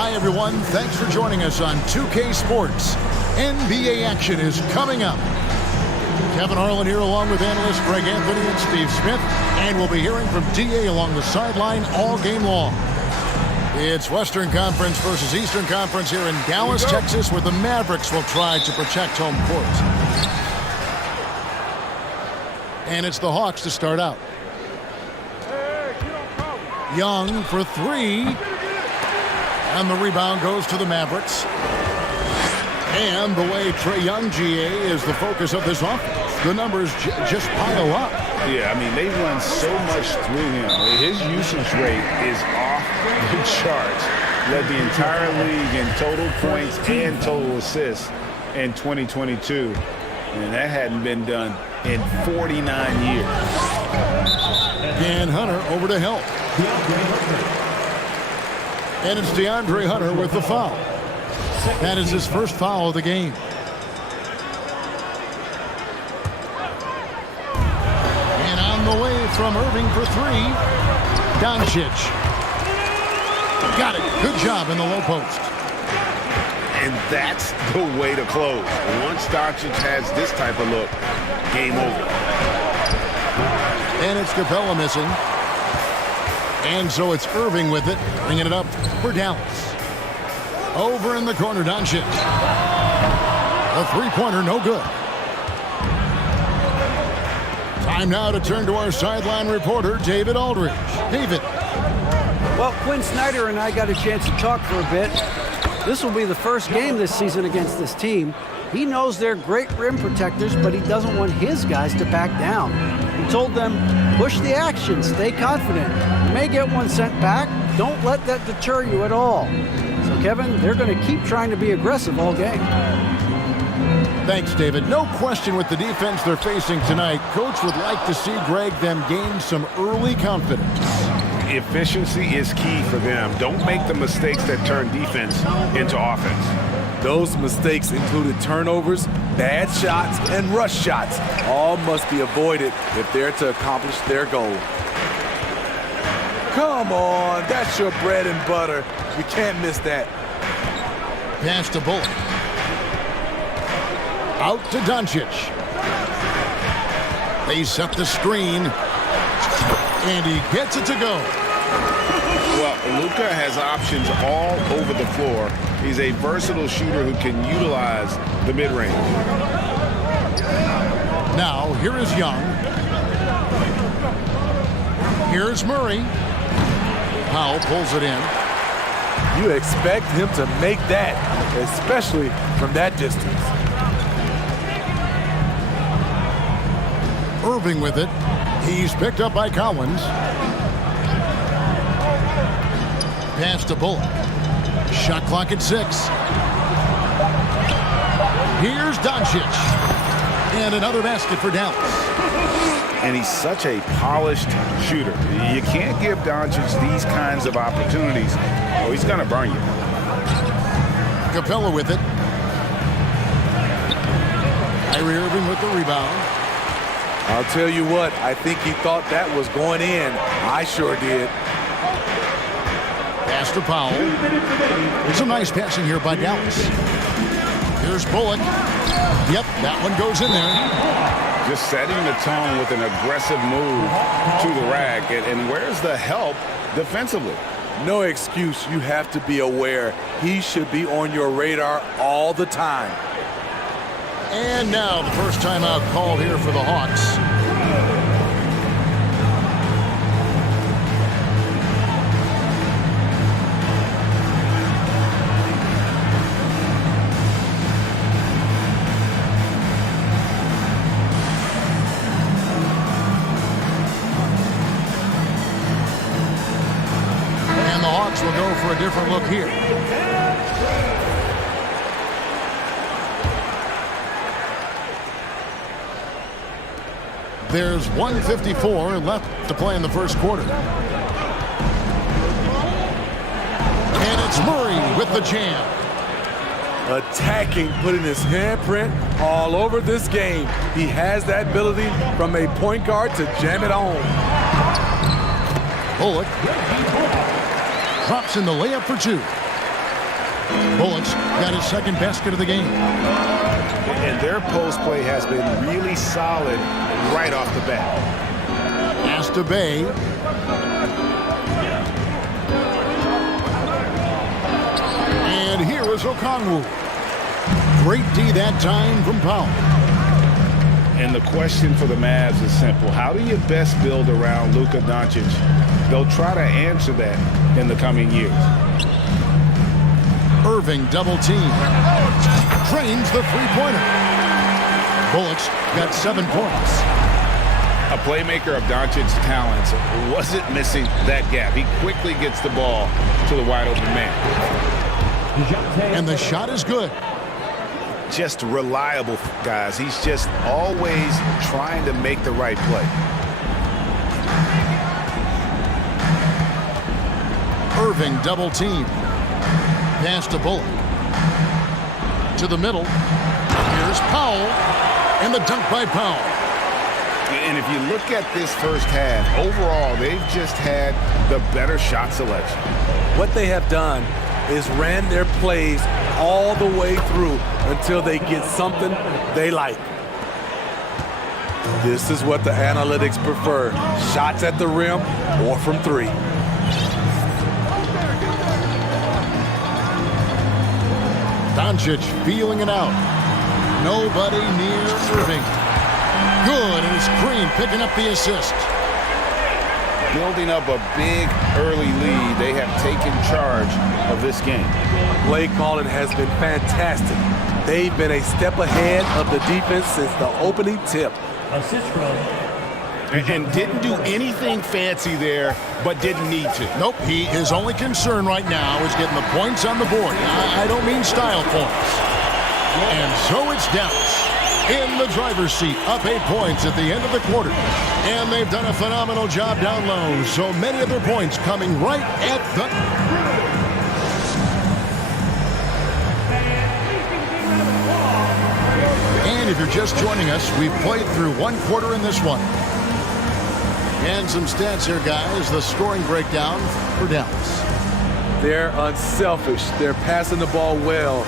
Hi, everyone. Thanks for joining us on 2K Sports. NBA action is coming up. Kevin Harlan here along with analysts Greg Anthony and Steve Smith. And we'll be hearing from DA along the sideline all game long. It's Western Conference versus Eastern Conference here in Dallas, Texas, where the Mavericks will try to protect home court. And it's the Hawks to start out. Young for three. And the rebound goes to the Mavericks. And the way Trae Young, GA, is the focus of this offense. The numbers just pile up. Yeah, I mean, they run so much through him. His usage rate is off the charts. Led the entire league in total points and total assists in 2022. And that hadn't been done in 49 years. Dan Hunter over to help. And it's DeAndre Hunter with the foul. That is his first foul of the game. And on the way from Irving for three, Doncic. Got it. Good job in the low post. And that's the way to close. Once Doncic has this type of look, game over. And it's Capella missing. And so it's Irving with it, bringing it up for Dallas. Over in the corner, Doncic. A three-pointer, no good. Time now to turn to our sideline reporter, David Aldridge. David. Well, Quinn Snyder and I got a chance to talk for a bit. This will be the first game this season against this team. He knows they're great rim protectors, but he doesn't want his guys to back down. He told them, push the action, stay confident. You may get one sent back. Don't let that deter you at all. So, Kevin, they're going to keep trying to be aggressive all game. Thanks, David. No question with the defense they're facing tonight. Coach would like to see, Greg, them gain some early confidence. Efficiency is key for them. Don't make the mistakes that turn defense into offense. Those mistakes included turnovers, bad shots, and rush shots. All must be avoided if they're to accomplish their goal. Come on, that's your bread and butter. You can't miss that. Pass to Bullock. Out to Doncic. They set the screen. And he gets it to go. Well, Luka has options all over the floor. He's a versatile shooter who can utilize the mid-range. Now, here is Young. Here's Murray. Powell pulls it in. You expect him to make that, especially from that distance. Irving with it. He's picked up by Collins. Pass to Bullock. Shot clock at 6. Here's Doncic. And another basket for Dallas. And he's such a polished shooter. You can't give Doncic these kinds of opportunities, or he's going to burn you. Capella with it. Kyrie Irving with the rebound. I'll tell you what, I think he thought that was going in. I sure did. Pass to Powell. It's a nice passing here by Dallas. Here's Bullock. Yep, that one goes in there. Just setting the tone with an aggressive move to the rack. And where's the help defensively? No excuse. You have to be aware. He should be on your radar all the time. And now the first timeout called here for the Hawks. And the Hawks will go for a different look here. There's 1:54 left to play in the first quarter. And it's Murray with the jam. Attacking, putting his handprint all over this game. He has that ability from a point guard to jam it home. Bullock drops in the layup for two. Bullock's got his second basket of the game. And their post play has been really solid right off the bat. Pass to Bay. And here is Okongwu. Great D that time from Powell. And the question for the Mavs is simple. How do you best build around Luka Doncic? They'll try to answer that in the coming years. Irving double team. Drains the three-pointer. Bullock's got 7 points. A playmaker of Doncic's talents wasn't missing that gap. He quickly gets the ball to the wide open man. And the shot is good. Just reliable, guys. He's just always trying to make the right play. Irving double team. Pass to Bullock. To the middle. Here's Powell. And the dunk by Powell. And if you look at this first half, overall, they've just had the better shot selection. What they have done is ran their plays all the way through until they get something they like. This is what the analytics prefer. Shots at the rim or from three. Doncic feeling it out. Nobody near Irving. Good, and it's Green picking up the assist. Building up a big early lead, they have taken charge of this game. Play calling has been fantastic. They've been a step ahead of the defense since the opening tip. Assist from. And didn't do anything fancy there, but didn't need to. Nope, his only concern right now is getting the points on the board. I don't mean style points. And so it's Dallas in the driver's seat, up 8 points at the end of the quarter. And they've done a phenomenal job down low. So many of their points coming right at the... And if you're just joining us, we've played through 1 quarter in this one. And some stats here, guys. The scoring breakdown for Dallas. They're unselfish. They're passing the ball well,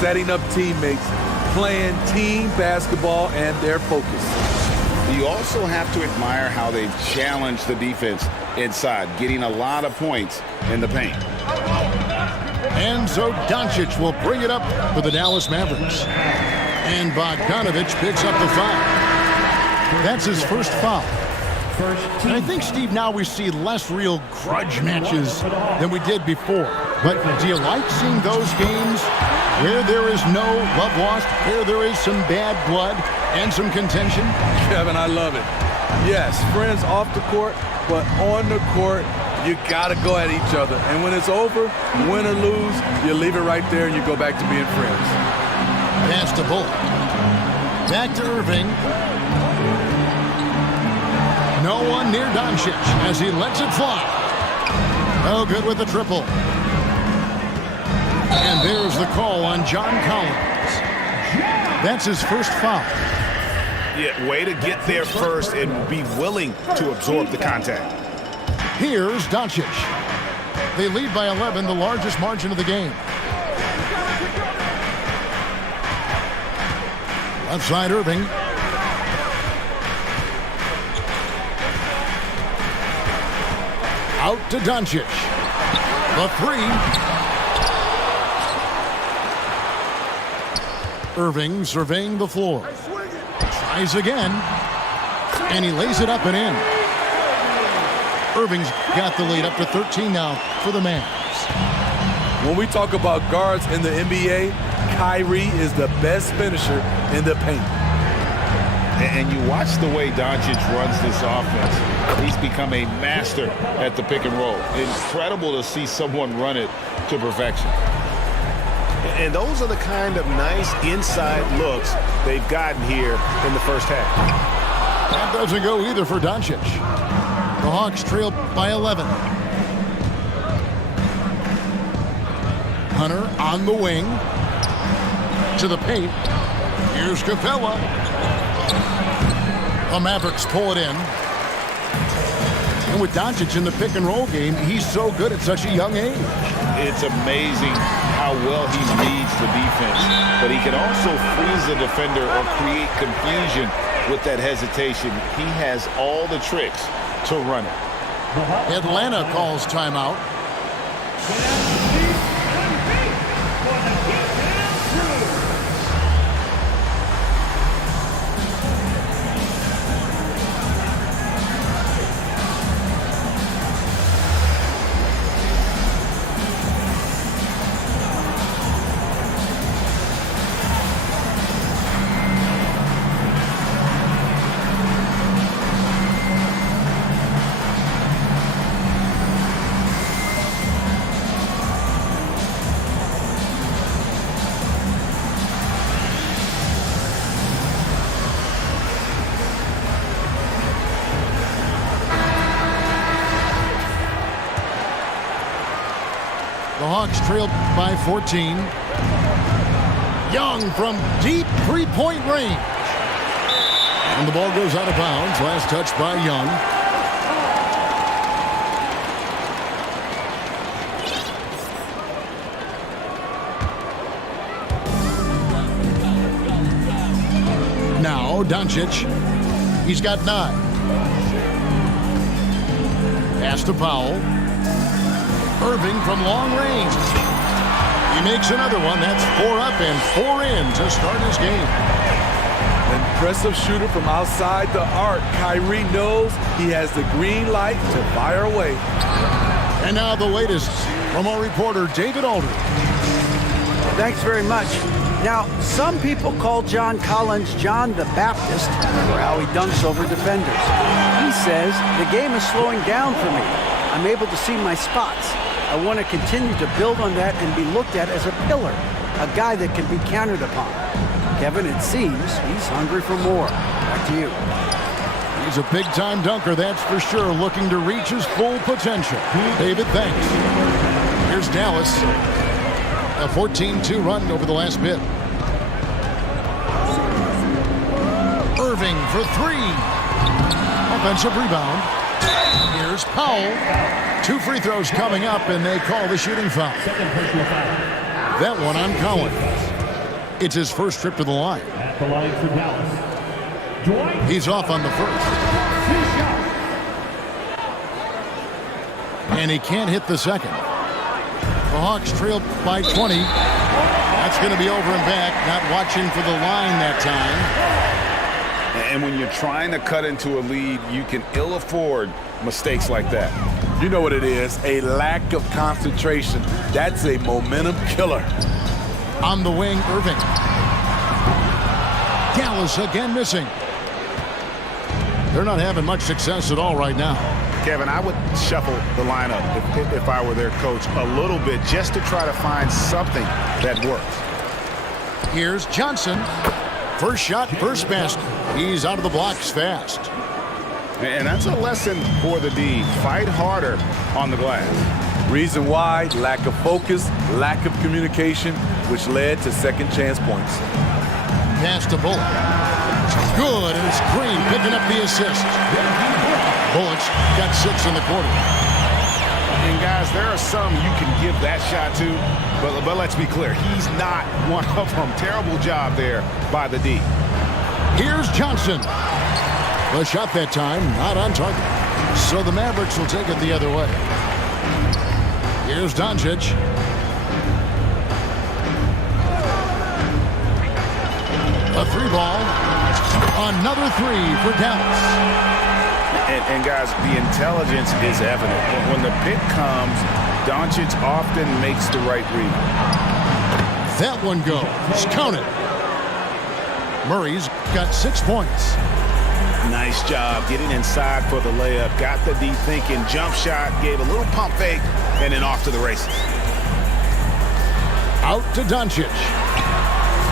setting up teammates, playing team basketball, and they're focused. You also have to admire how they've challenged the defense inside, getting a lot of points in the paint. And so Doncic will bring it up for the Dallas Mavericks. And Bogdanović picks up the foul. That's his first foul. And I think, Steve, now we see less real grudge matches than we did before. But do you like seeing those games where there is no love lost, where there is some bad blood and some contention? Kevin, I love it. Yes, friends off the court, but on the court, you got to go at each other. And when it's over, win or lose, you leave it right there and you go back to being friends. Pass to Bullock. Back to Irving. No one near Doncic as he lets it fly. Oh, good with the triple. And there's the call on John Collins. That's his first foul. Yeah, way to get there first and be willing to absorb the contact. Here's Doncic. They lead by 11, the largest margin of the game. Left side, Irving. Out to Doncic. The three. Irving surveying the floor. Tries again. And he lays it up and in. Irving's got the lead up to 13 now for the Mavs. When we talk about guards in the NBA, Kyrie is the best finisher in the paint. And you watch the way Doncic runs this offense. He's become a master at the pick and roll. Incredible to see someone run it to perfection. And those are the kind of nice inside looks they've gotten here in the first half. That doesn't go either for Doncic. The Hawks trail by 11. Hunter on the wing. To the paint. Here's Capella. The Mavericks pull it in. And with Doncic in the pick-and-roll game, he's so good at such a young age. It's amazing how well he reads the defense, but he can also freeze the defender or create confusion with that hesitation. He has all the tricks to run it. Atlanta calls timeout. The Hawks trailed by 14. Young from deep three-point range. And the ball goes out of bounds. Last touch by Young. Now Doncic. He's got 9. Pass to Powell. Irving from long range. He makes another one. That's 4 up and 4 in to start his game. Impressive shooter from outside the arc. Kyrie knows he has the green light to fire away. And now the latest from our reporter, David Aldridge. Thanks very much. Now, some people call John Collins John the Baptist for how he dunks over defenders. He says, the game is slowing down for me. I'm able to see my spots. I want to continue to build on that and be looked at as a pillar, a guy that can be counted upon. Kevin, it seems he's hungry for more. Back to you. He's a big-time dunker, that's for sure, looking to reach his full potential. David, thanks. Here's Dallas. A 14-2 run over the last bit. Irving for 3. Offensive rebound. Here's Powell. 2 free throws coming up, and they call the shooting foul. That one on Collins. It's his first trip to the line. At the line for Dallas. He's off on the first. And he can't hit the second. The Hawks trailed by 20. That's going to be over and back. Not watching for the line that time. And when you're trying to cut into a lead, you can ill afford mistakes like that. You know what it is, a lack of concentration. That's a momentum killer. On the wing, Irving. Dallas again missing. They're not having much success at all right now. Kevin, I would shuffle the lineup if I were their coach a little bit just to try to find something that works. Here's Johnson. First shot, first basket. He's out of the blocks fast. And that's a lesson for the D. Fight harder on the glass. Reason why, lack of focus, lack of communication, which led to second chance points. Pass to Bullock. Good, and it's Green picking up the assist. Bullock's got 6 in the quarter. And guys, there are some you can give that shot to, but let's be clear, he's not one of them. Terrible job there by the D. Here's Johnson. The shot that time, not on target. So the Mavericks will take it the other way. Here's Doncic. A 3 ball. Another 3 for Dallas. And guys, the intelligence is evident. When the pick comes, Doncic often makes the right read. That one goes. Count it. Murray's got 6 points. Nice job getting inside for the layup. Got the D thinking. Jump shot, gave a little pump fake, and then off to the races. Out to Doncic.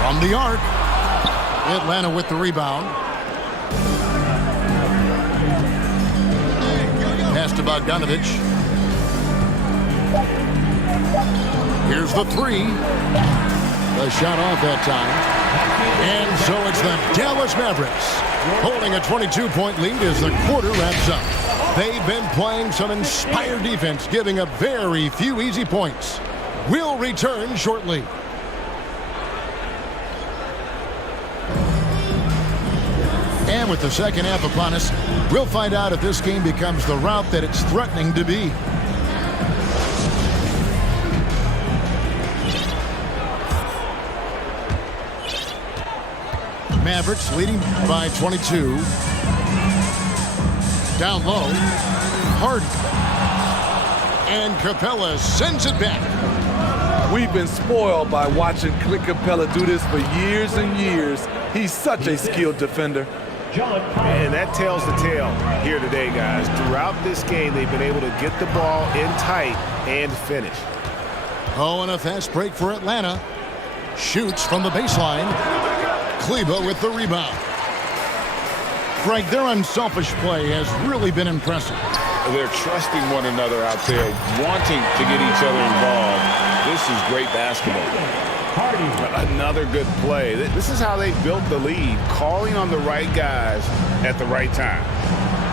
From the arc. Atlanta with the rebound. Pass to Bogdanovich. Here's the 3. The shot off that time. And so it's the Dallas Mavericks holding a 22-point lead as the quarter wraps up. They've been playing some inspired defense, giving up very few easy points. We'll return shortly. And with the second half upon us, we'll find out if this game becomes the route that it's threatening to be. Mavericks leading by 22. Down low. Harden. And Capella sends it back. We've been spoiled by watching Clint Capella do this for years and years. He's such a skilled defender. And that tells the tale here today, guys. Throughout this game, they've been able to get the ball in tight and finish. Oh, and a fast break for Atlanta. Shoots from the baseline. Kleber with the rebound. Greg, their unselfish play has really been impressive. They're trusting one another out there, wanting to get each other involved. This is great basketball. Another good play. This is how they built the lead, calling on the right guys at the right time.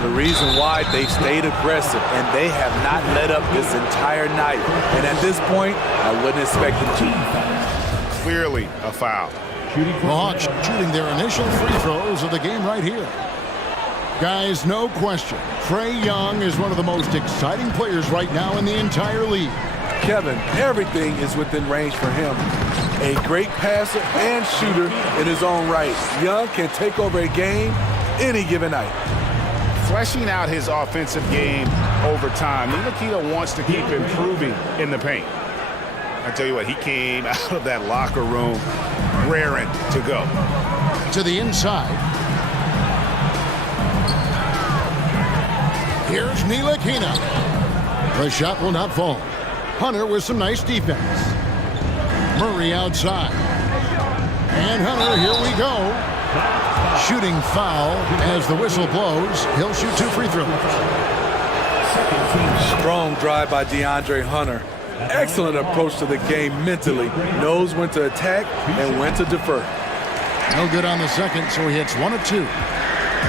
The reason why they've stayed aggressive and they have not let up this entire night. And at this point, I wouldn't expect them to. Clearly a foul. The Hawks shooting their initial free throws of the game right here. Guys, no question, Trae Young is one of the most exciting players right now in the entire league. Kevin, everything is within range for him. A great passer and shooter in his own right. Young can take over a game any given night. Fleshing out his offensive game over time. Ntilikina wants to keep improving in the paint. I tell you what, he came out of that locker room raring to go. To the inside. Here's Ntilikina. The shot will not fall. Hunter with some nice defense. Murray outside. And Hunter, here we go. Shooting foul as the whistle blows. He'll shoot 2 free throws. Strong drive by DeAndre Hunter. Excellent approach to the game mentally. Knows when to attack and when to defer. No good on the second, so he hits 1 of 2.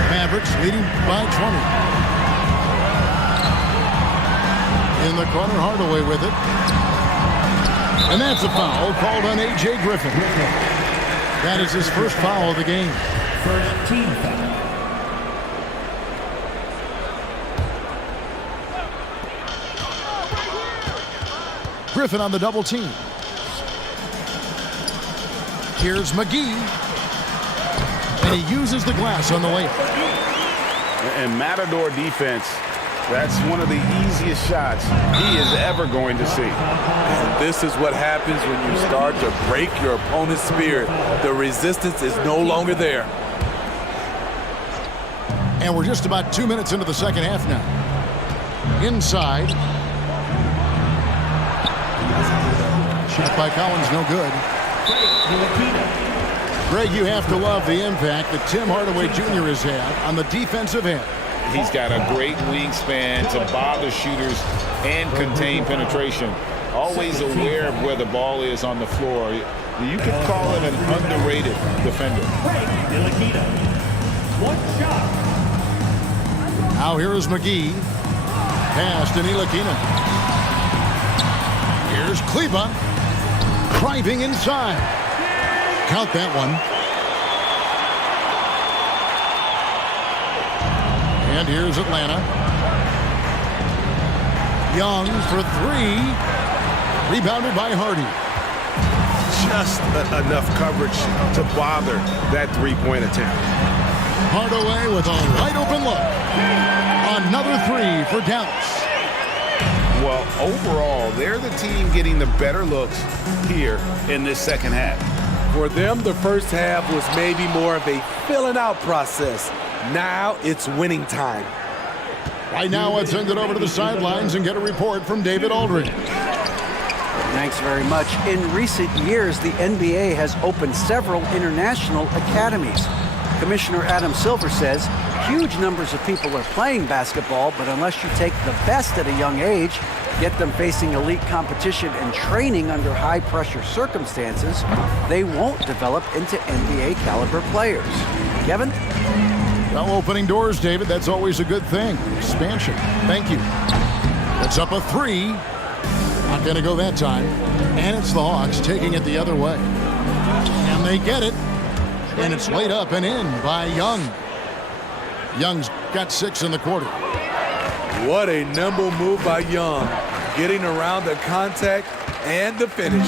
Mavericks leading by 20. In the corner, Hardaway with it. And that's a foul called on A.J. Griffin. That is his first foul of the game. First team foul. Griffin on the double team. Here's McGee. And he uses the glass on the layup. And Matador defense, that's one of the easiest shots he is ever going to see. And this is what happens when you start to break your opponent's spirit. The resistance is no longer there. And we're just about 2 minutes into the second half now. Inside. Shot by Collins, no good. Greg, you have to love the impact that Tim Hardaway Jr. has had on the defensive end. He's got a great wingspan to bother shooters and contain penetration. Always aware of where the ball is on the floor. You could call him an underrated defender. Now here is McGee. Pass to Ntilikina. Here's Kleber. Driving inside. Count that one. And here's Atlanta. Young for 3. Rebounded by Hardy. Just enough coverage to bother that three-point attempt. Hardaway with a wide open look. Another 3 for Dallas. Well, overall, they're the team getting the better looks here in this second half. For them, the first half was maybe more of a filling out process. Now it's winning time. Right now, let's send it over to the sidelines and get a report from David Aldridge. Thanks very much. In recent years, the NBA has opened several international academies. Commissioner Adam Silver says huge numbers of people are playing basketball, but unless you take the best at a young age, get them facing elite competition and training under high-pressure circumstances, they won't develop into NBA-caliber players. Kevin? Well, opening doors, David, that's always a good thing. Expansion. Thank you. It's up a 3. Not going to go that time. And it's the Hawks taking it the other way. And they get it. And it's laid up and in by Young. Young's got 6 in the quarter. What a nimble move by Young, getting around the contact and the finish.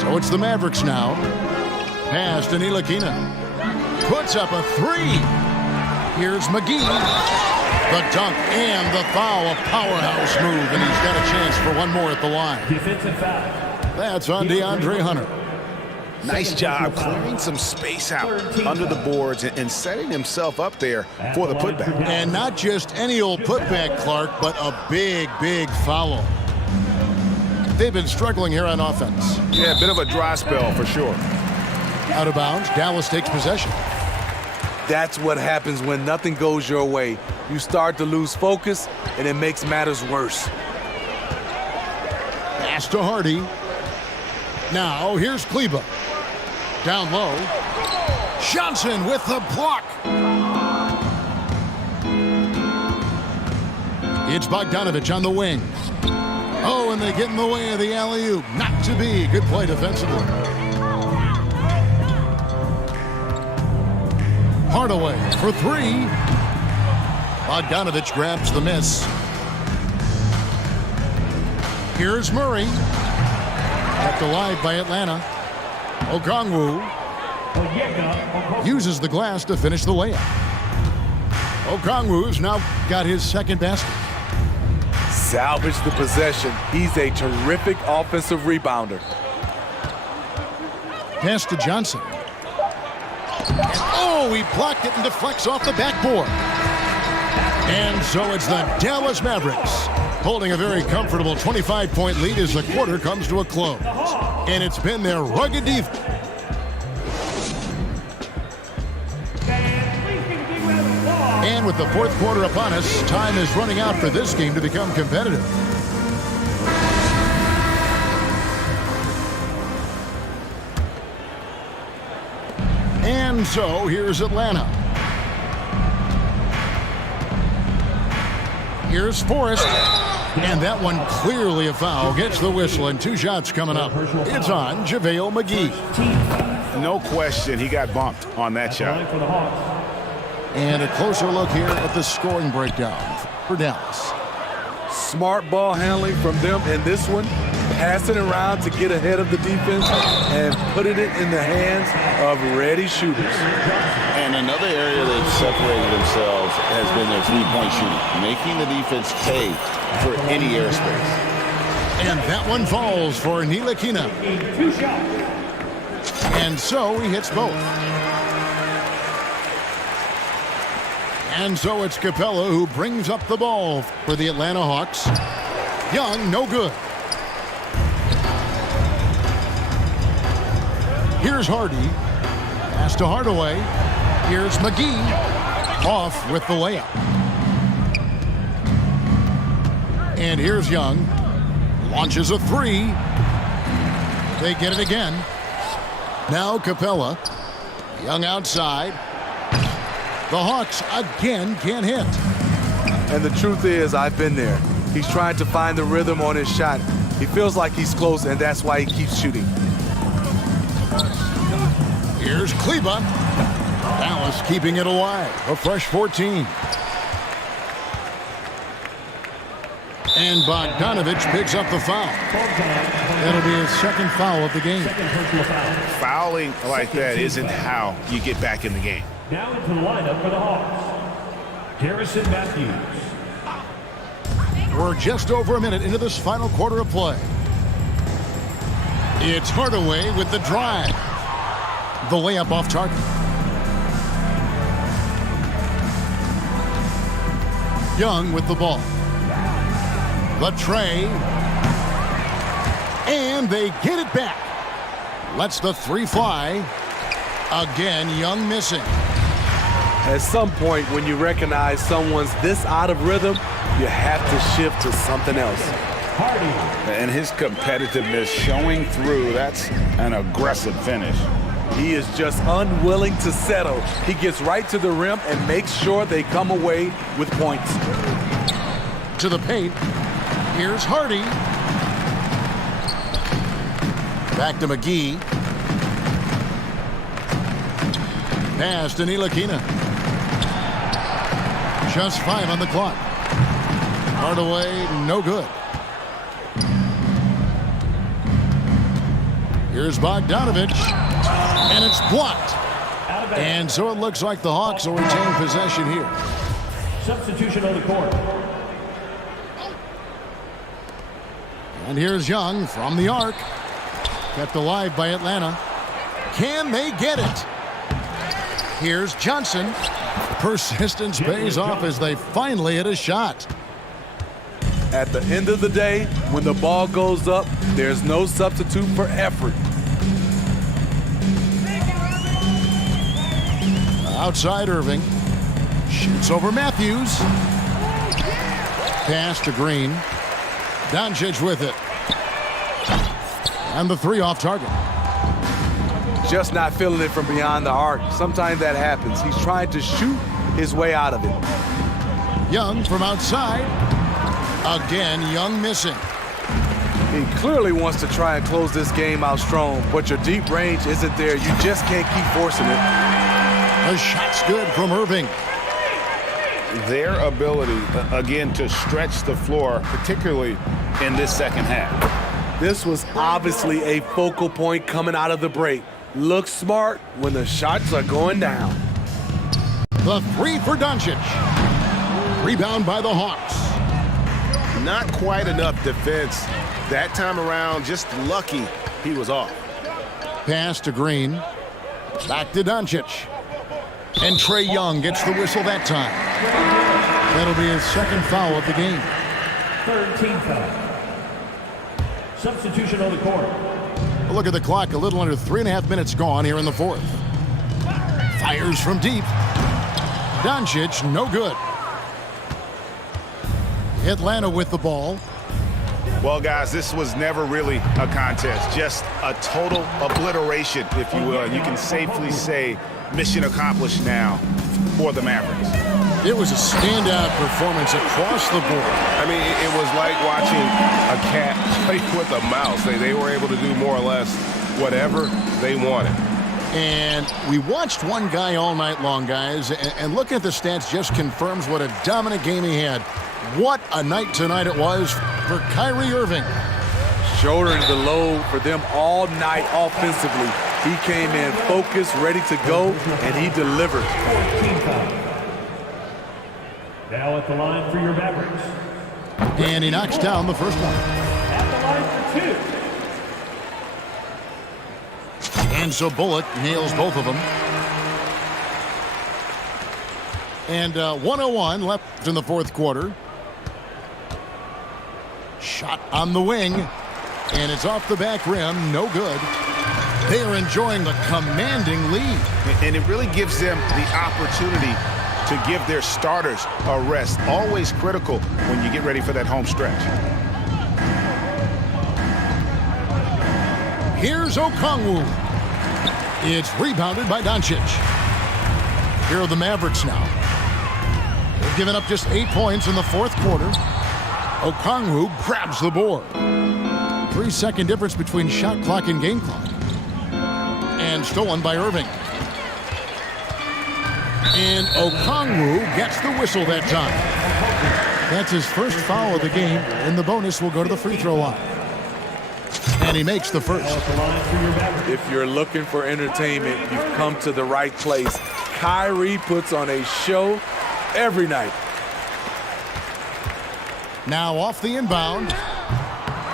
So it's the Mavericks now. Pass to Ntilikina. Puts up a 3. Here's McGee. The dunk and the foul. A powerhouse move, and he's got a chance for one more at the line. Defensive foul. That's on DeAndre Hunter. Nice job clearing some space out under the boards and setting himself up there for the putback. And not just any old putback, Clark, but a big, big foul. They've been struggling here on offense. Yeah, a bit of a dry spell for sure. Out of bounds, Dallas takes possession. That's what happens when nothing goes your way. You start to lose focus, and it makes matters worse. Pass to Hardy. Now, here's Kleber. Down low. Johnson with the block. It's Bogdanovich on the wing. Oh, and they get in the way of the alley-oop. Not to be. Good play defensively. Hardaway for 3. Bogdanovich grabs the miss. Here's Murray. Kept alive by Atlanta. Okongwu uses the glass to finish the layup. Okongwu's now got his second basket. Salvage the possession. He's a terrific offensive rebounder. Pass to Johnson. Oh, he blocked it and deflects off the backboard. And so it's the Dallas Mavericks holding a very comfortable 25-point lead as the quarter comes to a close. And it's been their rugged defense. And with the fourth quarter upon us, time is running out for this game to become competitive. And so here's Atlanta. Here's Forrest. And that one clearly a foul. Gets the whistle and 2 shots coming up. It's on JaVale McGee. No question, he got bumped on that shot. And a closer look here at the scoring breakdown for Dallas. Smart ball handling from them in this one. Passing around to get ahead of the defense and putting it in the hands of ready shooters. And another area they've separated themselves has been their three-point shooting, making the defense pay for any airspace. And that one falls for Ntilikina. And so he hits both. And so it's Capella who brings up the ball for the Atlanta Hawks. Young, no good. Here's Hardy. Pass to Hardaway. Here's McGee. Off with the layup. And here's Young. Launches a 3. They get it again. Now Capella. Young outside. The Hawks again can't hit. And the truth is, I've been there. He's trying to find the rhythm on his shot. He feels like he's close, and that's why he keeps shooting. Here's Kleber. Dallas keeping it alive. A fresh 14. And Bogdanovich picks up the foul. That'll be his second foul of the game. Fouling like that isn't how you get back in the game. Now into the lineup for the Hawks, Garrison Matthews. We're just over a minute into this final quarter of play. It's Hardaway with the drive. The layup off target. Young with the ball. The tray. And they get it back. Lets the 3 fly. Again, Young missing. At some point, when you recognize someone's this out of rhythm, you have to shift to something else. And his competitiveness showing through. That's an aggressive finish. He is just unwilling to settle. He gets right to the rim and makes sure they come away with points. To the paint. Here's Hardy. Back to McGee. Pass to Ntilikina. Just 5 on the clock. Hardaway, no good. Here's Bogdanovich. And it's blocked. And so it looks like the Hawks will retain possession here. Substitution on the court. And here's Young from the arc. Kept alive by Atlanta. Can they get it? Here's Johnson. Persistence pays off as they finally hit a shot. At the end of the day, when the ball goes up, there's no substitute for effort. Outside Irving. Shoots over Matthews. Pass to Green. Doncic with it. And the 3 off target. Just not feeling it from beyond the arc. Sometimes that happens. He's trying to shoot his way out of it. Young from outside. Again, Young missing. He clearly wants to try and close this game out strong, but your deep range isn't there. You just can't keep forcing it. The shot's good from Irving. Their ability, again, to stretch the floor, particularly in this second half. This was obviously a focal point coming out of the break. Look smart when the shots are going down. The 3 for Doncic. Rebound by the Hawks. Not quite enough defense. That time around, just lucky he was off. Pass to Green. Back to Doncic. And Trae Young gets the whistle that time. That'll be his second foul of the game. Third team foul. Substitution on the court. A look at the clock. A little under 3.5 minutes gone here in the fourth. Fires from deep. Doncic, no good. Atlanta with the ball. Well, guys, this was never really a contest. Just a total obliteration, if you will. And you can safely say mission accomplished now for the Mavericks. It was a standout performance across the board. I mean, it was like watching a cat play with a mouse. They were able to do more or less whatever they wanted. And we watched one guy all night long, guys, and looking at the stats just confirms what a dominant game he had. What a night tonight it was for Kyrie Irving. Shouldering the load for them all night offensively. He came in focused, ready to go, and he delivered. Team foul. Now at the line for your Mavericks. And he knocks down the first one. At the line for 2. And so Bullock nails both of them. And 1:01 left in the fourth quarter. Shot on the wing. And it's off the back rim. No good. They are enjoying the commanding lead. And it really gives them the opportunity to give their starters a rest. Always critical when you get ready for that home stretch. Here's Okongwu. It's rebounded by Doncic. Here are the Mavericks now. They've given up just 8 points in the fourth quarter. Okongwu grabs the board. 3-second difference between shot clock and game clock. And stolen by Irving. And Okongwu gets the whistle that time. That's his first foul of the game, and the bonus will go to the free throw line. And he makes the first. If you're looking for entertainment, you've come to the right place. Kyrie puts on a show every night. Now off the inbound.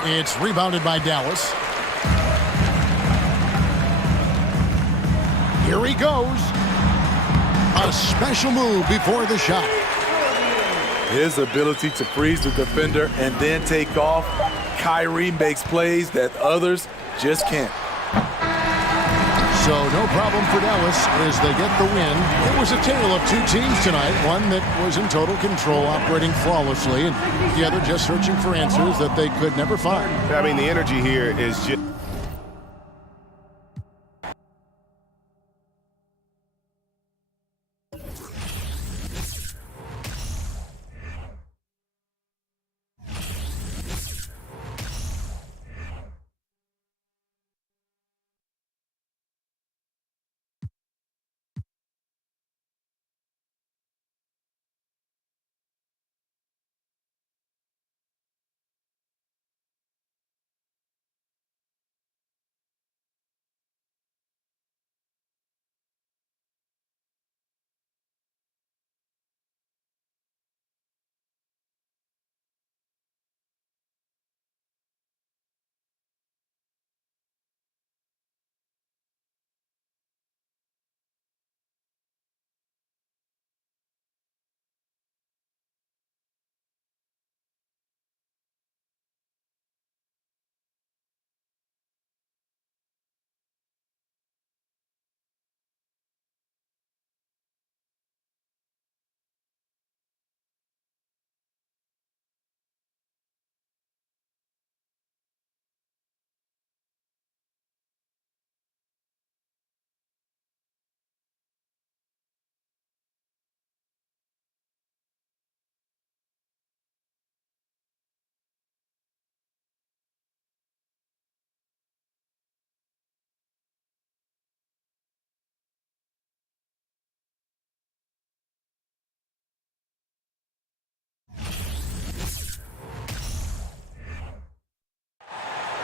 It's rebounded by Dallas. Here he goes. A special move before the shot. His ability to freeze the defender and then take off. Kyrie makes plays that others just can't. So no problem for Dallas as they get the win. It was a tale of two teams tonight. One that was in total control, operating flawlessly, and the other just searching for answers that they could never find. I mean, the energy here is just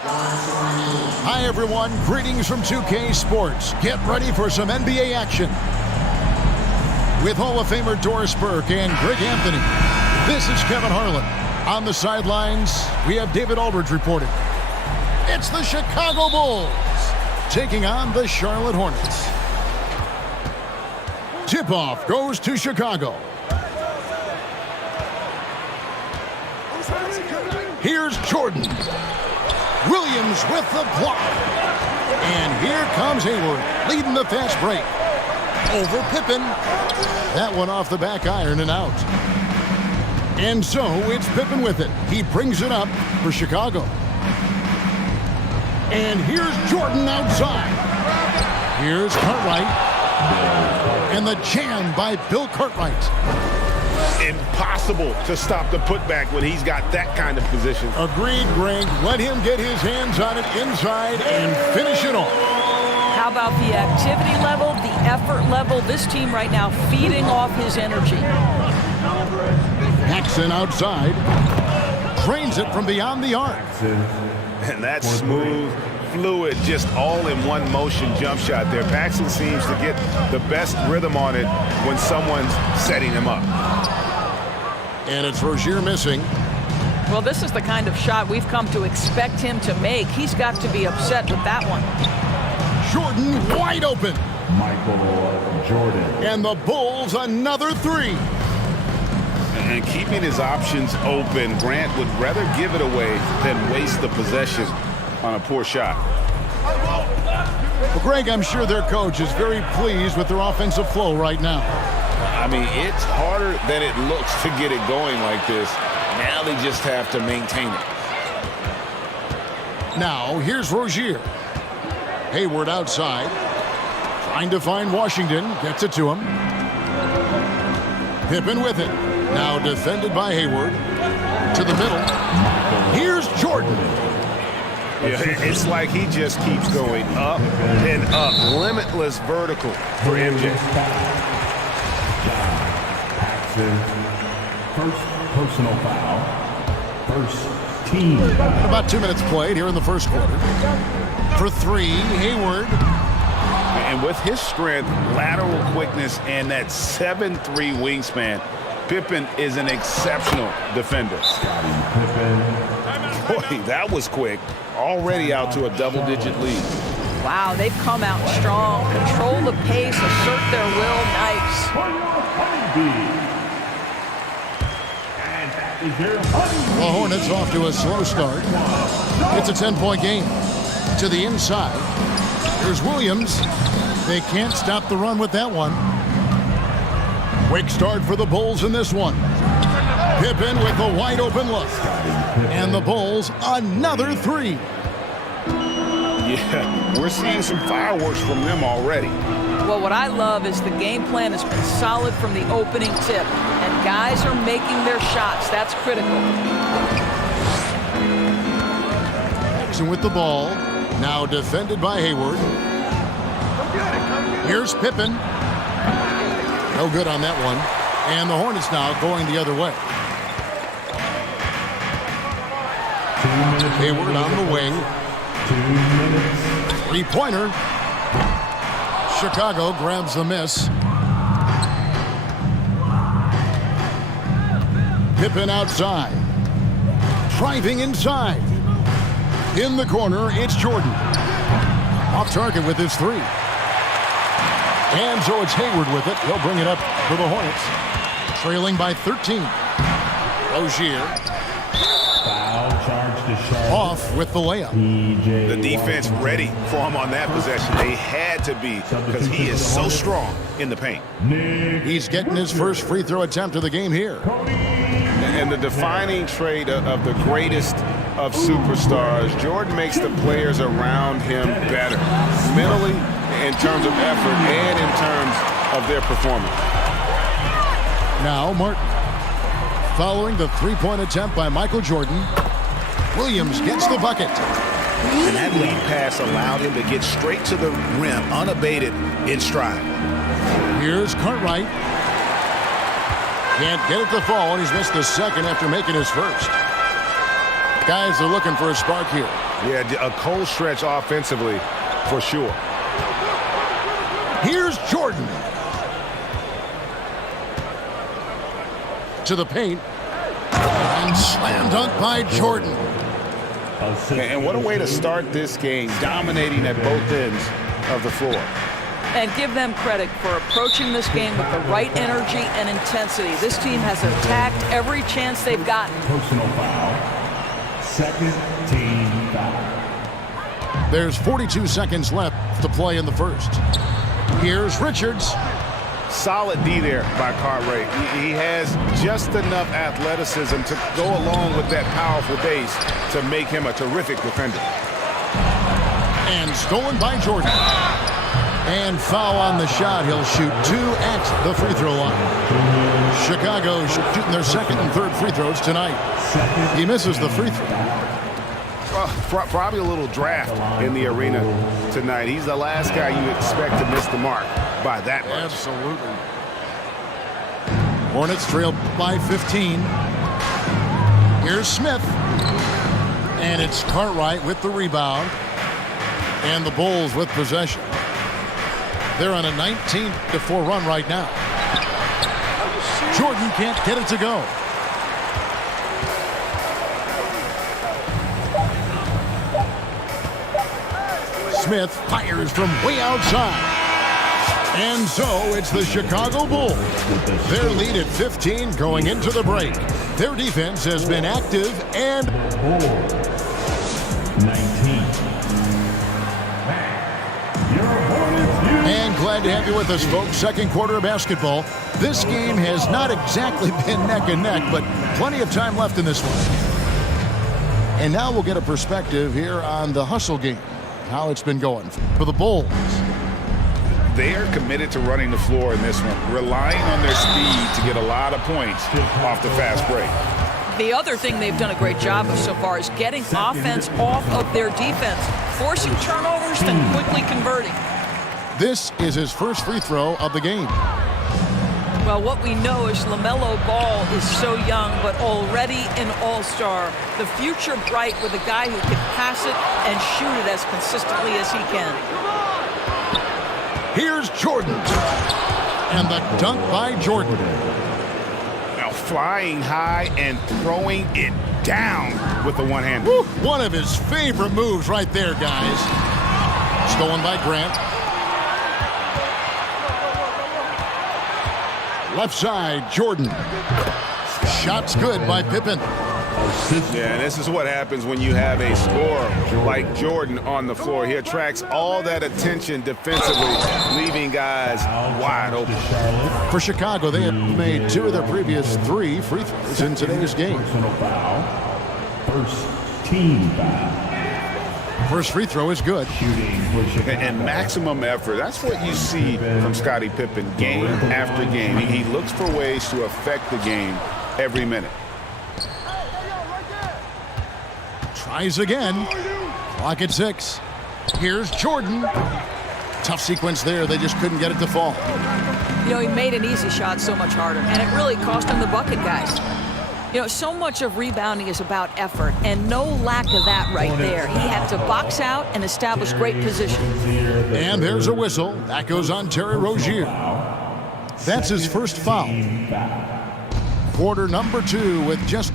Hi, everyone. Greetings from 2K Sports. Get ready for some NBA action. With Hall of Famer Doris Burke and Greg Anthony, this is Kevin Harlan. On the sidelines, we have David Aldridge reporting. It's the Chicago Bulls taking on the Charlotte Hornets. Tip-off goes to Chicago. Here's Jordan. Williams with the block. And here comes Hayward, leading the fast break. Over Pippen. That one off the back iron and out. And so it's Pippen with it. He brings it up for Chicago. And here's Jordan outside. Here's Cartwright. And the jam by Bill Cartwright. Impossible to stop the putback when he's got that kind of position. Agreed, Greg. Let him get his hands on it inside and finish it off. How about the activity level, the effort level? This team right now feeding off his energy. Paxson outside. Drains it from beyond the arc. And that smooth, fluid, just all-in-one motion jump shot there. Paxson seems to get the best rhythm on it when someone's setting him up. And it's Rozier missing. Well, this is the kind of shot we've come to expect him to make. He's got to be upset with that one. Jordan wide open. Michael Jordan. And the Bulls another three. And keeping his options open, Grant would rather give it away than waste the possession on a poor shot. Well, Greg, I'm sure their coach is very pleased with their offensive flow right now. I mean, it's harder than it looks to get it going like this. Now they just have to maintain it. Now, here's Rozier. Hayward outside. Trying to find Washington. Gets it to him. Pippen with it. Now defended by Hayward. To the middle. Here's Jordan. Yeah, it's like he just keeps going up and up. Limitless vertical for MJ. First personal foul. First team foul. About 2 minutes played here in the first quarter. For three, Hayward. And with his strength, lateral quickness, and that 7'3" wingspan, Pippen is an exceptional defender. Boy, that was quick. Already out to a double-digit lead. Wow, they've come out strong. Control the pace, assert their will. Nice. The Hornets off to a slow start. It's a 10-point game. To the inside. Here's Williams. They can't stop the run with that one. Quick start for the Bulls in this one. Pippen with a wide open look. And the Bulls another three. Yeah, we're seeing some fireworks from them already. Well, what I love is the game plan has been solid from the opening tip. And guys are making their shots. That's critical. Jackson with the ball. Now defended by Hayward. Here's Pippen. No good on that one. And the Hornets now going the other way. Hayward on the wing. 3-pointer. Chicago grabs the miss. Pippen outside. Driving inside. In the corner, it's Jordan. Off target with his three. And so it's Hayward with it. He'll bring it up for the Hornets. Trailing by 13. Rozier. Foul charge to Charlotte. Off with the layup. The defense ready for him on that possession. They had to be because he is so strong in the paint. He's getting his first free throw attempt of the game here. And the defining trait of the greatest of superstars, Jordan makes the players around him better. Mentally, in terms of effort, and in terms of their performance. Now Martin. Following the three-point attempt by Michael Jordan, Williams gets the bucket. And that lead pass allowed him to get straight to the rim, unabated, in stride. Here's Cartwright. Can't get it to fall, and he's missed the second after making his first. Guys are looking for a spark here. Yeah, a cold stretch offensively for sure. Here's Jordan. To the paint. And slam dunk by Jordan. And what a way to start this game, dominating at both ends of the floor. And give them credit for approaching this game with the right energy and intensity. This team has attacked every chance they've gotten. Personal foul. Second team foul. There's 42 seconds left to play in the first. Here's Richards. Solid D there by Cartwright. He has just enough athleticism to go along with that powerful base to make him a terrific defender. And stolen by Jordan. And foul on the shot. He'll shoot 2 at the free throw line. Chicago shooting their second and third free throws tonight. He misses the free throw. Well, probably a little draft in the arena tonight. He's the last guy you expect to miss the mark by that much. Absolutely. Hornets trail by 15. Here's Smith. And it's Cartwright with the rebound. And the Bulls with possession. They're on a 19-4 run right now. Jordan can't get it to go. Smith fires from way outside. And so it's the Chicago Bulls. Their lead at 15 going into the break. Their defense has been active and 19. And glad to have you with us, folks. Second quarter of basketball. This game has not exactly been neck and neck, but plenty of time left in this one. And now we'll get a perspective here on the hustle game, how it's been going for the Bulls. They are committed to running the floor in this one, relying on their speed to get a lot of points off the fast break. The other thing they've done a great job of so far is getting offense off of their defense, forcing turnovers, then quickly converting. This is his first free throw of the game. Well, what we know is LaMelo Ball is so young, but already an all-star. The future bright with a guy who can pass it and shoot it as consistently as he can. Here's Jordan. And the dunk by Jordan. Now flying high and throwing it down with the one-hand. One of his favorite moves right there, guys. Stolen by Grant. Left side, Jordan. Shots good by Pippen. Yeah, and this is what happens when you have a scorer like Jordan on the floor. He attracts all that attention defensively, leaving guys wide open. For Chicago, they have made 2 of their previous 3 free throws in today's game. Personal foul. First team foul. First free throw is good. And maximum effort. That's what you see from Scottie Pippen game after game. He looks for ways to affect the game every minute. Tries again. Clock at 6. Here's Jordan. Tough sequence there. They just couldn't get it to fall. You know, he made an easy shot so much harder, and it really cost him the bucket, guys. You know, so much of rebounding is about effort, and no lack of that right there. He had to box out and establish great position. And there's a whistle. That goes on Terry Rozier. That's his first foul. Quarter number 2 with just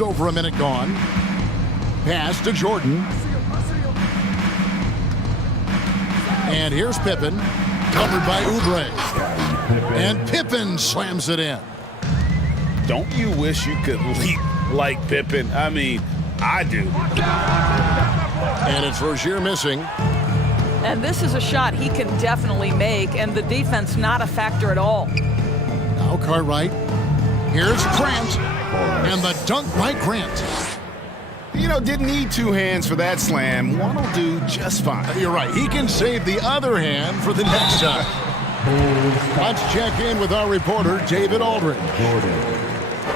Over a minute gone. Pass to Jordan. And here's Pippen, covered by Oubre. And Pippen slams it in. Don't you wish you could leap like Pippen? I mean, I do. And it's Rozier missing. And this is a shot he can definitely make, and the defense not a factor at all. Now Cartwright. Here's Grant. And the dunk by Grant. You know, didn't need two hands for that slam. One will do just fine. You're right. He can save the other hand for the next time. Let's check in with our reporter, David Aldridge.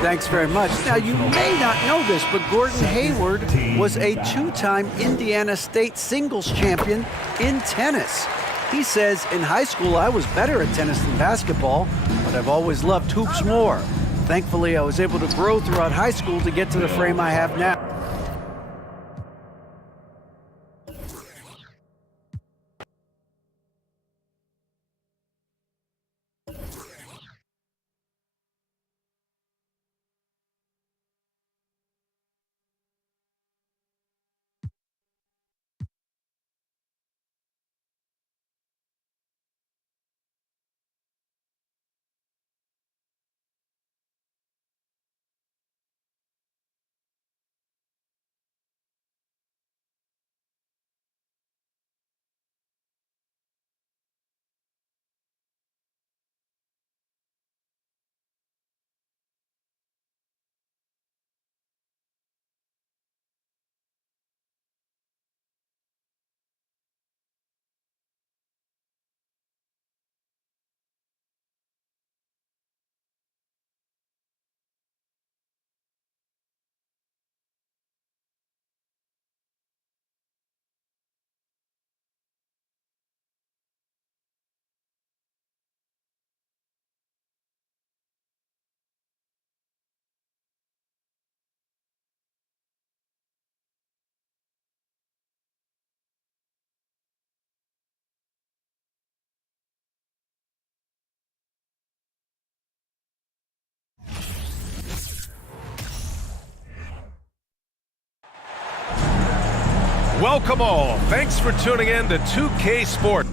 Thanks very much. Now, you may not know this, but Gordon Hayward was a two-time Indiana State singles champion in tennis. He says, in high school, I was better at tennis than basketball, but I've always loved hoops more. Thankfully, I was able to grow throughout high school to get to the frame I have now. Welcome all. Thanks for tuning in to 2K Sports.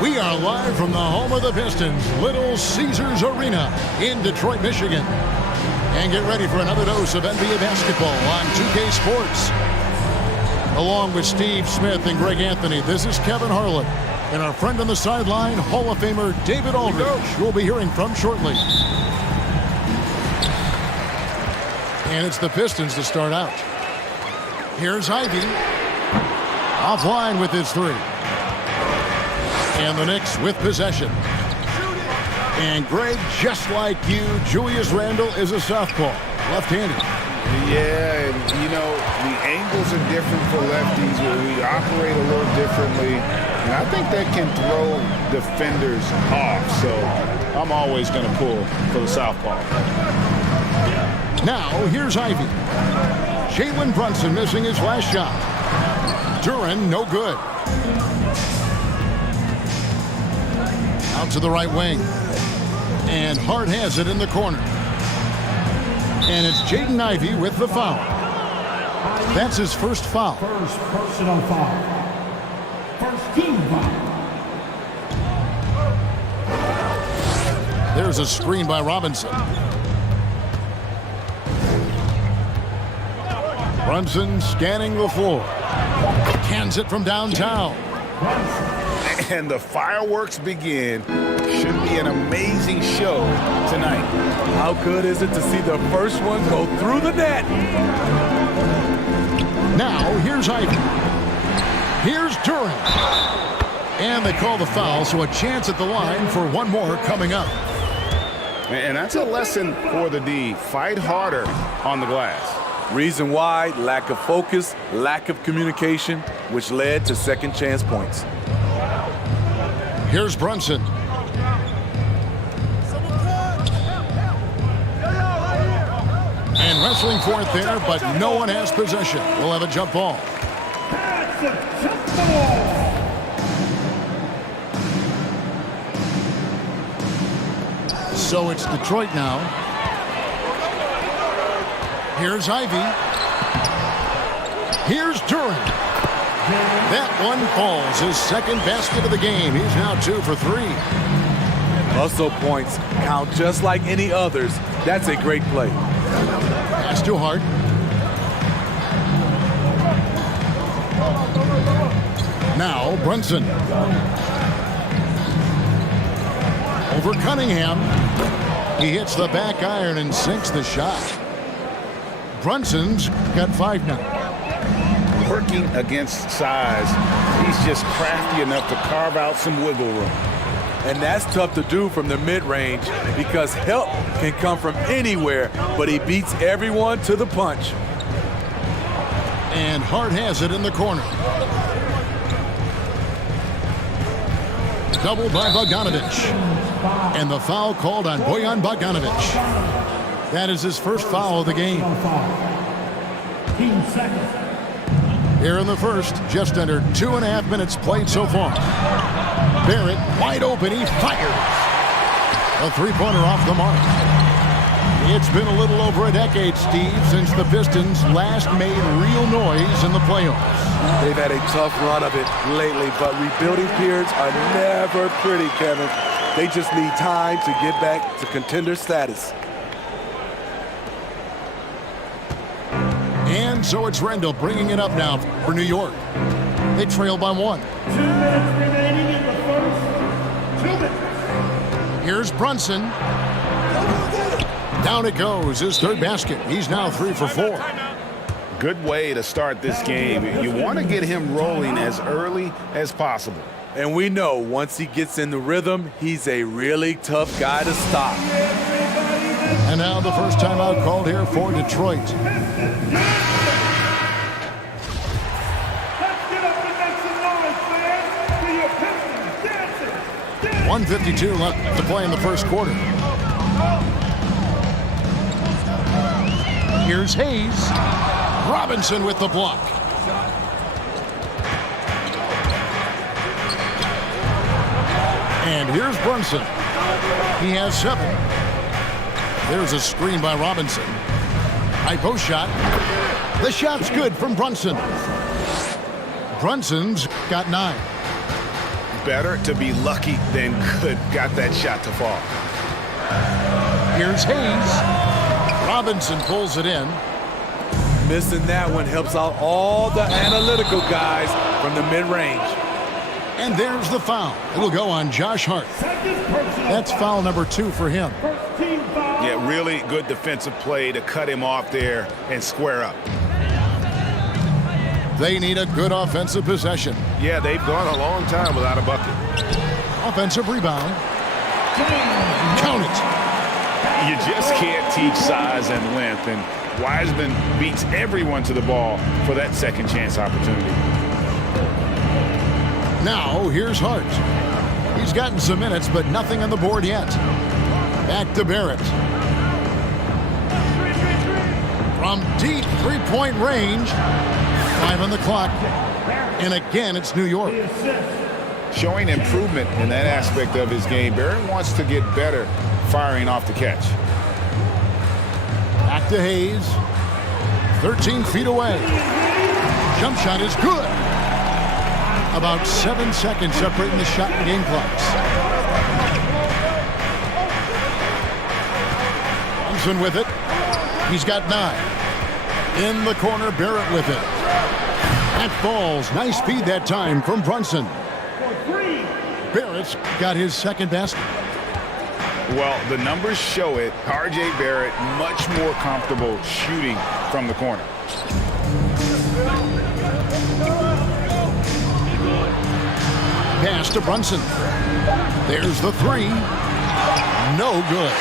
We are live from the home of the Pistons, Little Caesars Arena in Detroit, Michigan. And get ready for another dose of NBA basketball on 2K Sports. Along with Steve Smith and Greg Anthony, this is Kevin Harlan. And our friend on the sideline, Hall of Famer David Aldridge, we'll be hearing from shortly. And it's the Pistons to start out. Here's Ivey. Offline with his three. And the Knicks with possession. And Greg, just like you, Julius Randle is a southpaw, left-handed. Yeah, and you know, the angles are different for lefties. We operate a little differently. And I think that can throw defenders off. So I'm always going to pull for the southpaw. Now, here's Ivy. Jalen Brunson missing his last shot. Duren, no good. Out to the right wing. And Hart has it in the corner. And it's Jaden Ivey with the foul. That's his first foul. First personal foul. First team foul. There's a screen by Robinson. Brunson scanning the floor. Cans it from downtown. And the fireworks begin. Should be an amazing show tonight. How good is it to see the first one go through the net? Now, here's Ivy. Here's Duren. And they call the foul, so a chance at the line for one more coming up. And that's a lesson for the D. Fight harder on the glass. Reason why: lack of focus, lack of communication, which led to second chance points. Here's Brunson. And wrestling for it there, but no one has possession. We'll have a jump ball. That's a jump ball. So it's Detroit now. Here's Ivy. Here's Duren. That one falls. His second basket of the game. He's now 2 for 3. Hustle points count just like any others. That's a great play. Pass to Hart. Now Brunson. Over Cunningham. He hits the back iron and sinks the shot. Brunson's got 5 now. Working against size, he's just crafty enough to carve out some wiggle room. And that's tough to do from the mid-range because help can come from anywhere, but he beats everyone to the punch. And Hart has it in the corner. Double by Bogdanovic. And the foul called on Bojan Bogdanovic. That is his first foul of the game. Team second. Here in the first, just under 2.5 minutes played so far. Barrett wide open, he fires. A three-pointer off the mark. It's been a little over a decade, Steve, since the Pistons last made real noise in the playoffs. They've had a tough run of it lately, but rebuilding periods are never pretty, Kevin. They just need time to get back to contender status. And so it's Randle bringing it up now for New York. They trail by 1. 2 minutes remaining in the first. 2 minutes. Here's Brunson. Down it goes, his third basket. He's now 3 for 4. Good way to start this game. You want to get him rolling as early as possible. And we know once he gets in the rhythm, he's a really tough guy to stop. And now the first timeout called here for Detroit. Let's get up and make some noise, fans, for your Pistons dancing. 1:52 left to play in the first quarter. Here's Hayes. Robinson with the block. And here's Brunson. He has 7. There's a screen by Robinson. High post shot. The shot's good from Brunson. Brunson's got 9. Better to be lucky than good. Got that shot to fall. Here's Hayes. Robinson pulls it in. Missing that one helps out all the analytical guys from the mid-range. And there's the foul. It'll go on Josh Hart. That's foul number 2 for him. Yeah, really good defensive play to cut him off there and square up. They need a good offensive possession. Yeah, they've gone a long time without a bucket. Offensive rebound. Count it. You just can't teach size and length, and Wiseman beats everyone to the ball for that second chance opportunity. Now, here's Hart. He's gotten some minutes, but nothing on the board yet. Back to Barrett. From deep three-point range. 5 on the clock. And again, it's New York. Showing improvement in that aspect of his game. Barrett wants to get better firing off the catch. Back to Hayes. 13 feet away. Jump shot is good. About 7 seconds separating the shot and game clocks. Brunson with it. He's got 9. In the corner, Barrett with it. That falls. Nice speed that time from Brunson. Barrett's got his second basket. Well, the numbers show it. R.J. Barrett much more comfortable shooting from the corner. Pass to Brunson. There's the 3. No good.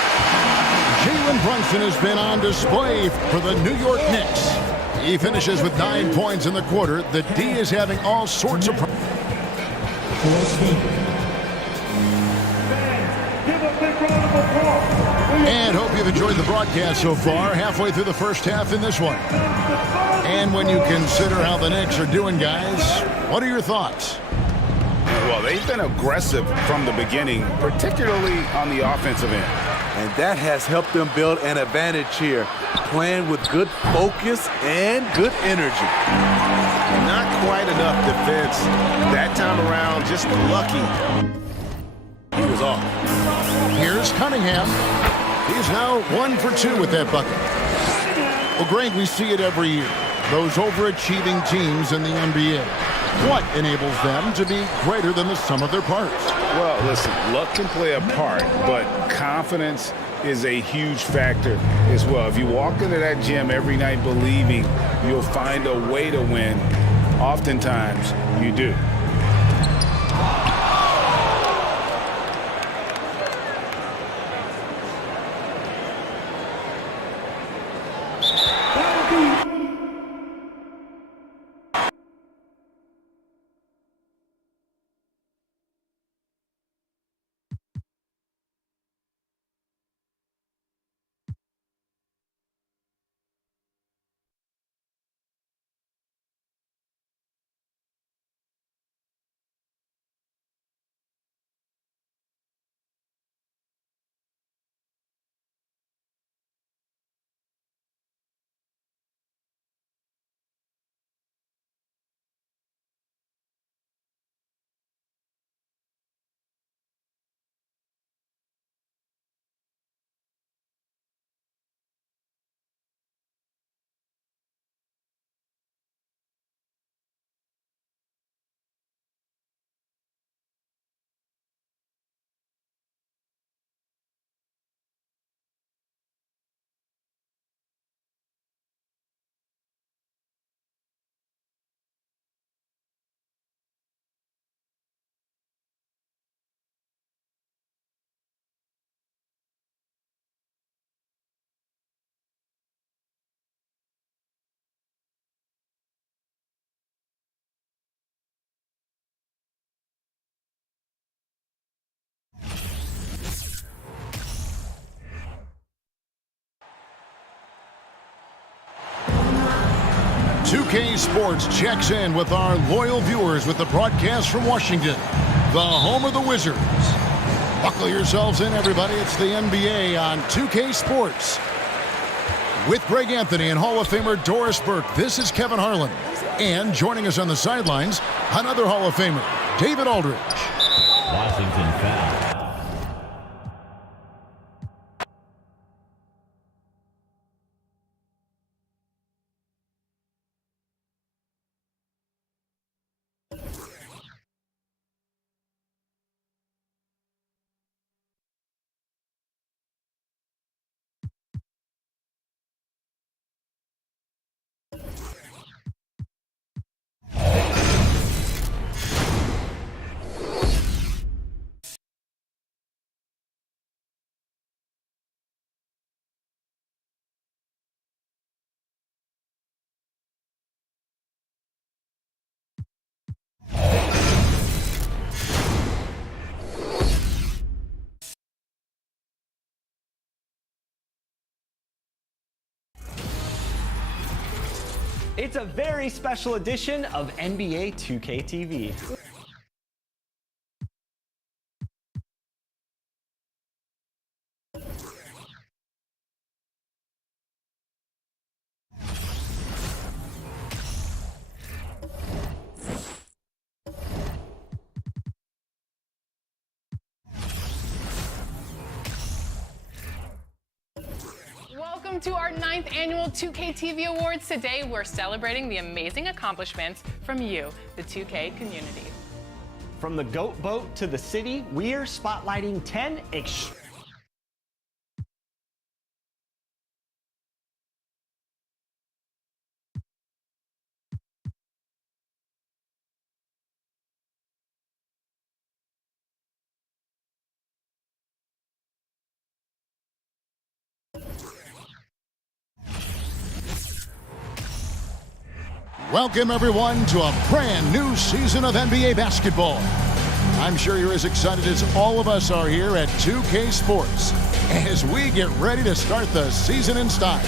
Jalen Brunson has been on display for the New York Knicks. He finishes with 9 points in the quarter. The D is having all sorts of problems. And hope you've enjoyed the broadcast so far. Halfway through the first half in this one. And when you consider how the Knicks are doing, guys, what are your thoughts? Well, they've been aggressive from the beginning, particularly on the offensive end. And that has helped them build an advantage here, playing with good focus and good energy. Not quite enough defense. That time around, just lucky. He was off. Here's Cunningham. He's now 1 for 2 with that bucket. Well, Greg, we see it every year. Those overachieving teams in the NBA. What enables them to be greater than the sum of their parts? Well, listen, luck can play a part, but confidence is a huge factor as well. If you walk into that gym every night believing you'll find a way to win, oftentimes you do. .2K Sports checks in with our loyal viewers with the broadcast from Washington, the home of the Wizards. Buckle yourselves in, everybody. It's the NBA on .2K Sports. With Greg Anthony and Hall of Famer Doris Burke, this is Kevin Harlan. And joining us on the sidelines, another Hall of Famer, David Aldridge. Washington foul. It's a very special edition of NBA 2K TV. Welcome to our 9th annual 2K TV Awards. Today, we're celebrating the amazing accomplishments from you, the 2K community. From the GOAT boat to the city, we're spotlighting 10 Welcome, everyone, to a brand new season of NBA basketball. I'm sure you're as excited as all of us are here at 2K Sports as we get ready to start the season in style.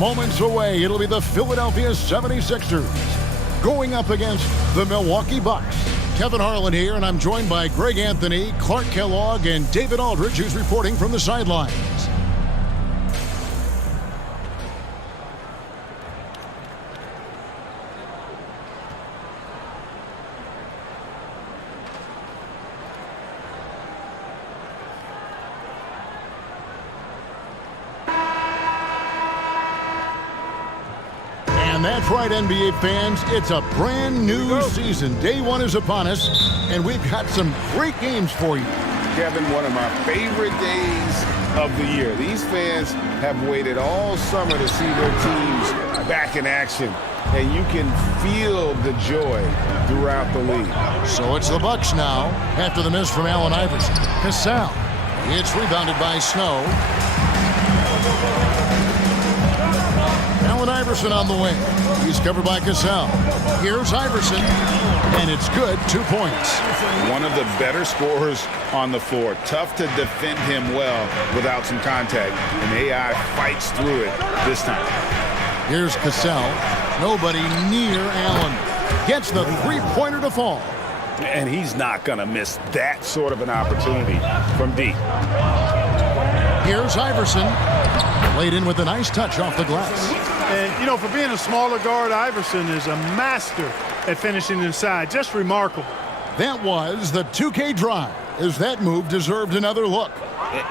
Moments away, it'll be the Philadelphia 76ers going up against the Milwaukee Bucks. Kevin Harlan here, and I'm joined by Greg Anthony, Clark Kellogg, and David Aldridge, who's reporting from the sidelines. And that's right, NBA fans, it's a brand new season. Day one is upon us, and we've got some great games for you. Kevin, one of my favorite days of the year. These fans have waited all summer to see their teams back in action, and you can feel the joy throughout the league. So it's the Bucks now after the miss from Allen Iverson. Cassell, it's rebounded by Snow. Allen Iverson on the wing. He's covered by Cassell. Here's Iverson, and it's good, 2 points. One of the better scorers on the floor. Tough to defend him well without some contact, and AI fights through it this time. Here's Cassell. Nobody near Allen. Gets the three-pointer to fall. And he's not going to miss that sort of an opportunity from deep. Here's Iverson. Laid in with a nice touch off the glass. And, you know, for being a smaller guard, Iverson is a master at finishing inside. Just remarkable. That was the 2K drive, as that move deserved another look.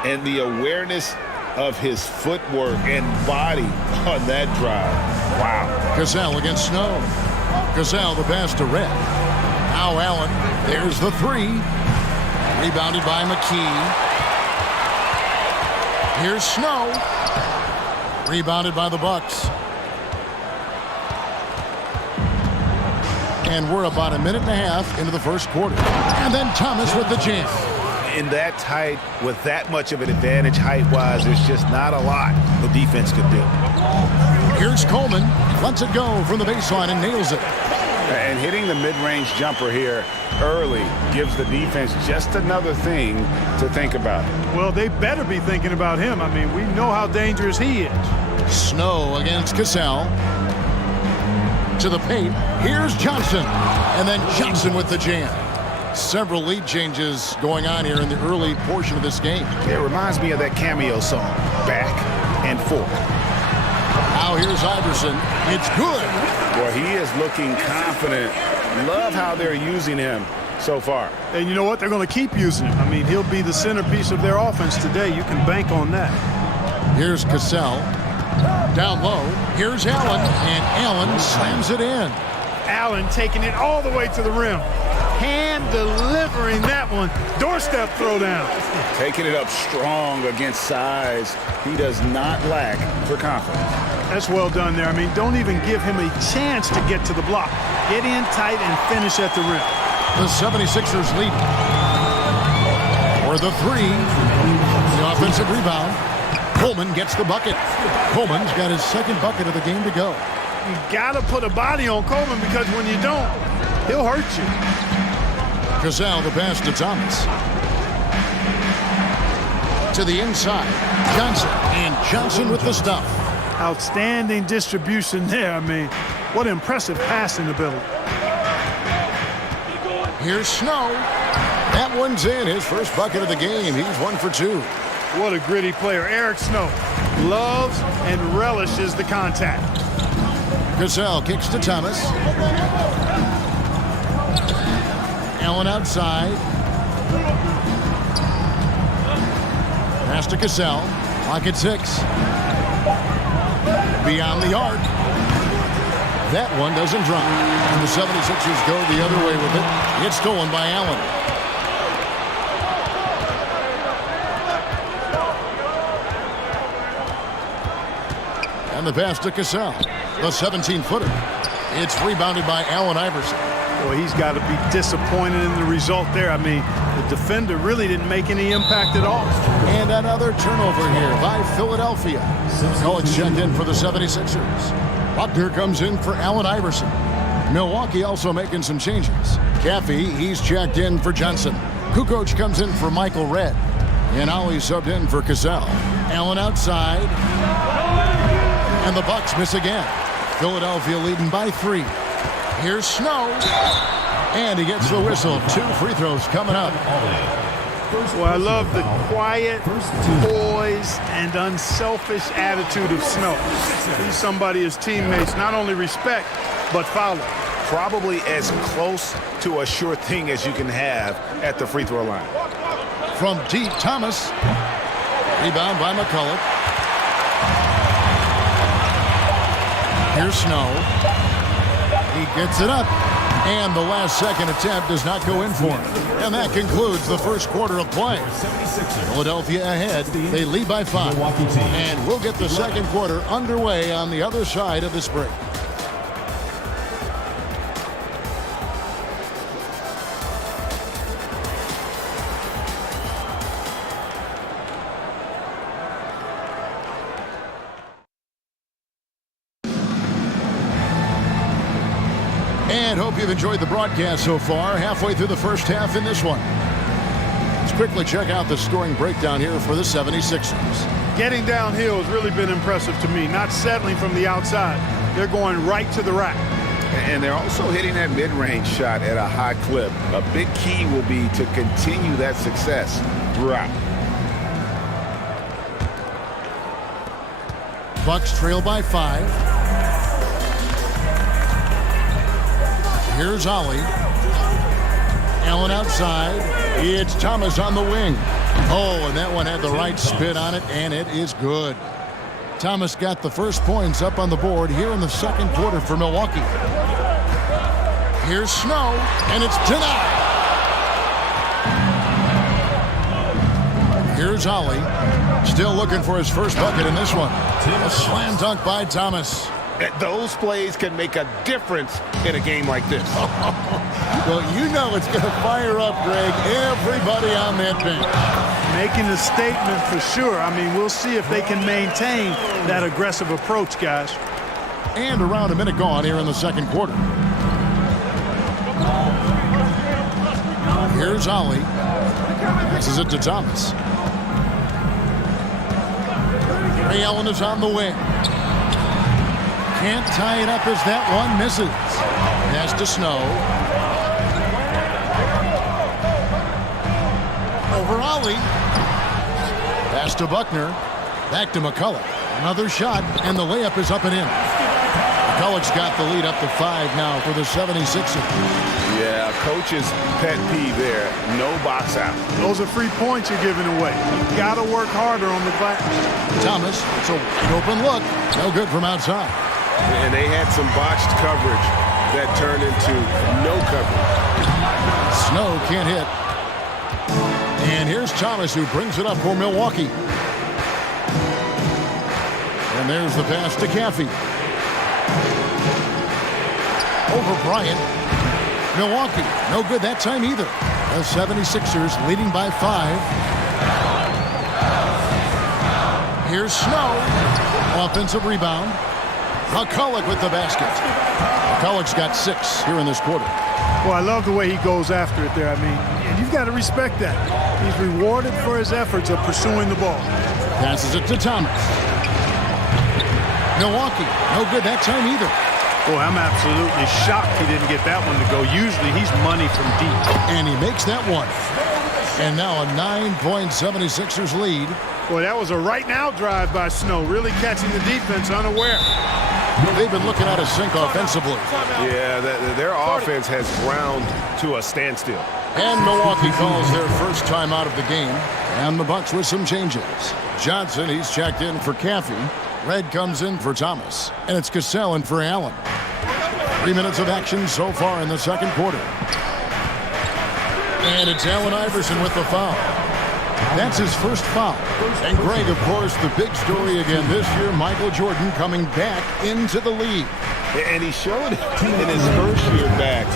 And the awareness of his footwork and body on that drive. Wow. Cassell against Snow. Cassell the pass to Red. Now Allen. There's the three. Rebounded by McKee. Here's Snow. Rebounded by the Bucks. And we're about a minute and a half into the first quarter. And then Thomas with the jam. In that tight, with that much of an advantage height-wise, there's just not a lot the defense could do. Here's Coleman. Lets it go from the baseline and nails it. And hitting the mid-range jumper here early gives the defense just another thing to think about. Well, they better be thinking about him. I mean, we know how dangerous he is. Snow against Cassell. To the paint. Here's Johnson. And then Johnson with the jam. Several lead changes going on here in the early portion of this game. It reminds me of that cameo song, Back and Forth. Now here's Iverson. It's good. Well, he is looking confident. Love how they're using him so far. And you know what? They're going to keep using him. I mean, he'll be the centerpiece of their offense today. You can bank on that. Here's Cassell. Down low. Here's Allen. And Allen slams it in. Allen taking it all the way to the rim. Hand delivering that one. Doorstep throwdown. Taking it up strong against size. He does not lack for confidence. That's well done there. I mean, don't even give him a chance to get to the block. Get in tight and finish at the rim. The 76ers lead. For the three. The offensive rebound. Coleman gets the bucket. Coleman's got his second bucket of the game to go. You got to put a body on Coleman because when you don't, he'll hurt you. Cassell the pass to Thomas. To the inside. Johnson. And Johnson with the stuff. Outstanding distribution there. I mean, what impressive passing ability. Here's Snow. That one's in. His first bucket of the game. He's 1 for 2. What a gritty player. Eric Snow loves and relishes the contact. Cassell kicks to Thomas. Allen outside. Pass to Cassell. Clock at 6. Beyond the arc. That one doesn't drop. And the 76ers go the other way with it. It's stolen by Allen. And the pass to Cassell. The 17-footer. It's rebounded by Allen Iverson. Well, he's got to be disappointed in the result there. I mean, the defender really didn't make any impact at all. And another turnover here by Philadelphia. Collins checked in for the 76ers. Buckner comes in for Allen Iverson. Milwaukee also making some changes. Caffey, he's checked in for Johnson. Kukoc comes in for Michael Redd. And Ollie subbed in for Cassell. Allen outside. And the Bucks miss again. Philadelphia leading by 3. Here's Snow. And he gets the whistle. 2 free throws coming up. Well, I love the quiet, poise, and unselfish attitude of Snow. He's somebody his teammates not only respect, but follow. Probably as close to a sure thing as you can have at the free throw line. From deep, Thomas. Rebound by McCullough. Here's Snow. He gets it up. And the last second attempt does not go in for him. And that concludes the first quarter of play. Philadelphia ahead. They lead by 5. And we'll get the second quarter underway on the other side of this break. And hope you've enjoyed the broadcast so far. Halfway through the first half in this one. Let's quickly check out the scoring breakdown here for the 76ers. Getting downhill has really been impressive to me. Not settling from the outside. They're going right to the rack. And they're also hitting that mid-range shot at a high clip. A big key will be to continue that success throughout. Bucks trail by 5. Here's Ollie. Allen outside. It's Thomas on the wing. Oh, and that one had the right spin on it, and it is good. Thomas got the first points up on the board here in the second quarter for Milwaukee. Here's Snow, and it's denied. Here's Ollie. Still looking for his first bucket in this one. A slam dunk by Thomas. Those plays can make a difference in a game like this. Well, you know it's going to fire up, Greg, everybody on that bench. Making a statement for sure. I mean, we'll see if they can maintain that aggressive approach, guys. And around a minute gone here in the second quarter. Here's Ollie. Passes it to Thomas. Ray Allen is on the wing. Can't tie it up as that one misses. Pass to Snow. Over Ollie. Pass to Buckner. Back to McCullough. Another shot, and the layup is up and in. McCullough's got the lead up to 5 now for the 76ers. Yeah, coach's pet peeve there. No box out. Those are free points you're giving away. You've got to work harder on the glass. Thomas, it's a wide open look. No good from outside. And they had some botched coverage that turned into no coverage. Snow can't hit. And here's Thomas, who brings it up for Milwaukee. And there's the pass to Caffey. Over Bryant. Milwaukee, no good that time either. The 76ers leading by 5. Here's Snow. Offensive rebound. McCullough with the basket. McCullough's got 6 here in this quarter. Well, I love the way he goes after it there. I mean, you've got to respect that. He's rewarded for his efforts of pursuing the ball. Passes it to Thomas. Milwaukee, no good that time either. Boy, I'm absolutely shocked he didn't get that one to go. Usually he's money from deep. And he makes that one. And now a 9-point 76ers lead. Boy, that was a right now drive by Snow, really catching the defense unaware. They've been looking out of sync offensively. Yeah, their offense has ground to a standstill. And Milwaukee calls their first time out of the game. And the Bucks with some changes. Johnson, he's checked in for Caffey. Red comes in for Thomas. And it's Cassell in for Allen. 3 minutes of action so far in the second quarter. And it's Allen Iverson with the foul. That's his first foul. And Greg, of course, the big story again this year, Michael Jordan coming back into the league. And he showed it in his first year back.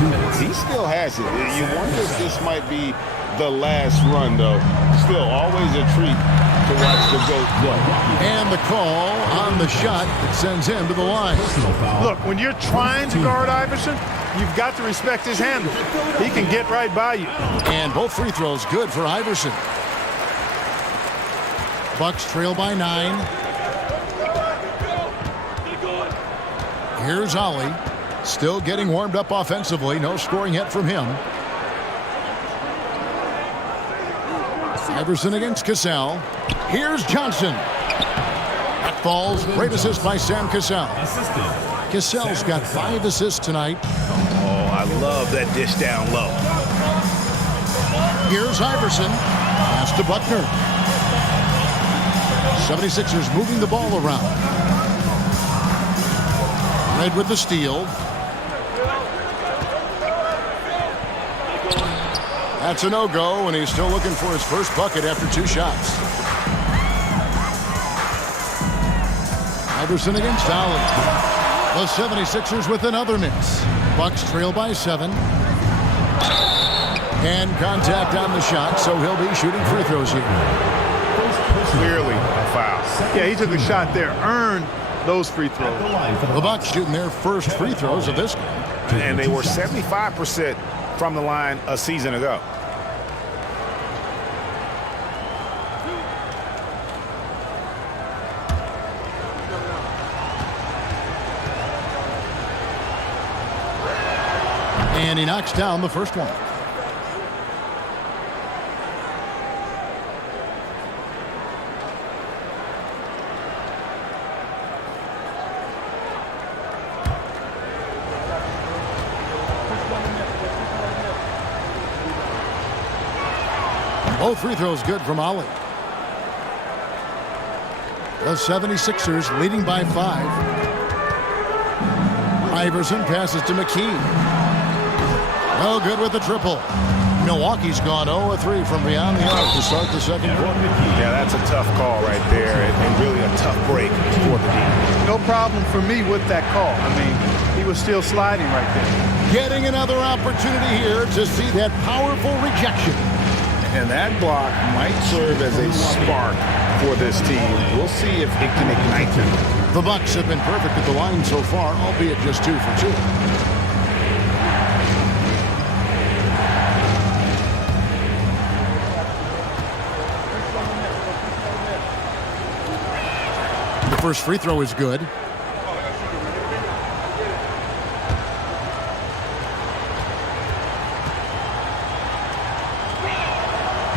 He still has it. You wonder if this might be the last run, though. Still, always a treat to watch the GOAT play. And the call on the shot that sends him to the line. Look, when you're trying to guard Iverson, you've got to respect his handle. He can get right by you. And both free throws good for Iverson. Bucks trail by 9. Here's Ollie. Still getting warmed up offensively. No scoring yet from him. Iverson against Cassell. Here's Johnson. That falls. Great assist by Sam Cassell. Cassell's got 5 assists tonight. Oh, I love that dish down low. Here's Iverson. Pass to Buckner. 76ers moving the ball around. Red with the steal. That's a no-go, and he's still looking for his first bucket after 2 shots. Iverson against Allen. The 76ers with another miss. Bucks trail by 7. And contact on the shot, so he'll be shooting free throws here. Clearly a foul. Yeah, he took a shot there, earned those free throws. The Bucks shooting their first free throws of this game. And they were 75% from the line a season ago. And he knocks down the first one. Both free throws good from Ollie. The 76ers leading by 5. Iverson passes to McKee. No good with the triple. Milwaukee's gone 0-3 from beyond the arc to start the second quarter. Yeah, that's a tough call right there, and really a tough break for the team. No problem for me with that call. I mean, he was still sliding right there. Getting another opportunity here to see that powerful rejection. And that block might serve as a spark for this team. We'll see if it can ignite them. The Bucks have been perfect at the line so far, albeit just 2 for 2. The first free throw is good.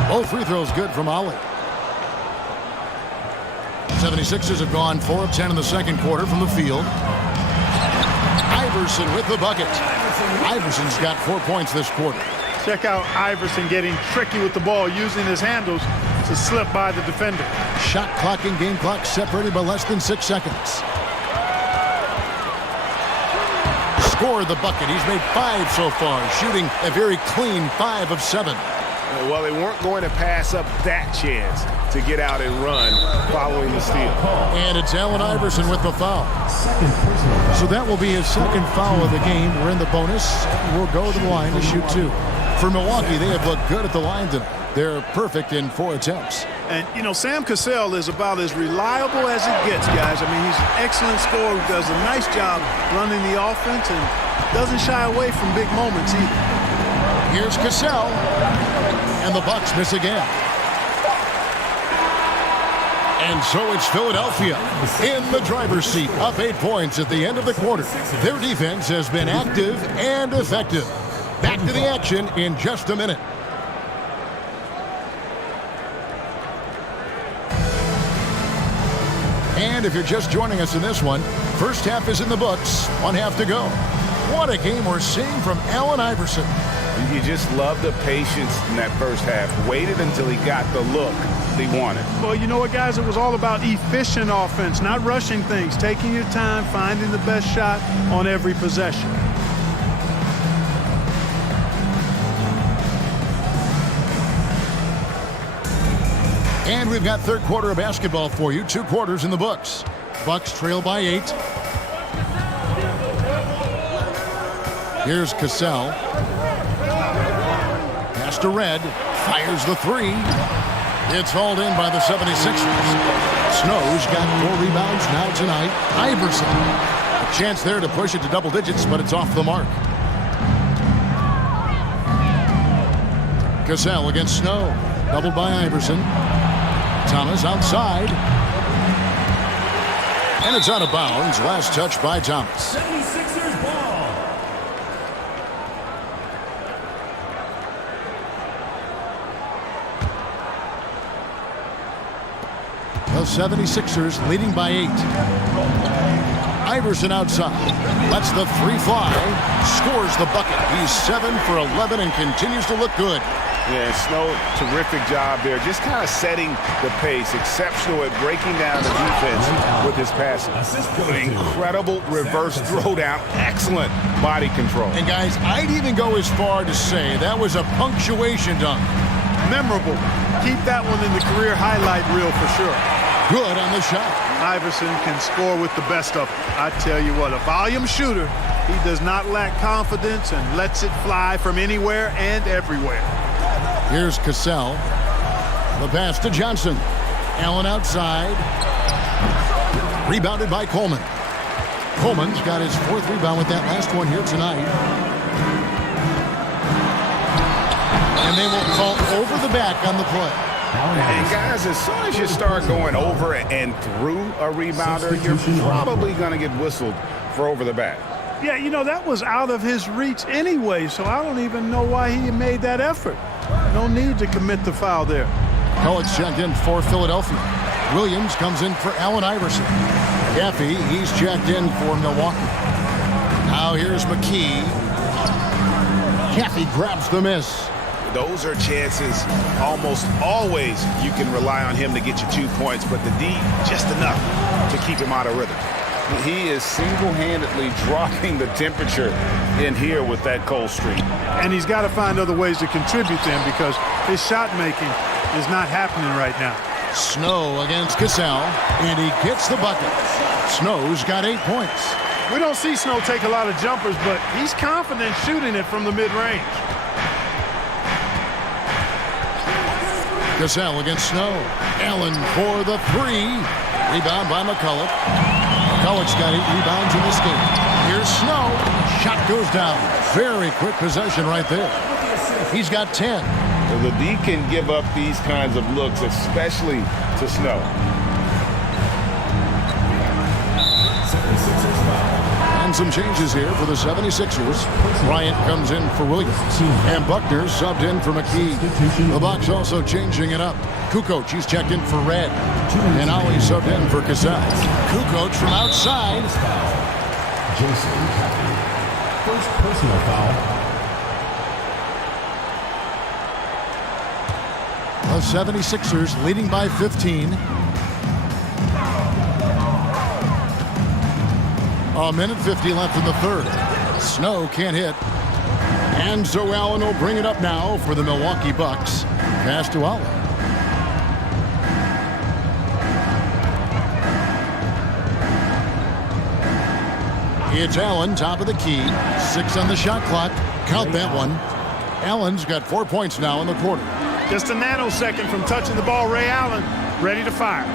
Both free throws good from Ollie. 76ers have gone 4 of 10 in the second quarter from the field. Iverson with the bucket. Iverson's got 4 points this quarter. Check out Iverson getting tricky with the ball, using his handles to slip by the defender. Shot clock and game clock separated by less than 6 seconds. Scored the bucket. He's made 5 so far, shooting a very clean 5 of 7. Well, they weren't going to pass up that chance to get out and run following the steal. And it's Allen Iverson with the foul. So that will be his second foul of the game. We're in the bonus. We'll go to the line to shoot 2. For Milwaukee, they have looked good at the line tonight. They're perfect in 4 attempts. And, you know, Sam Cassell is about as reliable as it gets, guys. I mean, he's an excellent scorer who does a nice job running the offense and doesn't shy away from big moments either. Here's Cassell. And the Bucks miss again. And so it's Philadelphia in the driver's seat, up 8 points at the end of the quarter. Their defense has been active and effective. Back to the action in just a minute. And if you're just joining us in this one, first half is in the books, 1 half to go. What a game we're seeing from Allen Iverson. You just love the patience in that first half. Waited until he got the look he wanted. Well, you know what, guys? It was all about efficient offense, not rushing things, taking your time, finding the best shot on every possession. And we've got third quarter of basketball for you. 2 quarters in the books. Bucks trail by 8. Here's Cassell. Pass to Red. Fires the 3. It's hauled in by the 76ers. Snow's got 4 rebounds now tonight. Iverson. A chance there to push it to double digits, but it's off the mark. Cassell against Snow. Doubled by Iverson. Thomas outside. And it's out of bounds. Last touch by Thomas. 76ers ball. The 76ers leading by 8. Iverson outside. Lets the 3 fly. Scores the bucket. He's 7 for 11 and continues to look good. Yeah, Snow, terrific job there. Just kind of setting the pace. Exceptional at breaking down the defense with his passing. Incredible reverse throwdown. Excellent body control. And guys, I'd even go as far to say that was a punctuation dunk. Memorable. Keep that one in the career highlight reel for sure. Good on the shot. Iverson can score with the best of them. I tell you what, a volume shooter. He does not lack confidence and lets it fly from anywhere and everywhere. Here's Cassell. The pass to Johnson. Allen outside. Rebounded by Coleman. Coleman's got his 4th rebound with that last one here tonight. And they will call over the back on the play. And guys, as soon as you start going over and through a rebounder, you're probably going to get whistled for over the back. Yeah, you know, that was out of his reach anyway, so I don't even know why he made that effort. No need to commit the foul there. Coates checked in for Philadelphia. Williams comes in for Allen Iverson. Caffey, he's checked in for Milwaukee. Now here's McKee. Caffey grabs the miss. Those are chances almost always you can rely on him to get you 2 points, but the D just enough to keep him out of rhythm. He is single-handedly dropping the temperature in here with that cold streak. And he's got to find other ways to contribute to him because his shot making is not happening right now. Snow against Cassell, and he gets the bucket. Snow's got 8 points. We don't see Snow take a lot of jumpers, but he's confident shooting it from the mid-range. Cassell against Snow. Allen for the 3. Rebound by McCullough. McCullough's got 8 rebounds in this game. Here's Snow. Shot goes down. Very quick possession right there. He's got 10. So the D can give up these kinds of looks, especially to Snow. And some changes here for the 76ers. Bryant comes in for Williams. And Buckner subbed in for McKee. The Bucks also changing it up. Kukoc, he's checked in for Red. And Ali subbed in for Cassell. Kukoc from outside. Jason Caffey. First personal foul. The 76ers leading by 15. A minute 50 left in the third. Snow can't hit. And so Allen will bring it up now for the Milwaukee Bucks. Pass to Allen. It's Allen, top of the key. 6 on the shot clock. Count that one. Allen's got 4 points now in the quarter. Just a nanosecond from touching the ball, Ray Allen, ready to fire.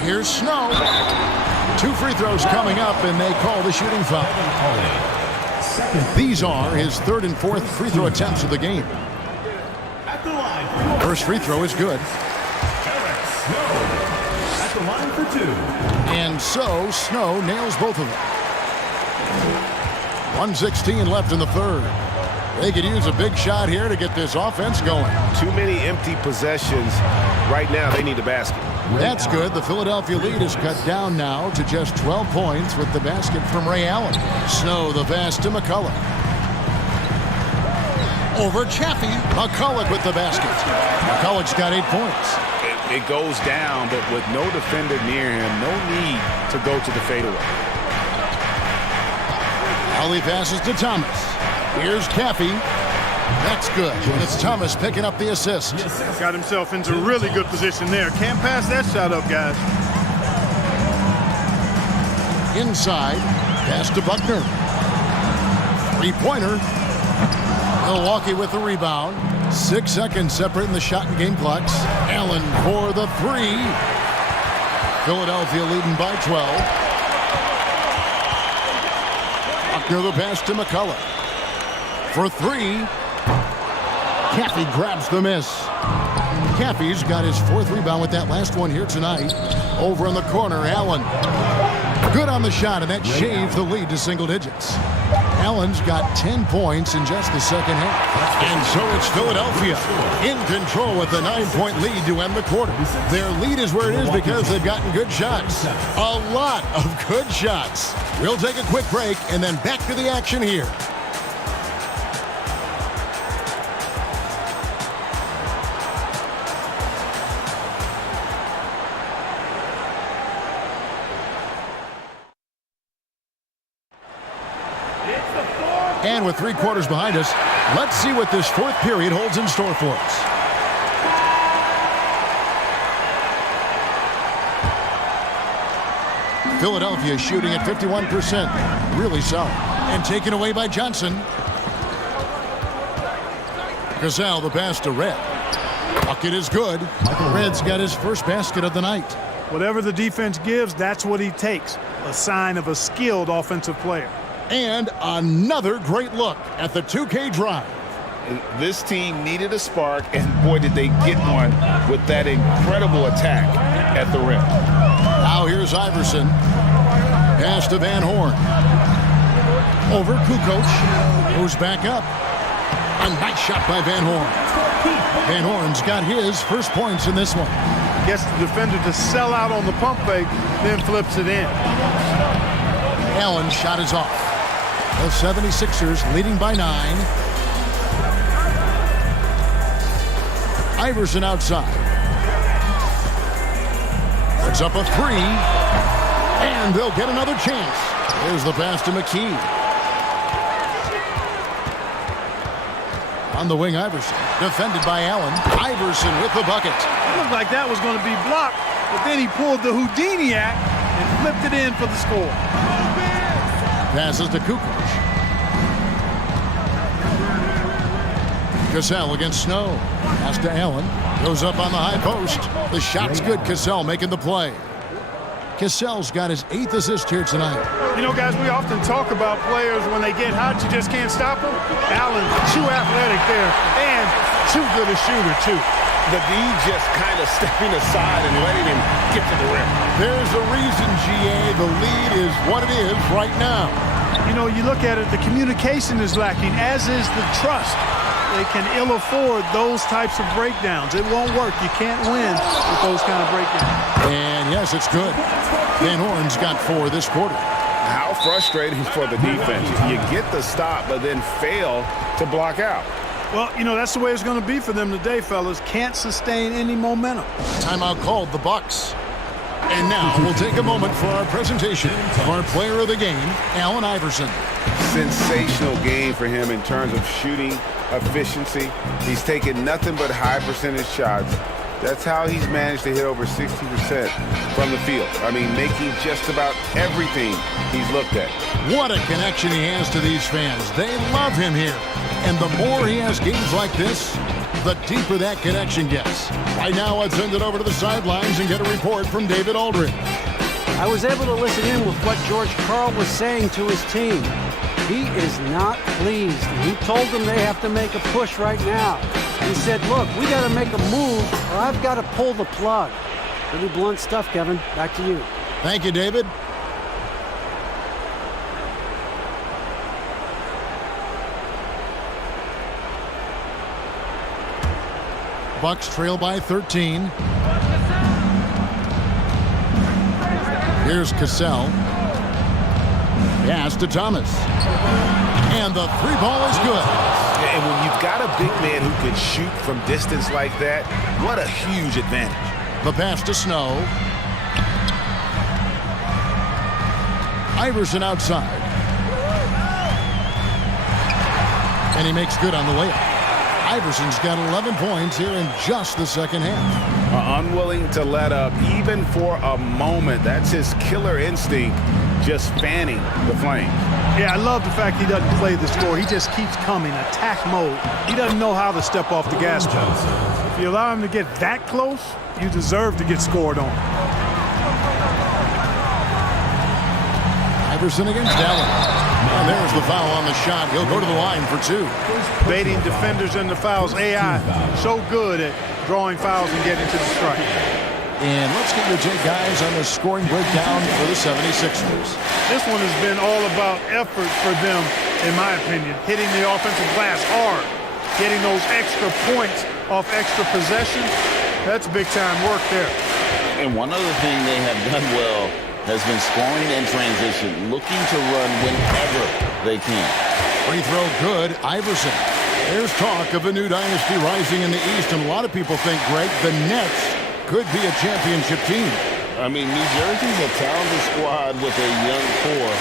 Here's Snow. 2 free throws coming up, and they call the shooting foul. These are his 3rd and 4th free throw attempts of the game. At the line, First free throw is good. Eric Snow at the line for 2. And so Snow nails both of them. 1:16 left in the third. They could use a big shot here to get this offense going. Too many empty possessions. Right now, they need a basket. That's good. The Philadelphia lead is cut down now to just 12 points with the basket from Ray Allen. Snow the pass to McCulloch. Over Chaffee. McCulloch with the basket. McCulloch's got 8 points. It goes down, but with no defender near him, no need to go to the fadeaway. Alley passes to Thomas. Here's Caffey. That's good. And it's Thomas picking up the assist. Got himself into a really good position there. Can't pass that shot up, guys. Inside. Pass to Buckner. Three-pointer. Milwaukee with the rebound. 6 seconds separating the shot and game clocks. Allen for the three. Philadelphia leading by 12. Buckner the pass to McCulloch. For three. Caffey grabs the miss. Caffey's got his 4th rebound with that last one here tonight. Over in the corner, Allen. Good on the shot, and that shaves the lead to single digits. Allen's got 10 points in just the second half. And so it's Philadelphia in control with a 9-point lead to end the quarter. Their lead is where it is because they've gotten good shots. A lot of good shots. We'll take a quick break and then back to the action here. And with 3 quarters behind us, let's see what this 4th period holds in store for us. Philadelphia shooting at 51%. Really solid. And taken away by Johnson. Gazelle the pass to Red. Bucket is good. Red's got his first basket of the night. Whatever the defense gives, that's what he takes. A sign of a skilled offensive player. And another great look at the 2K drive. This team needed a spark, and boy, did they get one with that incredible attack at the rim. Now here's Iverson. Pass to Van Horn. Over Kukoc. Moves back up. A nice shot by Van Horn. Van Horn's got his first points in this one. Gets the defender to sell out on the pump fake, then flips it in. Allen's shot is off. The 76ers leading by 9. Iverson outside. Puts up a 3. And they'll get another chance. There's the pass to McKee. On the wing, Iverson. Defended by Allen. Iverson with the bucket. It looked like that was going to be blocked, but then he pulled the Houdini act and flipped it in for the score. Passes to Kukoc. Cassell against Snow. Pass to Allen. Goes up on the high post. The shot's good. Cassell making the play. Cassell's got his 8th assist here tonight. You know, guys, we often talk about players when they get hot, you just can't stop them. Allen, too athletic there, and too good a shooter, too. The D just kind of stepping aside and letting him get to the rim. There's a reason, GA. The lead is what it is right now. You know, you look at it, the communication is lacking, as is the trust. They can ill afford those types of breakdowns. It won't work. You can't win with those kind of breakdowns. And yes, it's good. Van Horn's got 4 this quarter. How frustrating for the defense. You get the stop, but then fail to block out. Well, you know, that's the way it's going to be for them today, fellas. Can't sustain any momentum. Timeout called, the Bucks. And now we'll take a moment for our presentation of our player of the game, Allen Iverson. Sensational game for him in terms of shooting efficiency. He's taken nothing but high percentage shots. That's how he's managed to hit over 60% from the field. I mean, making just about everything he's looked at. What a connection he has to these fans. They love him here. And the more he has games like this, the deeper that connection gets. Right now, let's send it over to the sidelines and get a report from David Aldridge. I was able to listen in with what George Karl was saying to his team. He is not pleased. He told them they have to make a push right now. He said, look, we got to make a move or I've got to pull the plug. Pretty blunt stuff, Kevin. Back to you. Thank you, David. Bucks trail by 13. Here's Cassell. Pass to Thomas. And the three ball is good. And when you've got a big man who can shoot from distance like that, what a huge advantage. The pass to Snow. Iverson outside. And he makes good on the layup. Iverson's got 11 points here in just the second half. Unwilling to let up even for a moment. That's his killer instinct, just fanning the flames. Yeah, I love the fact he doesn't play the score. He just keeps coming, attack mode. He doesn't know how to step off the gas pedal. If you allow him to get that close, you deserve to get scored on. Iverson against Allen. And there's the foul on the shot. He'll go to the line for two. Baiting defenders into fouls. AI, so good at drawing fouls and getting to the strike. And let's get your take, guys, on the scoring breakdown for the 76ers. This one has been all about effort for them, in my opinion. Hitting the offensive glass hard. Getting those extra points off extra possessions. That's big-time work there. And one other thing they have done well has been scoring in transition, looking to run whenever they can. Free throw good. Iverson. There's talk of a new dynasty rising in the East, and a lot of people think, Greg, the Nets could be a championship team. I mean, New Jersey's a talented squad with a young core,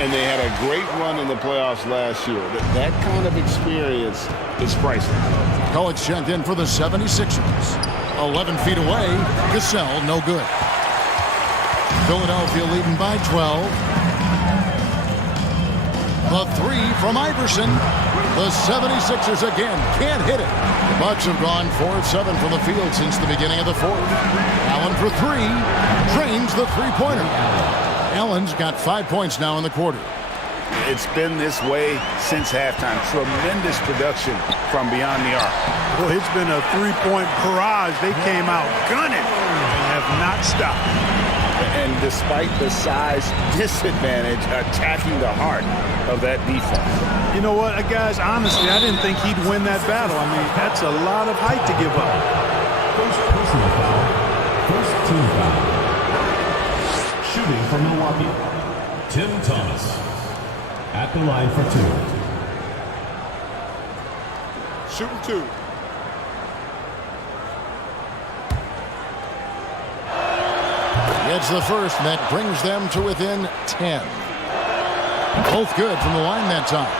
and they had a great run in the playoffs last year. That kind of experience is priceless. College checked in for the 76ers. 11 feet away. Cassell, no good. Philadelphia leading by 12. The three from Iverson. The 76ers again can't hit it. The Bucks have gone 4 of 7 from the field since the beginning of the fourth. Allen for three. Drains the three-pointer. Allen's got 5 points now in the quarter. It's been this way since halftime. Tremendous production from beyond the arc. Well, it's been a three-point barrage. They came out gunning and have not stopped. And despite the size disadvantage, attacking the heart of that defense. You know what, guys, honestly, I didn't think he'd win that battle. I mean, that's a lot of height to give up. First personal foul. First team foul. Shooting for Milwaukee, Tim Thomas. At the line for two. Shooting two. Gets the first, and that brings them to within 10. Both good from the line that time.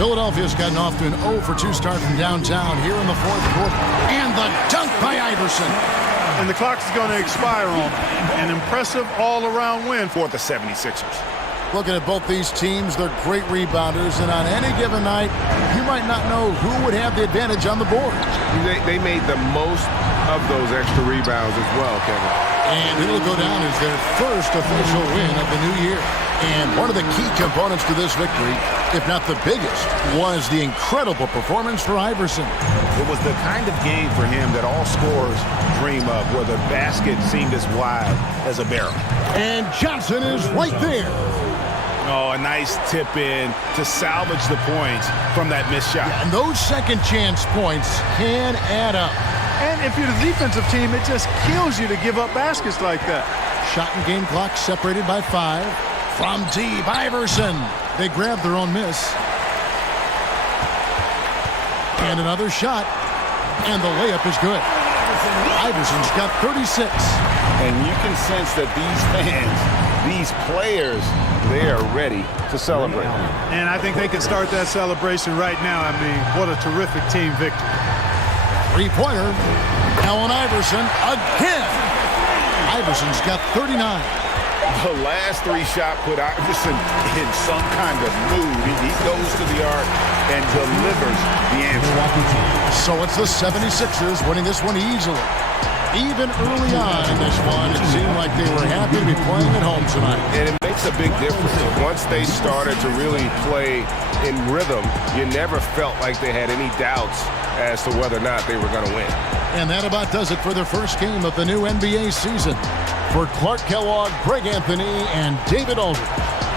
Philadelphia's gotten off to an 0 for 2 start from downtown here in the fourth quarter. And the dunk by Iverson. And the clock is going to expire on an impressive all-around win for the 76ers. Looking at both these teams, they're great rebounders, and on any given night, you might not know who would have the advantage on the board. They made the most of those extra rebounds as well, Kevin. And it'll go down as their first official win of the new year. And one of the key components to this victory, if not the biggest, was the incredible performance for Iverson. It was the kind of game for him that all scorers dream of, where the basket seemed as wide as a barrel. And Johnson is right there. Oh, a nice tip in to salvage the points from that missed shot. Yeah, and those second chance points can add up. And if you're the defensive team, it just kills you to give up baskets like that. Shot and game clock separated by 5. From deep, Iverson. They grabbed their own miss. And another shot. And the layup is good. Iverson's got 36. And you can sense that these fans, these players, they are ready to celebrate. And I think they can start that celebration right now. I mean, what a terrific team victory. Three-pointer. Allen Iverson again. Iverson's got 39. The last 3 shot put Iverson in some kind of mood. He goes to the arc and delivers the answer. So it's the 76ers winning this one easily. Even early on in this one, it seemed like they were happy to be playing at home tonight. And it makes That's a big difference. Once they started to really play in rhythm, you never felt like they had any doubts as to whether or not they were going to win. And that about does it for the first game of the new NBA season. For Clark Kellogg, Greg Anthony, and David Aldridge,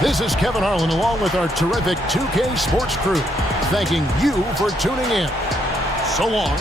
this is Kevin Harlan along with our terrific 2K Sports crew, thanking you for tuning in. So long.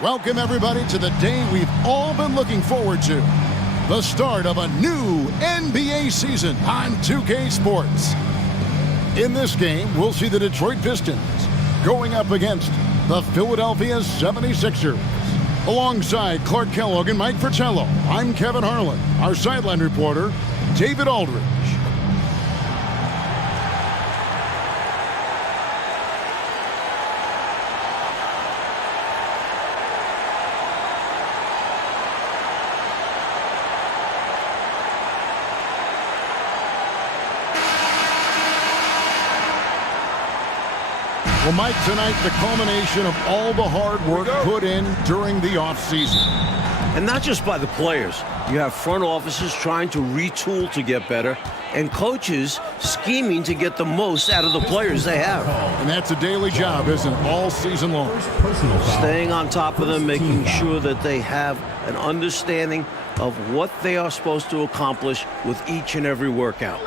Welcome, everybody, to the day we've all been looking forward to. The start of a new NBA season on 2K Sports. In this game, we'll see the Detroit Pistons going up against the Philadelphia 76ers. Alongside Clark Kellogg and Mike Fratello, I'm Kevin Harlan. Our sideline reporter, David Aldridge. Well, Mike, tonight the culmination of all the hard work put in during the offseason. And not just by the players. You have front offices trying to retool to get better, and coaches scheming to get the most out of the players they have. And that's a daily job, isn't it? All season long. Staying on top of them, making sure that they have an understanding of what they are supposed to accomplish with each and every workout.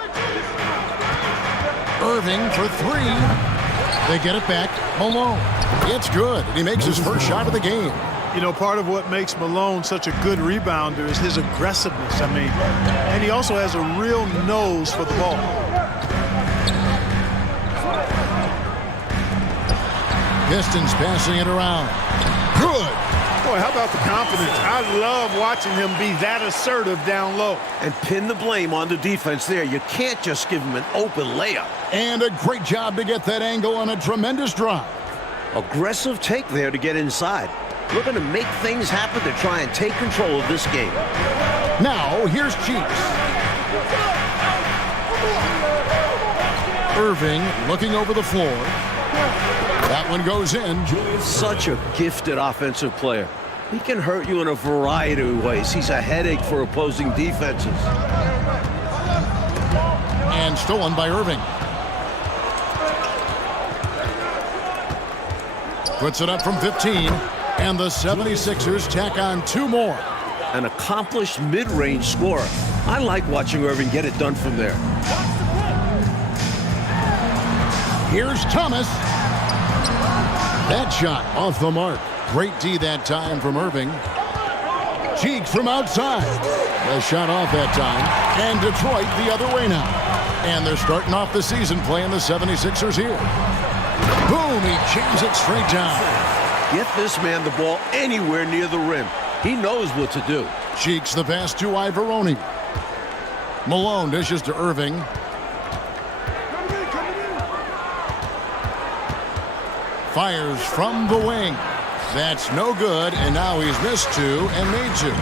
Irving for three. They get it back. Malone. It's good. He makes his first shot of the game. You know, part of what makes Malone such a good rebounder is his aggressiveness. I mean, and he also has a real nose for the ball. Pistons passing it around. Good. Boy, how about the confidence? I love watching him be that assertive down low. And pin the blame on the defense there. You can't just give him an open layup. And a great job to get that angle on a tremendous drive. Aggressive take there to get inside. Looking to make things happen to try and take control of this game. Now, here's Cheeks. Irving looking over the floor. That one goes in. Such a gifted offensive player. He can hurt you in a variety of ways. He's a headache for opposing defenses. And stolen by Irving. Puts it up from 15. And the 76ers tack on two more. An accomplished mid-range scorer. I like watching Irving get it done from there. Here's Thomas. That shot off the mark. Great D that time from Irving. Cheeks from outside. The shot off that time. And Detroit the other way now. And they're starting off the season playing the 76ers here. Boom, he jams it straight down. Get this man the ball anywhere near the rim. He knows what to do. Cheeks the pass to Ivoroni. Malone dishes to Irving. Fires from the wing. That's no good, and now he's missed two and made two.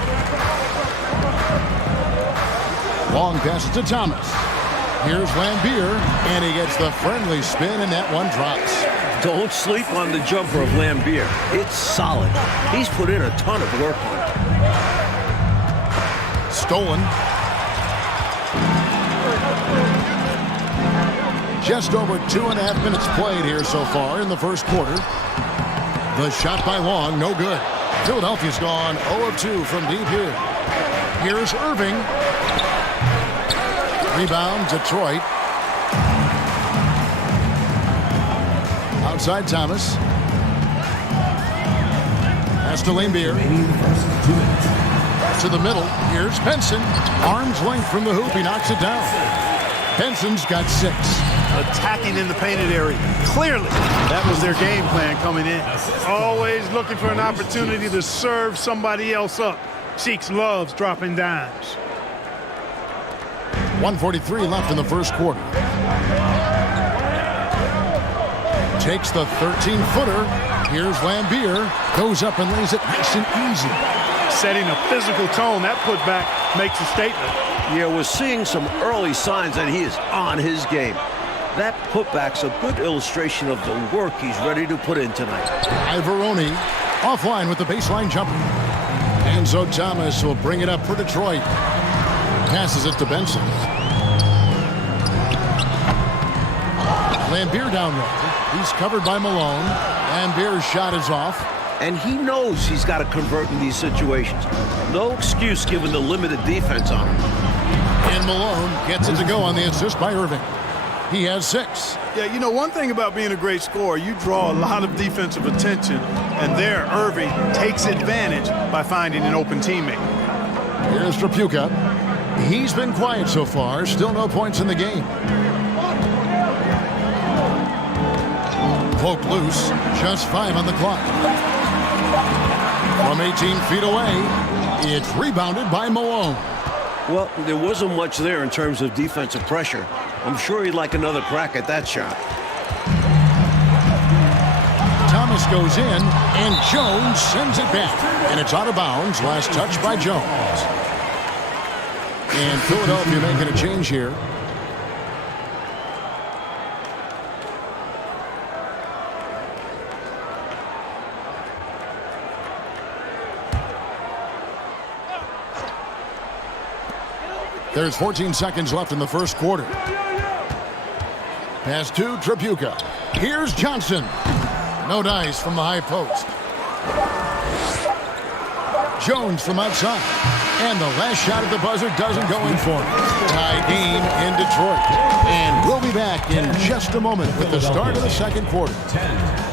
Long pass to Thomas. Here's Lambier, and he gets the friendly spin, and that one drops. Don't sleep on the jumper of Lambier. It's solid. He's put in a ton of work on it. Stolen. Just over 2.5 minutes played here so far in the first quarter. The shot by Long, no good. Philadelphia's gone 0 of 2 from deep here. Here's Irving. Rebound, Detroit. Outside Thomas. Pass to Laimbeer. To the middle. Here's Benson. Arm's length from the hoop. He knocks it down. Benson's got 6. Attacking in the painted area. Clearly, that was their game plan coming in. Always looking for an opportunity to serve somebody else up. Cheeks loves dropping dimes. 1:43 left in the first quarter. Takes the 13-footer. Here's Laimbeer. Goes up and lays it nice and easy. Setting a physical tone. That putback makes a statement. Yeah, we're seeing some early signs that he is on his game. That putback's a good illustration of the work he's ready to put in tonight. Ivoroni offline with the baseline jumper. Enzo Thomas will bring it up for Detroit. Passes it to Benson. Laimbeer down low. He's covered by Malone. Lambeer's shot is off. And he knows he's got to convert in these situations. No excuse given the limited defense on him. And Malone gets it to go on the assist by Irving. He has 6. Yeah, you know, one thing about being a great scorer, you draw a lot of defensive attention, and there Irving takes advantage by finding an open teammate. Here's Tripucka. He's been quiet so far. Still no points in the game. Poked loose. Just 5 on the clock. From 18 feet away, it's rebounded by Malone. Well, there wasn't much there in terms of defensive pressure. I'm sure he'd like another crack at that shot. Thomas goes in, and Jones sends it back. And it's out of bounds. Last touch by Jones. And Philadelphia making a change here. There's 14 seconds left in the first quarter. Pass to Tripucka. Here's Johnson. No dice from the high post. Jones from outside. And the last shot at the buzzer doesn't go in for him. Tie game in Detroit. And we'll be back in just a moment with the start of the second quarter. 10.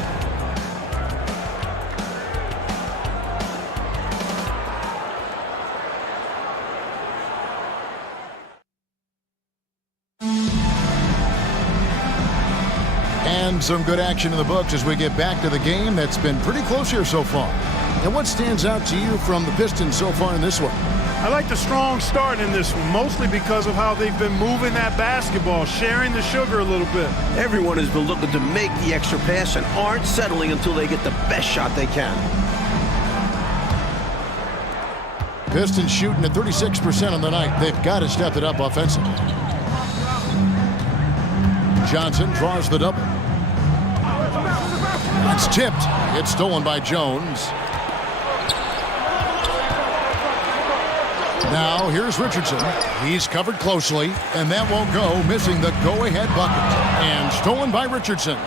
And some good action in the books as we get back to the game that's been pretty close here so far. And what stands out to you from the Pistons so far in this one? I like the strong start in this one, mostly because of how they've been moving that basketball, sharing the sugar a little bit. Everyone has been looking to make the extra pass and aren't settling until they get the best shot they can. Pistons shooting at 36% on the night. They've got to step it up offensively. Johnson draws the double. It's tipped. It's stolen by Jones. Now here's Richardson. He's covered closely, and that won't go, missing the go-ahead bucket. And stolen by Richardson.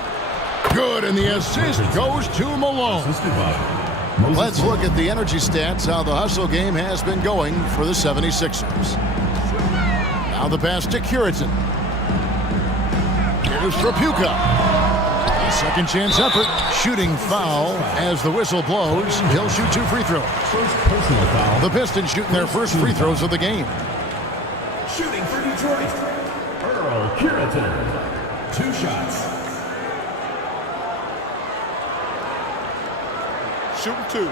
Good, and the assist goes to Malone. Let's look at the energy stats, how the hustle game has been going for the 76ers. Now the pass to Curitan. Here's Tripucka. Second chance effort. Shooting foul as the whistle blows. He'll shoot 2 free throws. The Pistons shooting their first free throws of the game. Shooting for Detroit, Earl Curitan. 2 shots. Shooting 2.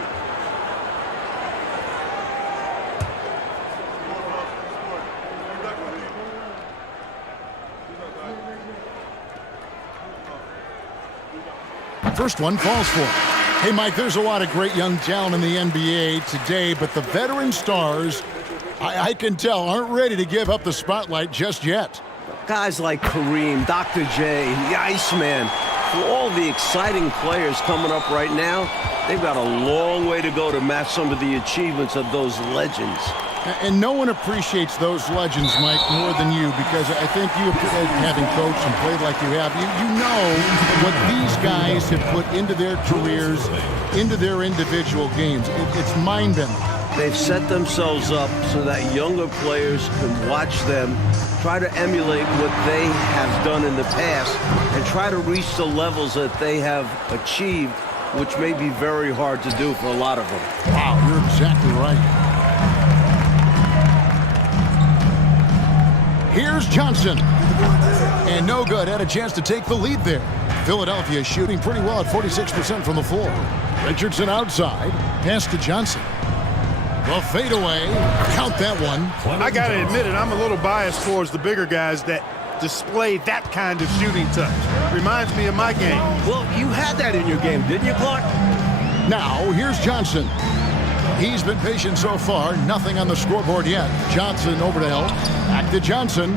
First one falls for him. Hey, Mike, there's a lot of great young talent in the NBA today, but the veteran stars, I can tell, aren't ready to give up the spotlight just yet. Guys like Kareem, Dr. J, the Iceman, for all the exciting players coming up right now, they've got a long way to go to match some of the achievements of those legends. And no one appreciates those legends, Mike, more than you, because I think you, having coached and played like you have, you know what these guys have put into their careers, into their individual games. It's mind-bending. They've set themselves up so that younger players can watch them, try to emulate what they have done in the past, and try to reach the levels that they have achieved, which may be very hard to do for a lot of them. Wow, you're exactly right. Here's Johnson. And no good. Had a chance to take the lead there. Philadelphia shooting pretty well at 46% from the floor. Richardson outside. Pass to Johnson. The fadeaway. Count that one. I got to admit it, I'm a little biased towards the bigger guys that display that kind of shooting touch. Reminds me of my game. Well, you had that in your game, didn't you, Clark? Now, here's Johnson. He's been patient so far. Nothing on the scoreboard yet. Johnson over to help. Back to Johnson.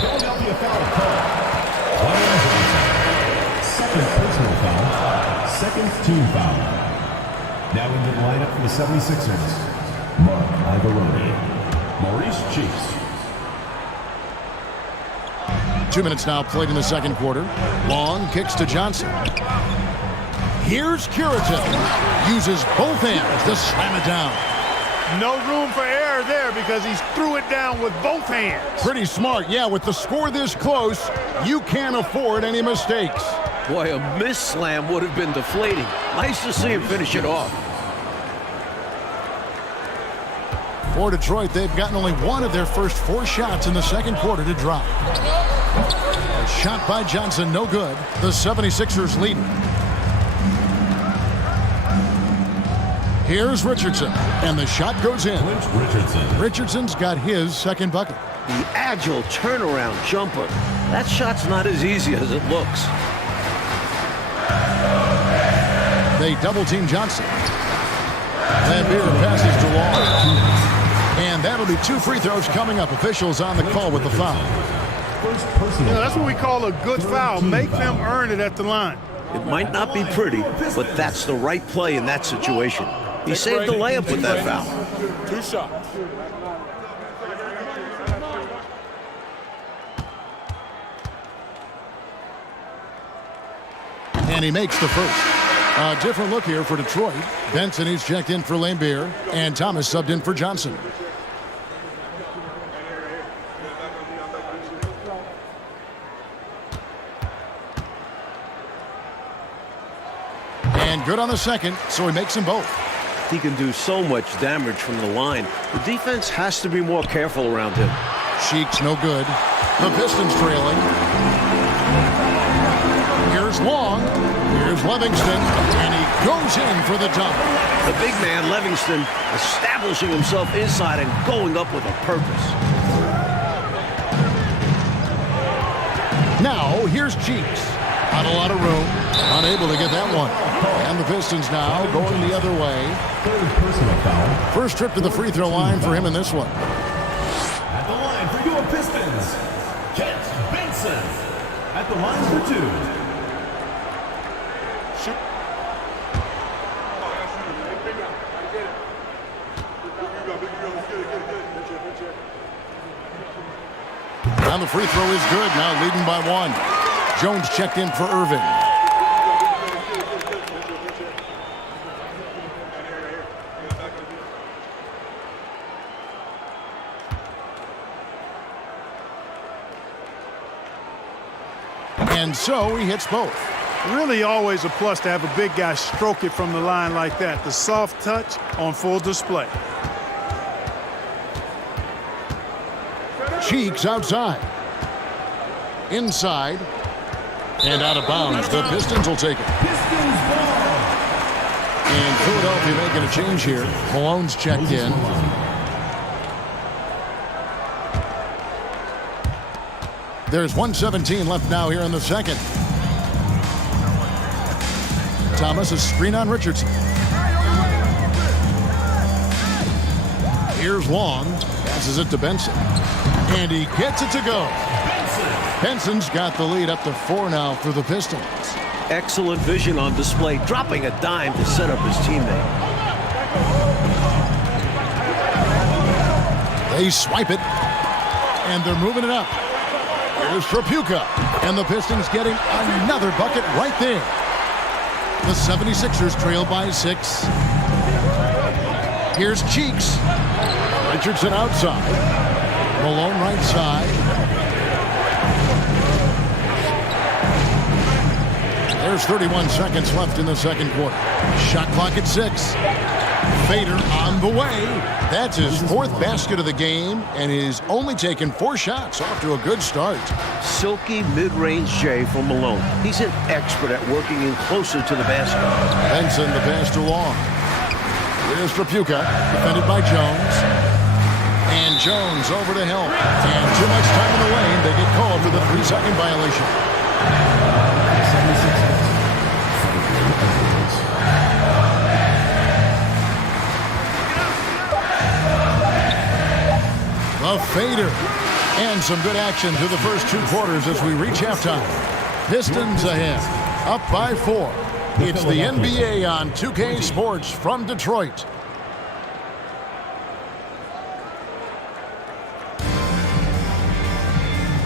Philadelphia foul call. Dwayne Johnson. Second personal foul. Second team foul. Now in the lineup for the 76ers. Mark Iavaroni. Maurice Cheeks. 2 minutes now played in the second quarter. Long kicks to Johnson. Here's Curitan. Uses both hands to slam it down. No room for error there because he threw it down with both hands. Pretty smart. Yeah, with the score this close, you can't afford any mistakes. Boy, a miss slam would have been deflating. Nice to see him finish it off. For Detroit, they've gotten only one of their first 4 shots in the second quarter to drop. A shot by Johnson, no good. The 76ers lead. Here's Richardson, and the shot goes in. Richardson's got his second bucket. The agile turnaround jumper. That shot's not as easy as it looks. They double-team Johnson. Lambeer passes to Long. And that'll be 2 free throws coming up. Officials on the call with the foul. That's what we call a good foul. Make them earn it at the line. It might not be pretty, but that's the right play in that situation. He saved the layup with that foul. 2 shots. And he makes the first. A different look here for Detroit. Benson is checked in for Lambeer, and Thomas subbed in for Johnson. And good on the second, so he makes them both. He can do so much damage from the line. The defense has to be more careful around him. Cheeks no good. The Pistons trailing. Here's Long. Here's Livingston. And he goes in for the dunk. The big man, Livingston, establishing himself inside and going up with a purpose. Now, here's Cheeks. Not a lot of room. Unable to get that one. And the Pistons now going the other way. First trip to the free throw line for him in this one. At the line for your Pistons, Kent Benson. At the line for 2. Shoot. And the free throw is good. Now leading by 1. Jones checked in for Irving. And so he hits both. Really always a plus to have a big guy stroke it from the line like that. The soft touch on full display. Cheeks outside. Inside. And out of bounds. The Pistons will take it. And Philadelphia making a change here. Malone's checked in. There's 1:17 left now here in the second. Thomas, a screen on Richardson. Here's Long. Passes it to Benson. And he gets it to go. Benson's got the lead up to 4 now for the Pistons. Excellent vision on display, dropping a dime to set up his teammate. They swipe it, and they're moving it up. Here's Tripucka, and the Pistons getting another bucket right there. The 76ers trail by 6. Here's Cheeks. Richardson outside. Malone right side. There's 31 seconds left in the second quarter. Shot clock at 6. Fader on the way. That's his 4th basket of the game, and he's only taken 4 shots. Off to a good start. Silky mid-range J from Malone. He's an expert at working in closer to the basket. Benson the pass to Long. Here's Tripucka, defended by Jones. And Jones over to help. And too much time in the lane. They get called for the 3-second violation. A fader. And some good action through the first 2 quarters as we reach halftime. Pistons ahead, up by 4. It's the NBA on 2K Sports from Detroit.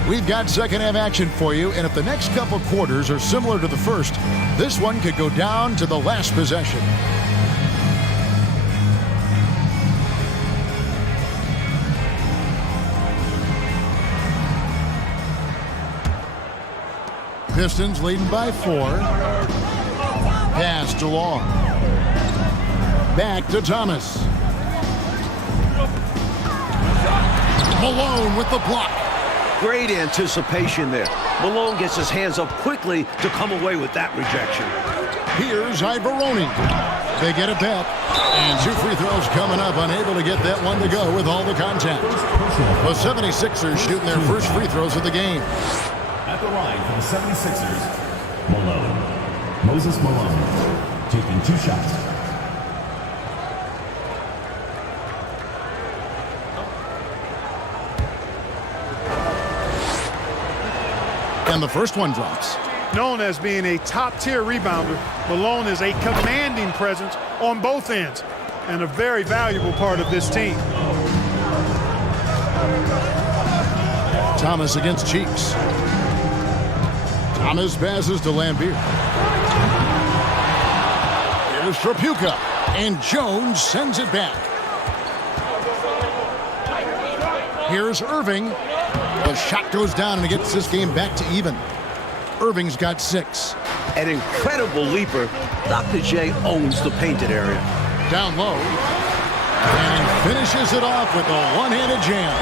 We've got second half action for you, and if the next couple quarters are similar to the first, this one could go down to the last possession. Pistons leading by 4. Pass to Long. Back to Thomas. Malone with the block. Great anticipation there. Malone gets his hands up quickly to come away with that rejection. Here's Ivoroni. They get it back. And 2 free throws coming up, unable to get that one to go with all the contact. The 76ers shooting their first free throws of the game. At the line for the 76ers, Malone. Moses Malone taking 2 shots. And the first one drops. Known as being a top-tier rebounder, Malone is a commanding presence on both ends and a very valuable part of this team. Thomas against Cheeks. Thomas passes to Lambier. Here's Tripucka, and Jones sends it back. Here's Irving. The shot goes down, and it gets this game back to even. Irving's got 6. An incredible leaper. Dr. J owns the painted area. Down low. And he finishes it off with a one-handed jam.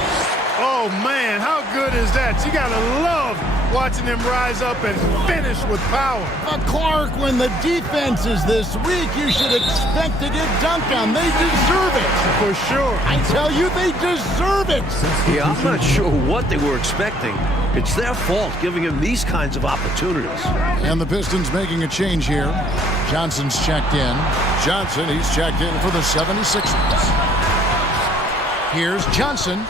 Oh, man, how good is that? You got to love watching them rise up and finish with power. But Clark, when the defense is this weak, you should expect to get dunked on. They deserve it. For sure. I tell you, they deserve it. Yeah, I'm not sure what they were expecting. It's their fault giving him these kinds of opportunities. And the Pistons making a change here. Johnson's checked in. Johnson, he's checked in for the 76ers. Here's Johnson.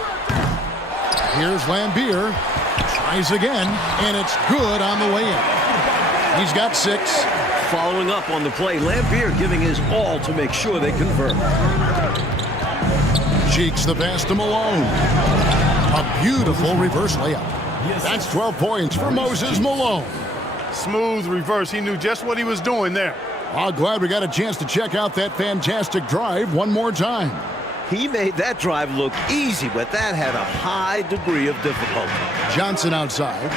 Here's Lambier. Tries again, and it's good on the way in. He's got 6. Following up on the play, Lambier giving his all to make sure they convert. Cheeks the pass to Malone. A beautiful reverse layup. That's 12 points for Moses Malone. Smooth reverse. He knew just what he was doing there. I'm glad we got a chance to check out that fantastic drive one more time. He made that drive look easy, but that had a high degree of difficulty. Johnson outside.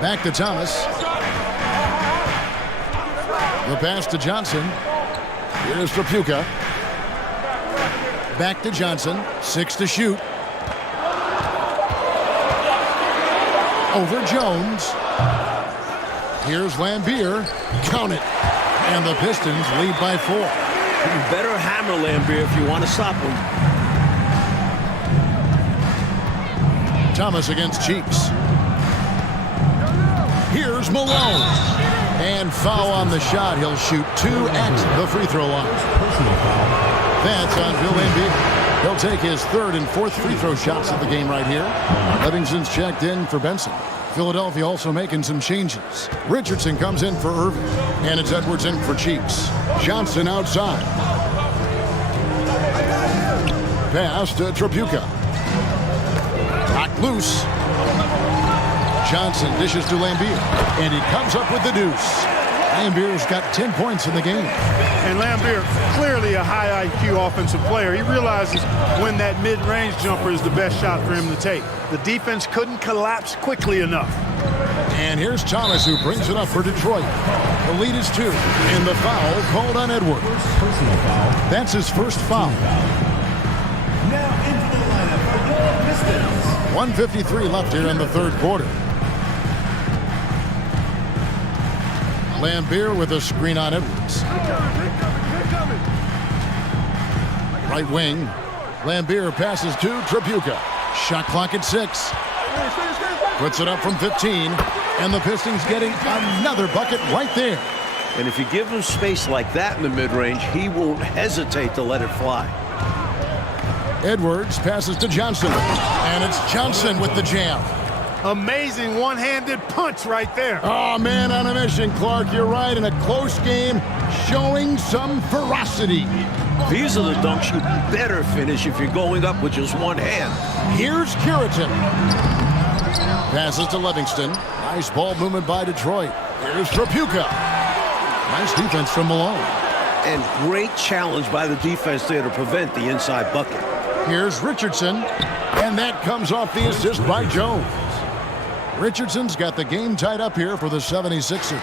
Back to Thomas. The pass to Johnson. Here's Tripucka. Back to Johnson. 6 to shoot. Over Jones. Here's Lambier. Count it. And the Pistons lead by 4. You better hammer Lambier if you want to stop him. Thomas against Cheeks. Here's Malone. And foul on the shot. He'll shoot 2 at the free throw line. That's on Bill Lambier. He'll take his 3rd and 4th free throw shots of the game right here. Livingston's checked in for Benson. Philadelphia also making some changes. Richardson comes in for Irving. And it's Edwards in for Cheeks. Johnson outside. Pass to Tripucka. Knocked loose. Johnson dishes to Lambier, and he comes up with the deuce. Lambier's got 10 points in the game. And Lambier, clearly a high IQ offensive player. He realizes when that mid-range jumper is the best shot for him to take. The defense couldn't collapse quickly enough. And here's Thomas, who brings it up for Detroit. The lead is 2, and the foul called on Edwards. Personal foul. That's his first foul. Now into the lineup for your Pistons. 1:53 left here in the third quarter. Lambier with a screen on Edwards. Right wing. Lambier passes to Tripucka. Shot clock at 6. Puts it up from 15. And the Pistons getting another bucket right there. And if you give him space like that in the mid-range, he won't hesitate to let it fly. Edwards passes to Johnson. And it's Johnson with the jam. Amazing one-handed punch right there. Oh, man on a mission, Clark. You're right. In a close game, showing some ferocity. These are the dunks you better finish if you're going up with just one hand. Here's Curitan. Passes to Livingston. Nice ball movement by Detroit. Here's Tripucka. Nice defense from Malone. And great challenge by the defense there to prevent the inside bucket. Here's Richardson. And that comes off the assist by Jones. Richardson's got the game tied up here for the 76ers.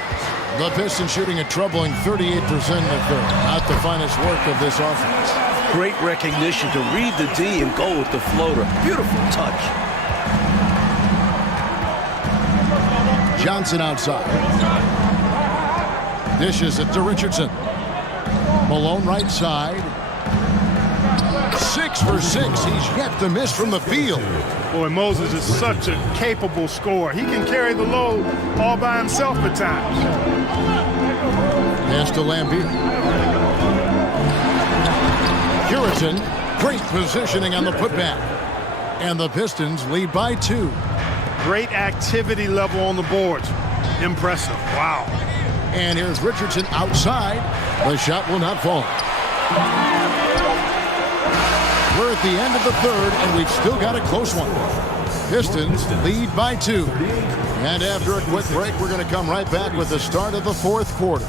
The Pistons shooting a troubling 38% in the third. Not the finest work of this offense. Great recognition to read the D and go with the floater. Beautiful touch. Johnson outside. Dishes it to Richardson. Malone right side. 6 for 6. He's yet to miss from the field. Boy, Moses is such a capable scorer. He can carry the load all by himself at times. Pass to Lambier. Curitan, great positioning on the putback. And the Pistons lead by 2. Great activity level on the boards. Impressive. Wow. And here's Richardson outside. The shot will not fall. We're at the end of the third, and we've still got a close one. Pistons lead by 2. And after a quick break, we're going to come right back with the start of the fourth quarter.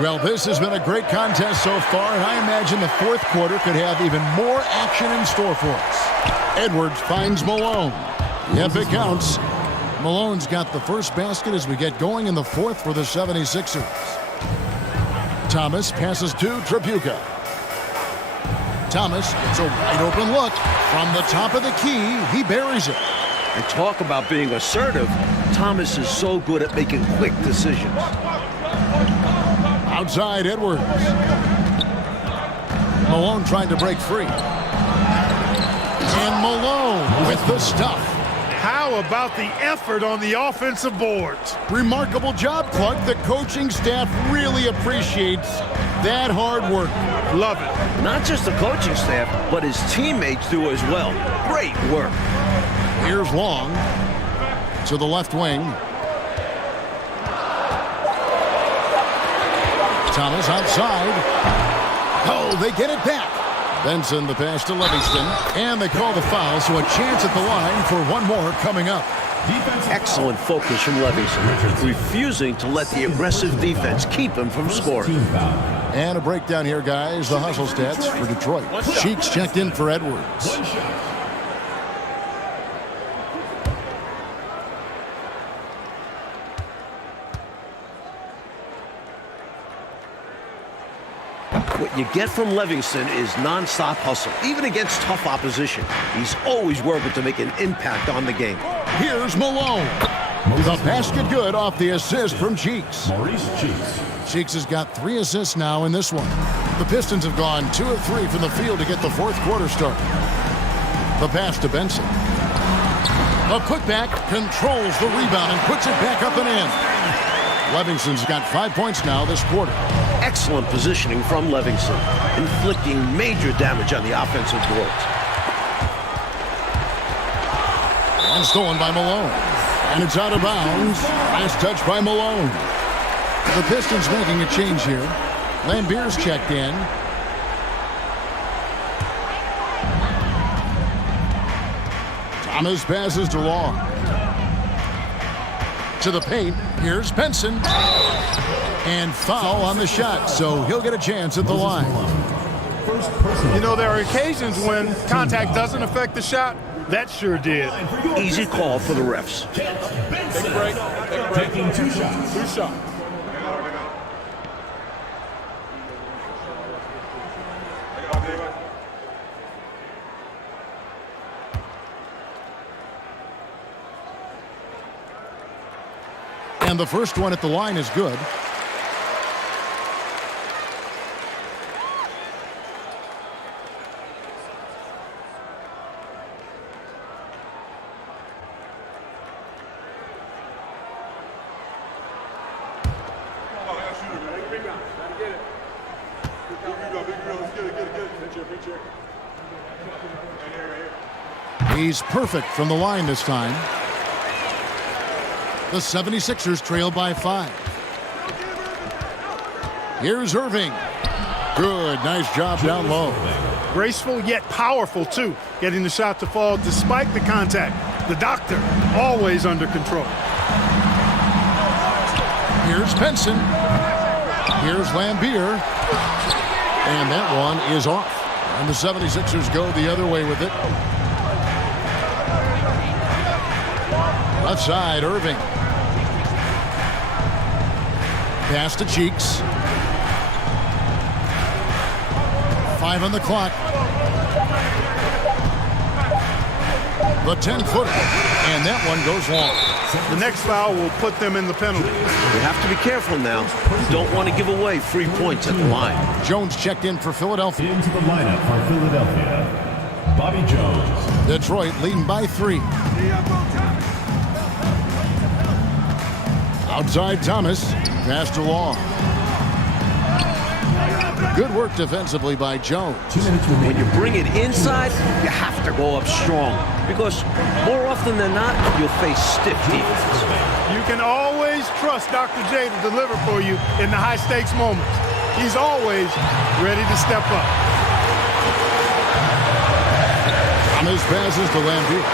Well, this has been a great contest so far, and I imagine the fourth quarter could have even more action in store for us. Edwards finds Malone. Yep, it counts. Malone's got the first basket as we get going in the fourth for the 76ers. Thomas passes to Tripucka. Thomas gets a wide open look. From the top of the key, he buries it. And talk about being assertive. Thomas is so good at making quick decisions. Outside, Edwards. Malone trying to break free. And Malone with the stuff. How about the effort on the offensive boards? Remarkable job, Clark. The coaching staff really appreciates that hard work. Love it. Not just the coaching staff, but his teammates do as well. Great work. Here's Long to the left wing. Thomas outside. Oh, they get it back. Benson the pass to Livingston. And they call the foul, so a chance at the line for one more coming up. Excellent focus from Livingston, refusing to let the aggressive defense keep him from scoring. And a breakdown here, guys. The hustle stats for Detroit. Cheeks checked in for Edwards. What you get from Livingston is non-stop hustle, even against tough opposition. He's always working to make an impact on the game. Here's Malone. The basket good off the assist from Cheeks. Maurice Cheeks. Cheeks has got 3 assists now in this one. The Pistons have gone 2 of 3 from the field to get the fourth quarter started. The pass to Benson. A putback, controls the rebound and puts it back up and in. Livingston's got 5 points now this quarter. Excellent positioning from Livingston, inflicting major damage on the offensive boards. And stolen by Malone. And it's out of bounds. Last touch by Malone. The Pistons making a change here. Lambier's checked in. Thomas passes to Law. To the paint. Here's Benson. And foul on the shot, so he'll get a chance at the line. You know, there are occasions when contact doesn't affect the shot. That sure did. Easy call for the refs. Take a break. Taking 2 shots. 2 shots. And the first one at the line is good. He's perfect from the line this time. The 76ers trail by 5. Here's Irving. Good, nice job down low. Graceful yet powerful, too. Getting the shot to fall despite the contact. The doctor, always under control. Here's Benson. Here's Lambier. And that one is off. And the 76ers go the other way with it. Left side, Irving. Pass to Cheeks. 5 on the clock. The 10-footer. And that one goes long. The next foul will put them in the penalty. You have to be careful now. You don't want to give away free points at the line. Jones checked in for Philadelphia. Into the lineup for Philadelphia, Bobby Jones. Detroit leading by 3. Outside Thomas. Pass to Law. Good work defensively by Jones. When you bring it inside, you have to go up strong. Because more often than not, you'll face stiff defense. You can always trust Dr. J to deliver for you in the high-stakes moments. He's always ready to step up. Thomas passes to Lambier.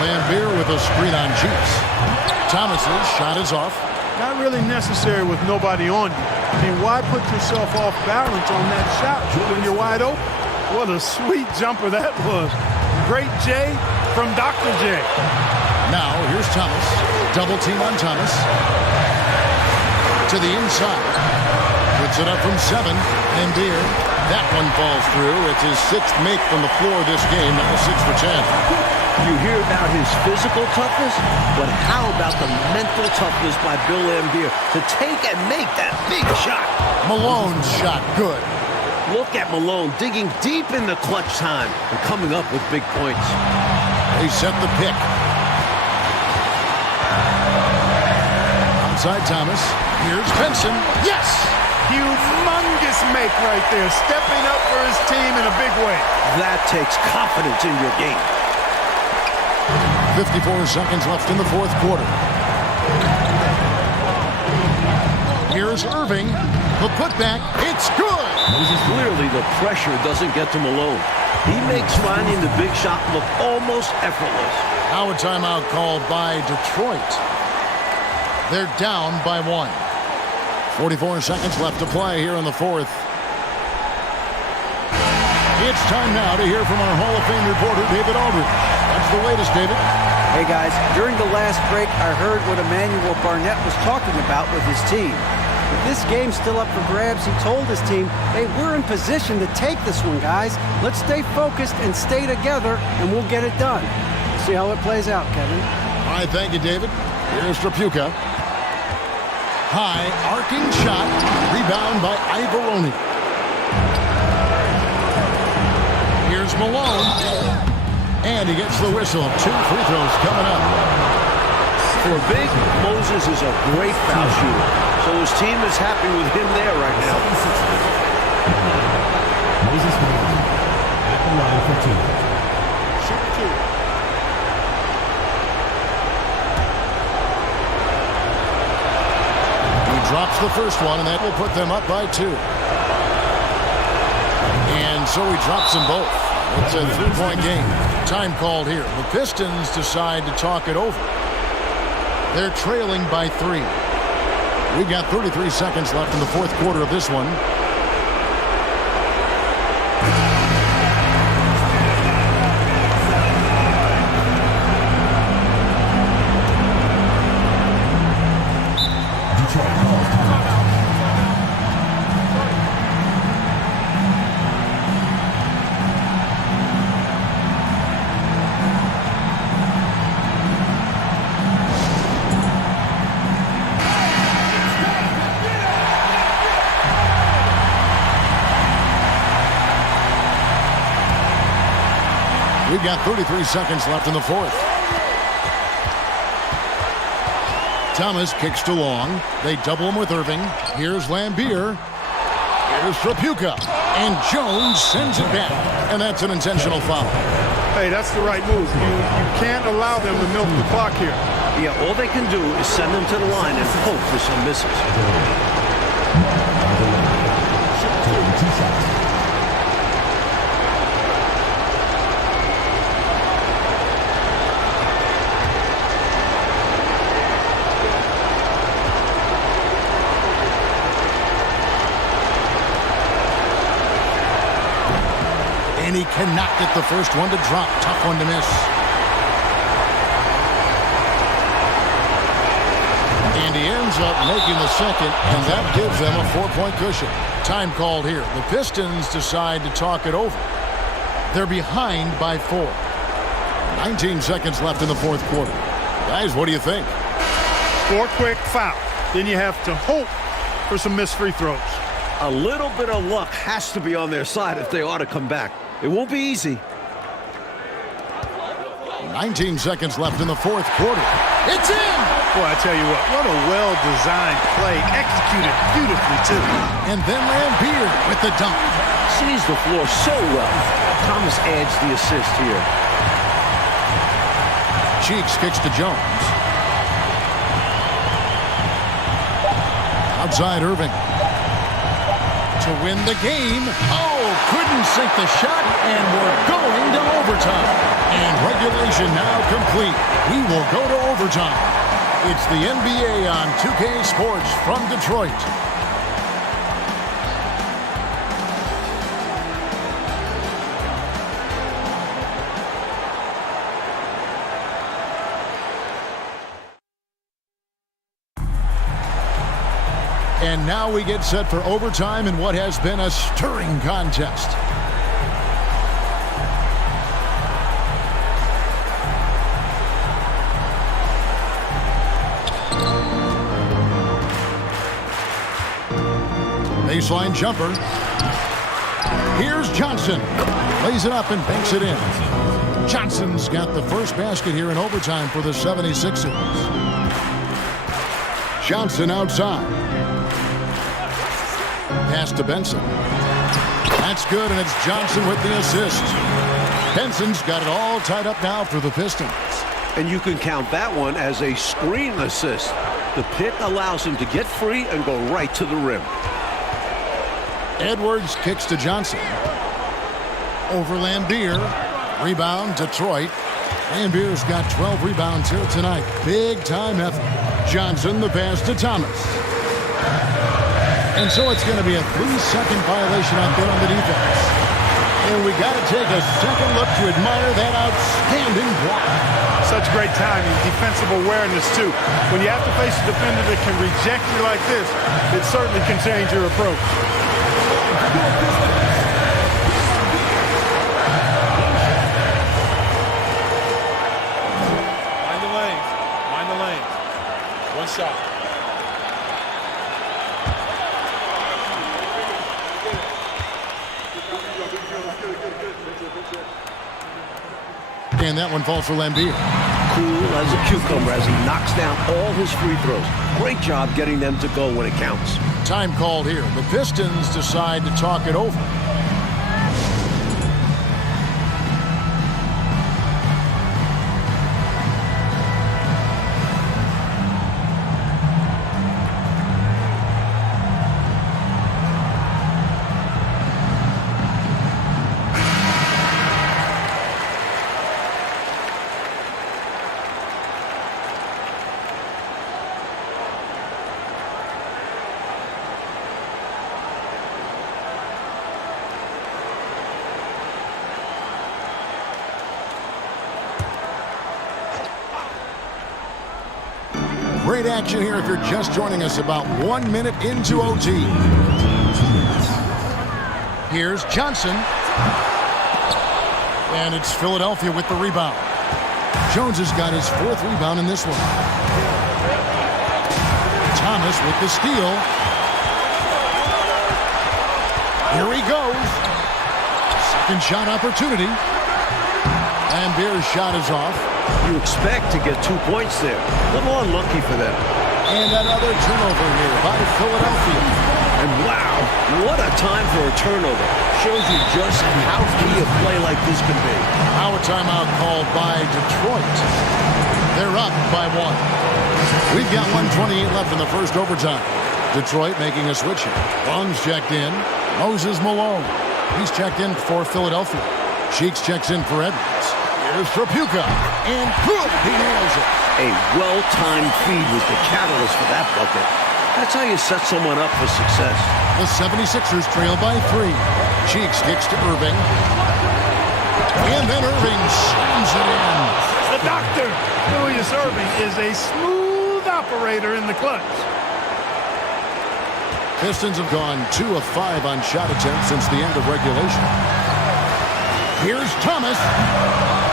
Lambier with a screen on Cheeks. Thomas's shot is off. Not really necessary with nobody on you. I mean, why put yourself off balance on that shot when you're wide open? What a sweet jumper that was. Great J from Dr. J. Now, here's Thomas. Double team on Thomas. To the inside. Puts it up from 7. Lambier. That one falls through. It's his 6th make from the floor this game. That was 6 for 10. You hear about his physical toughness, but how about the mental toughness by Bill Lambier to take and make that big shot? Malone's shot, good. Look at Malone digging deep in the clutch time and coming up with big points. They set the pick. Outside Thomas. Here's Benson. Yes! Humongous make right there. Stepping up for his team in a big way. That takes confidence in your game. 54 seconds left in the 4th quarter. Here's Irving. The putback. It's good. Clearly, the pressure doesn't get to Malone. He makes finding the big shot look almost effortless. Now a timeout called by Detroit. They're down by 1. 44 seconds left to play here in the 4th. It's time now to hear from our Hall of Fame reporter, David Aldridge. That's the latest, David. Hey, guys, during the last break, I heard what Emmanuel Barnett was talking about with his team. With this game still up for grabs, he told his team, hey, we're in position to take this one, guys. Let's stay focused and stay together, and we'll get it done. See how it plays out, Kevin. All right, thank you, David. Here's Trapuka. High, arcing shot. Rebound by Ivoroni. Here's Malone. And he gets the whistle. 2 free throws coming up. For big, Moses is a great foul shooter. So his team is happy with him there right now. Moses Malone at the line for 2. the first one, and that will put them up by 2. And so he drops them both. It's a 3-point game. Time called here. The Pistons decide to talk it over. They're trailing by 3. We've got 33 seconds left in the fourth quarter of this one. We've got 33 seconds left in the fourth. Thomas kicks to Long. They double him with Irving. Here's Lambier. Here's Trapuka. And Jones sends it back. And that's an intentional foul. Hey, that's the right move. You can't allow them to milk the clock here. Yeah, all they can do is send them to the line and hope for some misses. Taking 2 shots. And he cannot get the first one to drop. Tough one to miss. And he ends up making the second, and that gives them a 4-point cushion. Time called here. The Pistons decide to talk it over. They're behind by 4. 19 seconds left in the fourth quarter. Guys, what do you think? Score quick, foul. Then you have to hope for some missed free throws. A little bit of luck has to be on their side if they ought to come back. It won't be easy. 19 seconds left in the fourth quarter. It's in! Boy, I tell you what a well-designed play. Executed beautifully, too. And then Lambier with the dunk. Sees the floor so well. Thomas adds the assist here. Cheeks kicks to Jones. Outside Irving. To win the game. Oh, couldn't sink the shot, and we're going to overtime. And regulation now complete. We will go to overtime. It's the NBA on 2K Sports from Detroit. And now we get set for overtime in what has been a stirring contest. Baseline jumper. Here's Johnson. Lays it up and banks it in. Johnson's got the first basket here in overtime for the 76ers. Johnson outside. Pass to Benson. That's good, and it's Johnson with the assist. Benson's got it all tied up now for the Pistons. And you can count that one as a screen assist. The pick allows him to get free and go right to the rim. Edwards kicks to Johnson. Over Lambier. Rebound, Detroit. Lambier's got 12 rebounds here tonight. Big time effort. Johnson, the pass to Thomas. And so it's going to be a 3-second violation out there on the defense. And we got to take a second look to admire that outstanding block. Such great timing, defensive awareness too. When you have to face a defender that can reject you like this, it certainly can change your approach. Mind the lanes. Mind the lanes. One shot. And that one falls for Lambier. Cool as a cucumber as he knocks down all his free throws. Great job getting them to go when it counts. Time called here. The Pistons decide to talk it over. Great action here if you're just joining us about 1 minute into OT. Here's Johnson. And it's Philadelphia with the rebound. Jones has got his 4th rebound in this one. Thomas with the steal. Here he goes. Second shot opportunity. And Beer's shot is off. You expect to get 2 points there. A little unlucky for them. And another turnover here by Philadelphia. And wow, what a time for a turnover. Shows you just how key a play like this can be. Now a timeout called by Detroit. They're up by 1. We've got 1:28 left in the first overtime. Detroit making a switch here. Long's checked in. Moses Malone. He's checked in for Philadelphia. Cheeks checks in for Edwards. Here's Trapuka. And good, he nails it. A well-timed feed was the catalyst for that bucket. That's how you set someone up for success. The 76ers trail by 3. Cheeks kicks to Irving. And then Irving slams it in. The doctor, Julius Irving, is a smooth operator in the clutch. Pistons have gone 2 of 5 on shot attempts since the end of regulation. Here's Thomas.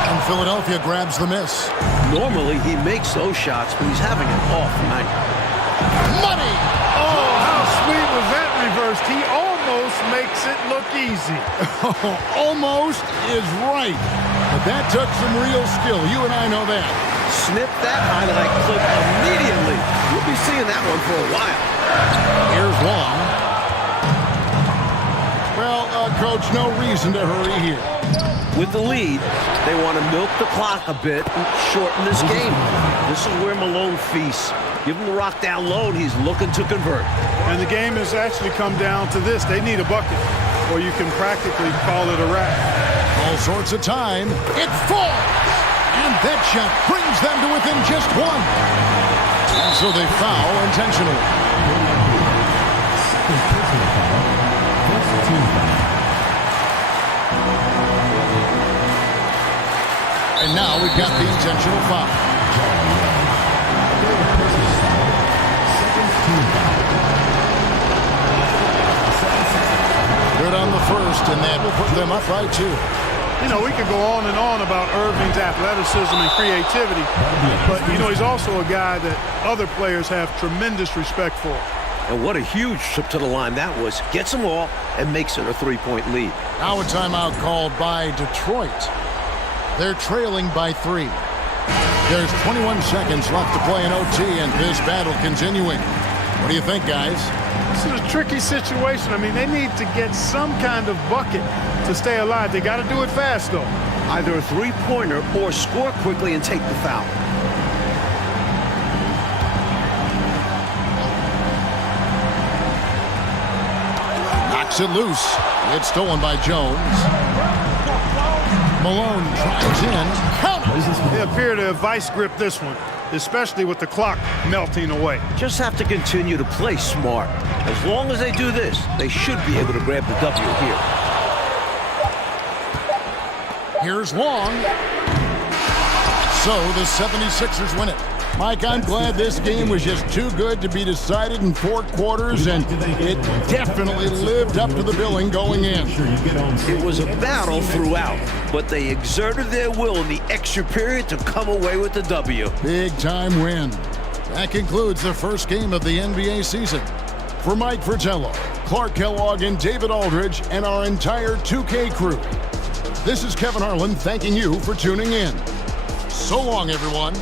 And Philadelphia grabs the miss. Normally, he makes those shots, but he's having an off night. Money! Oh, how sweet was that reversed? He almost makes it look easy. Almost is right. But that took some real skill. You and I know that. Snip that highlight clip immediately. You'll be seeing that one for a while. Here's Long. Well, Coach, no reason to hurry here. With the lead, they want to milk the clock a bit and shorten this game. This is where Malone feasts. Give him the rock down low, and he's looking to convert. And the game has actually come down to this. They need a bucket, or you can practically call it a wrap. All sorts of time. It falls! And that shot brings them to within just 1. And so they foul intentionally. Second personal foul. First team foul. And now we've got the intentional foul. Good on the first, and that will put them up by 2. You know, we could go on and on about Irving's athleticism and creativity, but, you know, he's also a guy that other players have tremendous respect for. And what a huge trip to the line that was. Gets them all and makes it a 3-point lead. Now a timeout called by Detroit. They're trailing by 3. There's 21 seconds left to play in OT, and this battle continuing. What do you think, guys? This is a tricky situation. I mean, they need to get some kind of bucket to stay alive. They got to do it fast, though. Either a three-pointer or score quickly and take the foul. Knocks it loose. It's stolen by Jones. Malone drives in. Count it. They appear to have vice gripped this one, especially with the clock melting away. Just have to continue to play smart. As long as they do this, they should be able to grab the W here. Here's Long. So the 76ers win it. Mike, I'm glad this game was just too good to be decided in 4 quarters, and it definitely lived up to the billing going in. It was a battle throughout, but they exerted their will in the extra period to come away with the W. Big time win. That concludes the first game of the NBA season. For Mike Fratello, Clark Kellogg, and David Aldridge, and our entire 2K crew, this is Kevin Harlan thanking you for tuning in. So long, everyone.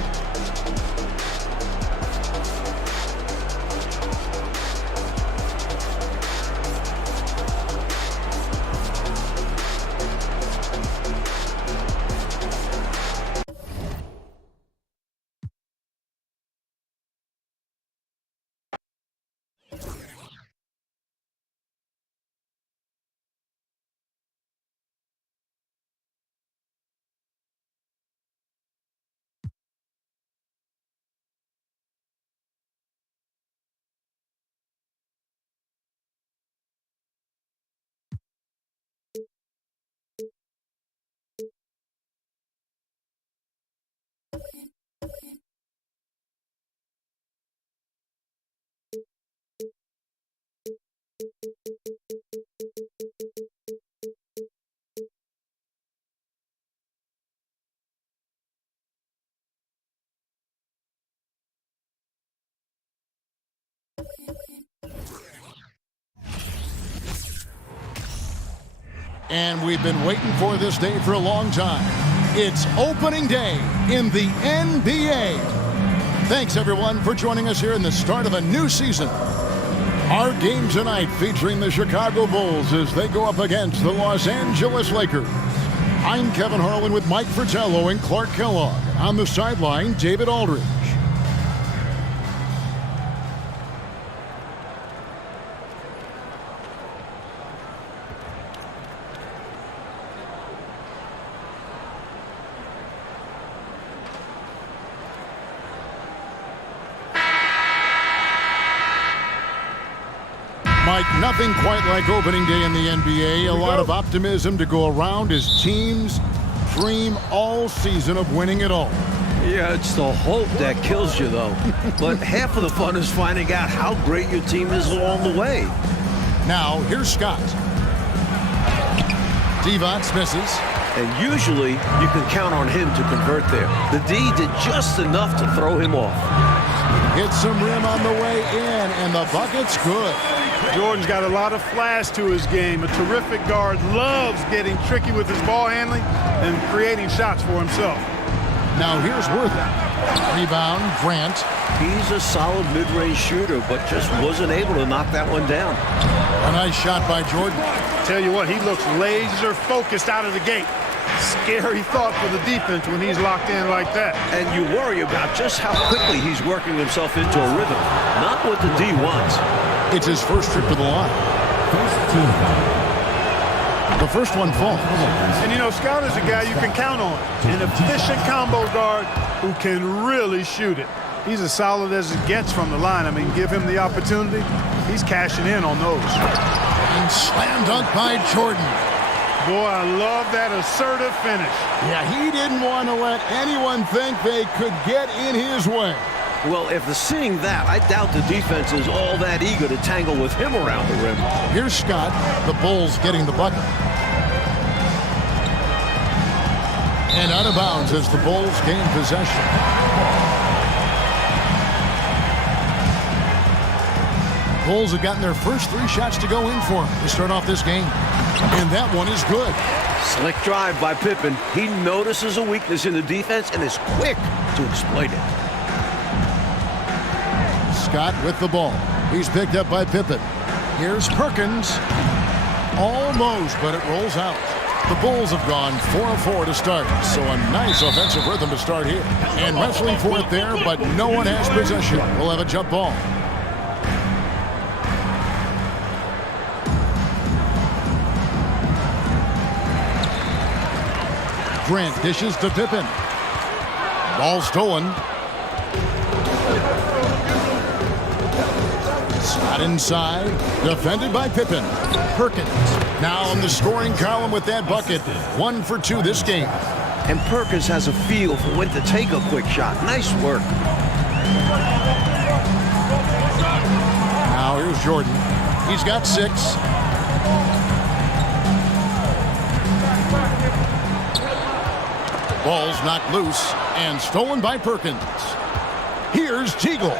And we've been waiting for this day for a long time. It's opening day in the NBA. Thanks, everyone, for joining us here in the start of a new season. Our game tonight featuring the Chicago Bulls as they go up against the Los Angeles Lakers. I'm Kevin Harlan with Mike Fratello and Clark Kellogg. On the sideline, David Aldridge. Mike, nothing quite like opening day in the NBA. A lot of optimism to go around as teams dream all season of winning it all. Yeah, it's the hope that kills you, though. But half of the fun is finding out how great your team is along the way. Now, here's Scott. Devon misses. And usually, you can count on him to convert there. The D did just enough to throw him off. Hits some rim on the way in, and the bucket's good. Jordan's got a lot of flash to his game. A terrific guard, loves getting tricky with his ball handling and creating shots for himself. Now here's Worthy. Rebound, Grant. He's a solid mid-range shooter, but just wasn't able to knock that one down. A nice shot by Jordan. Tell you what, he looks laser focused out of the gate. Scary thought for the defense when he's locked in like that. And you worry about just how quickly he's working himself into a rhythm. Not what the D wants. It's his first trip to the line. First team foul. The first one falls. And you know, Scott is a guy you can count on. An efficient combo guard who can really shoot it. He's as solid as it gets from the line. I mean, give him the opportunity. He's cashing in on those. And slam dunk by Jordan. Boy, I love that assertive finish. Yeah, he didn't want to let anyone think they could get in his way. Well, if they're seeing that, I doubt the defense is all that eager to tangle with him around the rim. Here's Scott, the Bulls getting the bucket. And out of bounds as the Bulls gain possession. Bulls have gotten their first 3 shots to go in for them to start off this game. And that one is good. Slick drive by Pippen. He notices a weakness in the defense and is quick to exploit it. Scott with the ball. He's picked up by Pippen. Here's Perkins. Almost, but it rolls out. The Bulls have gone 4 of 4 to start, so a nice offensive rhythm to start here. And wrestling for it there, but no one has possession. We'll have a jump ball. Grant dishes to Pippen. Ball stolen. Scott inside. Defended by Pippen. Perkins now on the scoring column with that bucket. 1 for 2 this game. And Perkins has a feel for when to take a quick shot. Nice work. Now here's Jordan. He's got 6. Ball's knocked loose and stolen by Perkins. Here's Teagle.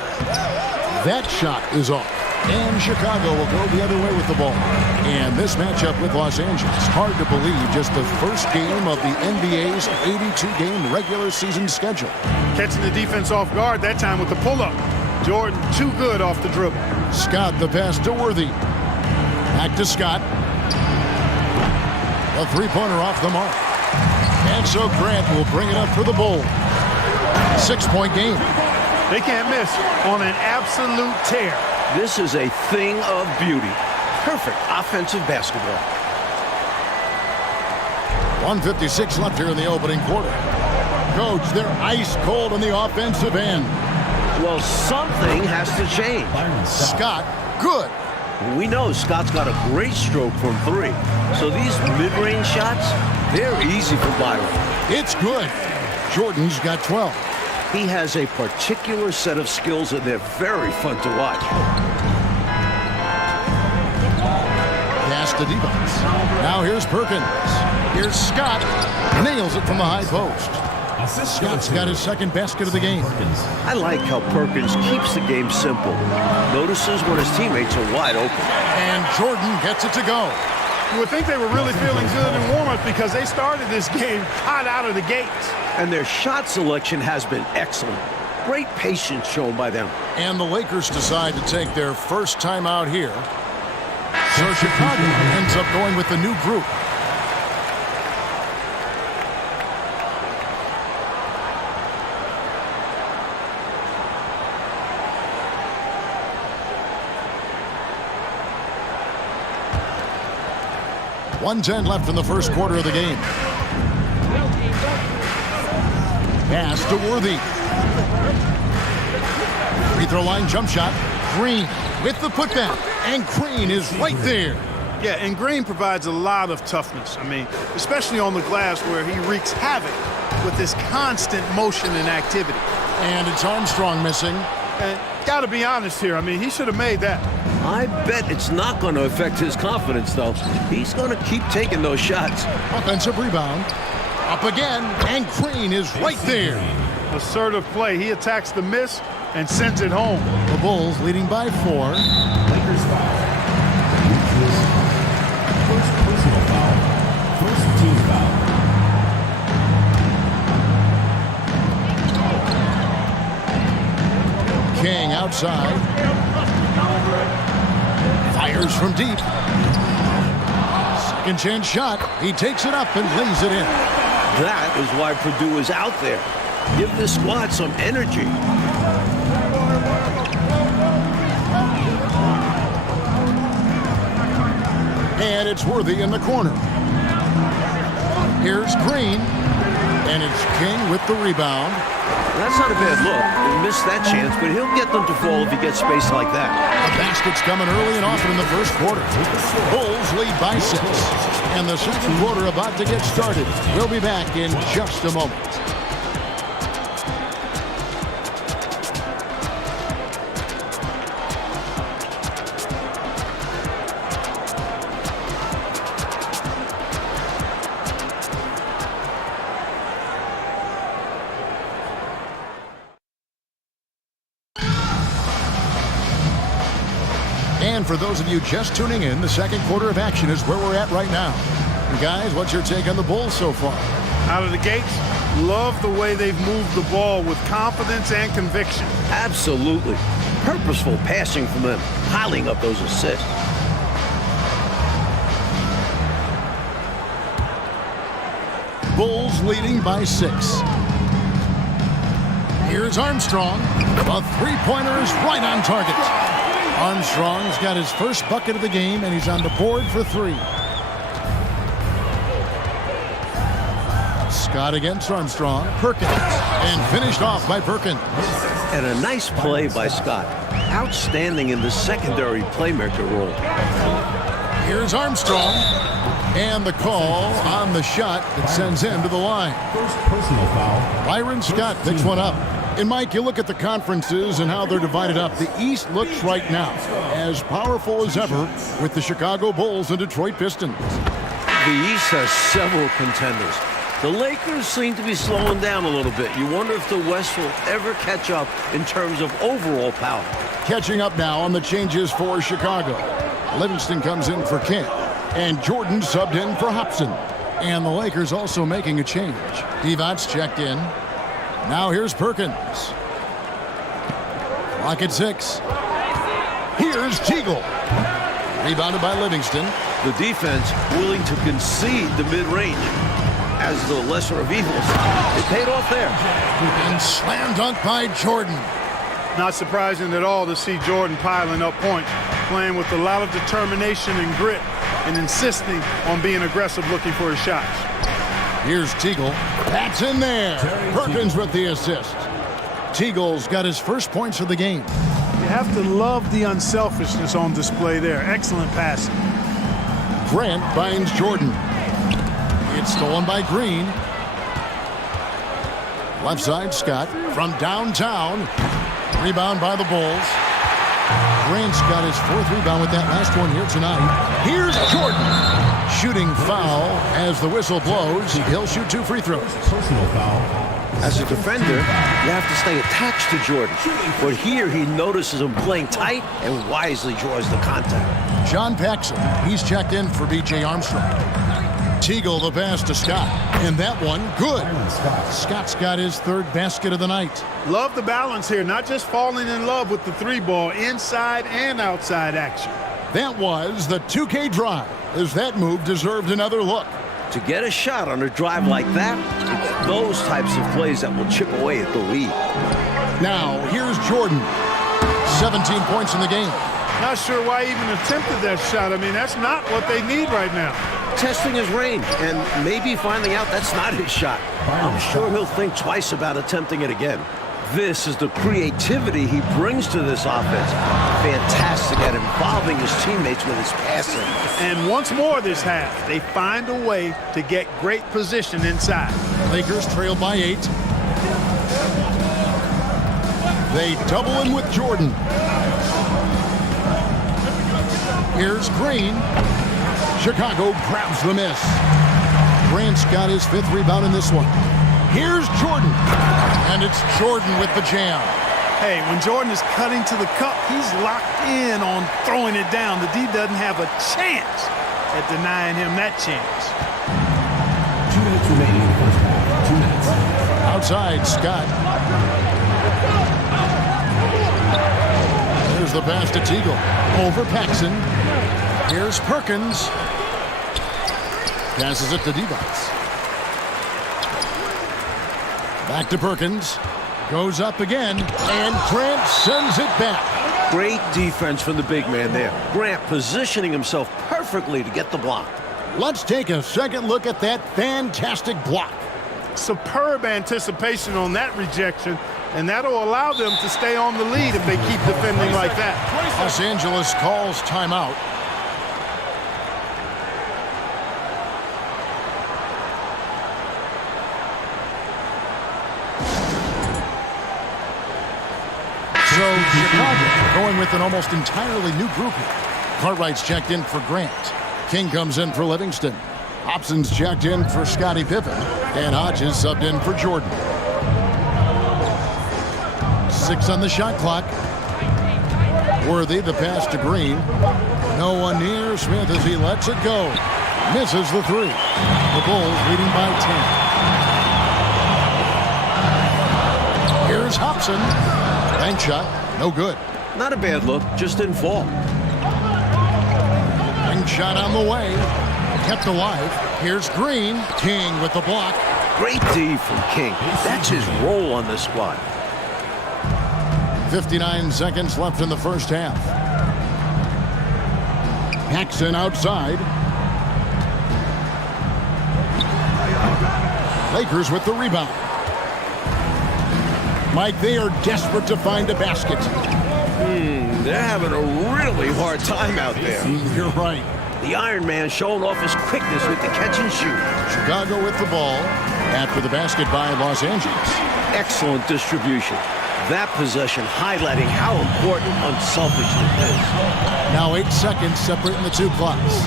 That shot is off. And Chicago will go the other way with the ball. And this matchup with Los Angeles, hard to believe, just the first game of the NBA's 82-game regular season schedule. Catching the defense off guard that time with the pull-up. Jordan too good off the dribble. Scott the pass to Worthy. Back to Scott. A 3-pointer off the mark. And so Grant will bring it up for the Bulls. 6-point game. They can't miss on an absolute tear. This is a thing of beauty. Perfect offensive basketball. 1:56 left here in the opening quarter. Coach, they're ice cold on the offensive end. Well, something has to change. Scott, good. We know Scott's got a great stroke from 3. So these mid-range shots, they're easy for Byron. It's good. Jordan's got 12. He has a particular set of skills, and they're very fun to watch. Pass to Devon. Now here's Perkins. Here's Scott. Nails it from the high post. Scott's got his second basket of the game. I like how Perkins keeps the game simple. Notices when his teammates are wide open. And Jordan gets it to go. You would think they were really feeling good in warm-up because they started this game hot out of the gates. And their shot selection has been excellent. Great patience shown by them. And the Lakers decide to take their first time out here. So Chicago ends up going with the new group. .110 left in the first quarter of the game. Pass to Worthy. Free throw line jump shot. Green with the putback. And Green is right there. Yeah, and Green provides a lot of toughness. I mean, especially on the glass where he wreaks havoc with this constant motion and activity. And it's Armstrong missing. And got to be honest here. I mean, he should have made that. I bet it's not going to affect his confidence, though. He's going to keep taking those shots. Offensive rebound. Up again, and Green is right there. Assertive play. He attacks the miss and sends it home. The Bulls leading by 4. Lakers foul. First personal foul. First team foul. King outside. Fires from deep. Second chance shot. He takes it up and lays it in. That is why Purdue is out there. Give this squad some energy. And it's Worthy in the corner. Here's Green. And it's King with the rebound. That's not a bad look. He missed that chance, but he'll get them to fall if he gets space like that. The basket's coming early and often in the first quarter. Bulls lead by 6. And the second quarter about to get started. We'll be back in just a moment. And for those of you just tuning in, the second quarter of action is where we're at right now. And guys, what's your take on the Bulls so far? Out of the gates, love the way they've moved the ball with confidence and conviction. Absolutely. Purposeful passing from them, piling up those assists. Bulls leading by 6. Here's Armstrong. A three-pointer is right on target. Armstrong's got his first bucket of the game, and he's on the board for 3. Scott against Armstrong. Perkins. And finished off by Perkins. And a nice play by Scott. Outstanding in the secondary playmaker role. Here's Armstrong. And the call on the shot that sends him to the line. First personal foul. Byron Scott picks one up. And Mike, you look at the conferences and how they're divided up. The East looks right now as powerful as ever with the Chicago Bulls and Detroit Pistons. The East has several contenders. The Lakers seem to be slowing down a little bit. You wonder if the West will ever catch up in terms of overall power. Catching up now on the changes for Chicago. Livingston comes in for King. And Jordan subbed in for Hobson. And the Lakers also making a change. Divac checked in. Now here's Perkins. Clock at 6. Here's Teagle. Rebounded by Livingston. The defense willing to concede the mid-range as the lesser of evils. It paid off there. And slam dunk by Jordan. Not surprising at all to see Jordan piling up points, playing with a lot of determination and grit, and insisting on being aggressive looking for his shots. Here's Teagle. That's in there. Perkins with the assist. Teagle's got his first points of the game. You have to love the unselfishness on display there. Excellent passing. Grant finds Jordan. It's stolen by Green. Left side, Scott. From downtown. Rebound by the Bulls. Grant's got his 4th rebound with that last one here tonight. Here's Jordan. Shooting foul as the whistle blows. He'll shoot 2 free throws. Personal foul. As a defender, you have to stay attached to Jordan. But here he notices him playing tight and wisely draws the contact. John Paxson, he's checked in for B.J. Armstrong. Teagle the pass to Scott. And that one, good. Scott's got his 3rd basket of the night. Love the balance here, not just falling in love with the 3-ball, inside and outside action. That was the 2K drive, as that move deserved another look. To get a shot on a drive like that, it's those types of plays that will chip away at the lead. Now, here's Jordan. 17 points in the game. Not sure why he even attempted that shot. I mean, that's not what they need right now. Testing his range and maybe finding out that's not his shot. I'm sure he'll think twice about attempting it again. This is the creativity he brings to this offense. Fantastic at involving his teammates with his passing. And once more this half, they find a way to get great position inside. Lakers trail by 8. They double him with Jordan. Here's Green. Chicago grabs the miss. Grant's got his 5th rebound in this one. Here's Jordan. And it's Jordan with the jam. Hey, when Jordan is cutting to the cup, he's locked in on throwing it down. The D doesn't have a chance at denying him that chance. 2 minutes remaining in the first half. 2 minutes. Outside, Scott. There's the pass to Teagle. Over Paxson. Here's Perkins. Passes it to Divac. Back to Perkins. Goes up again. And Grant sends it back. Great defense from the big man there. Grant positioning himself perfectly to get the block. Let's take a second look at that fantastic block. Superb anticipation on that rejection, and that'll allow them to stay on the lead if they keep defending like that. Los Angeles calls timeout. So Chicago going with an almost entirely new group here. Cartwright's checked in for Grant. King comes in for Livingston. Hobson's checked in for Scottie Pippen. And Hodges subbed in for Jordan. 6 on the shot clock. Worthy the pass to Green. No one near Smith as he lets it go. Misses the 3. The Bulls leading by 10. Here's Hobson. Bank shot, no good. Not a bad look, just didn't fall. Bank shot on the way. Kept alive. Here's Green. King with the block. Great D from King. That's his role on this squad. 59 seconds left in the first half. Paxson outside. Lakers with the rebound. Mike, they are desperate to find a basket. They're having a really hard time out there. You're right. The Iron Man showing off his quickness with the catch and shoot. Chicago with the ball after the basket by Los Angeles. Excellent distribution. That possession highlighting how important unselfishness is. Now 8 seconds separating the 2 clocks.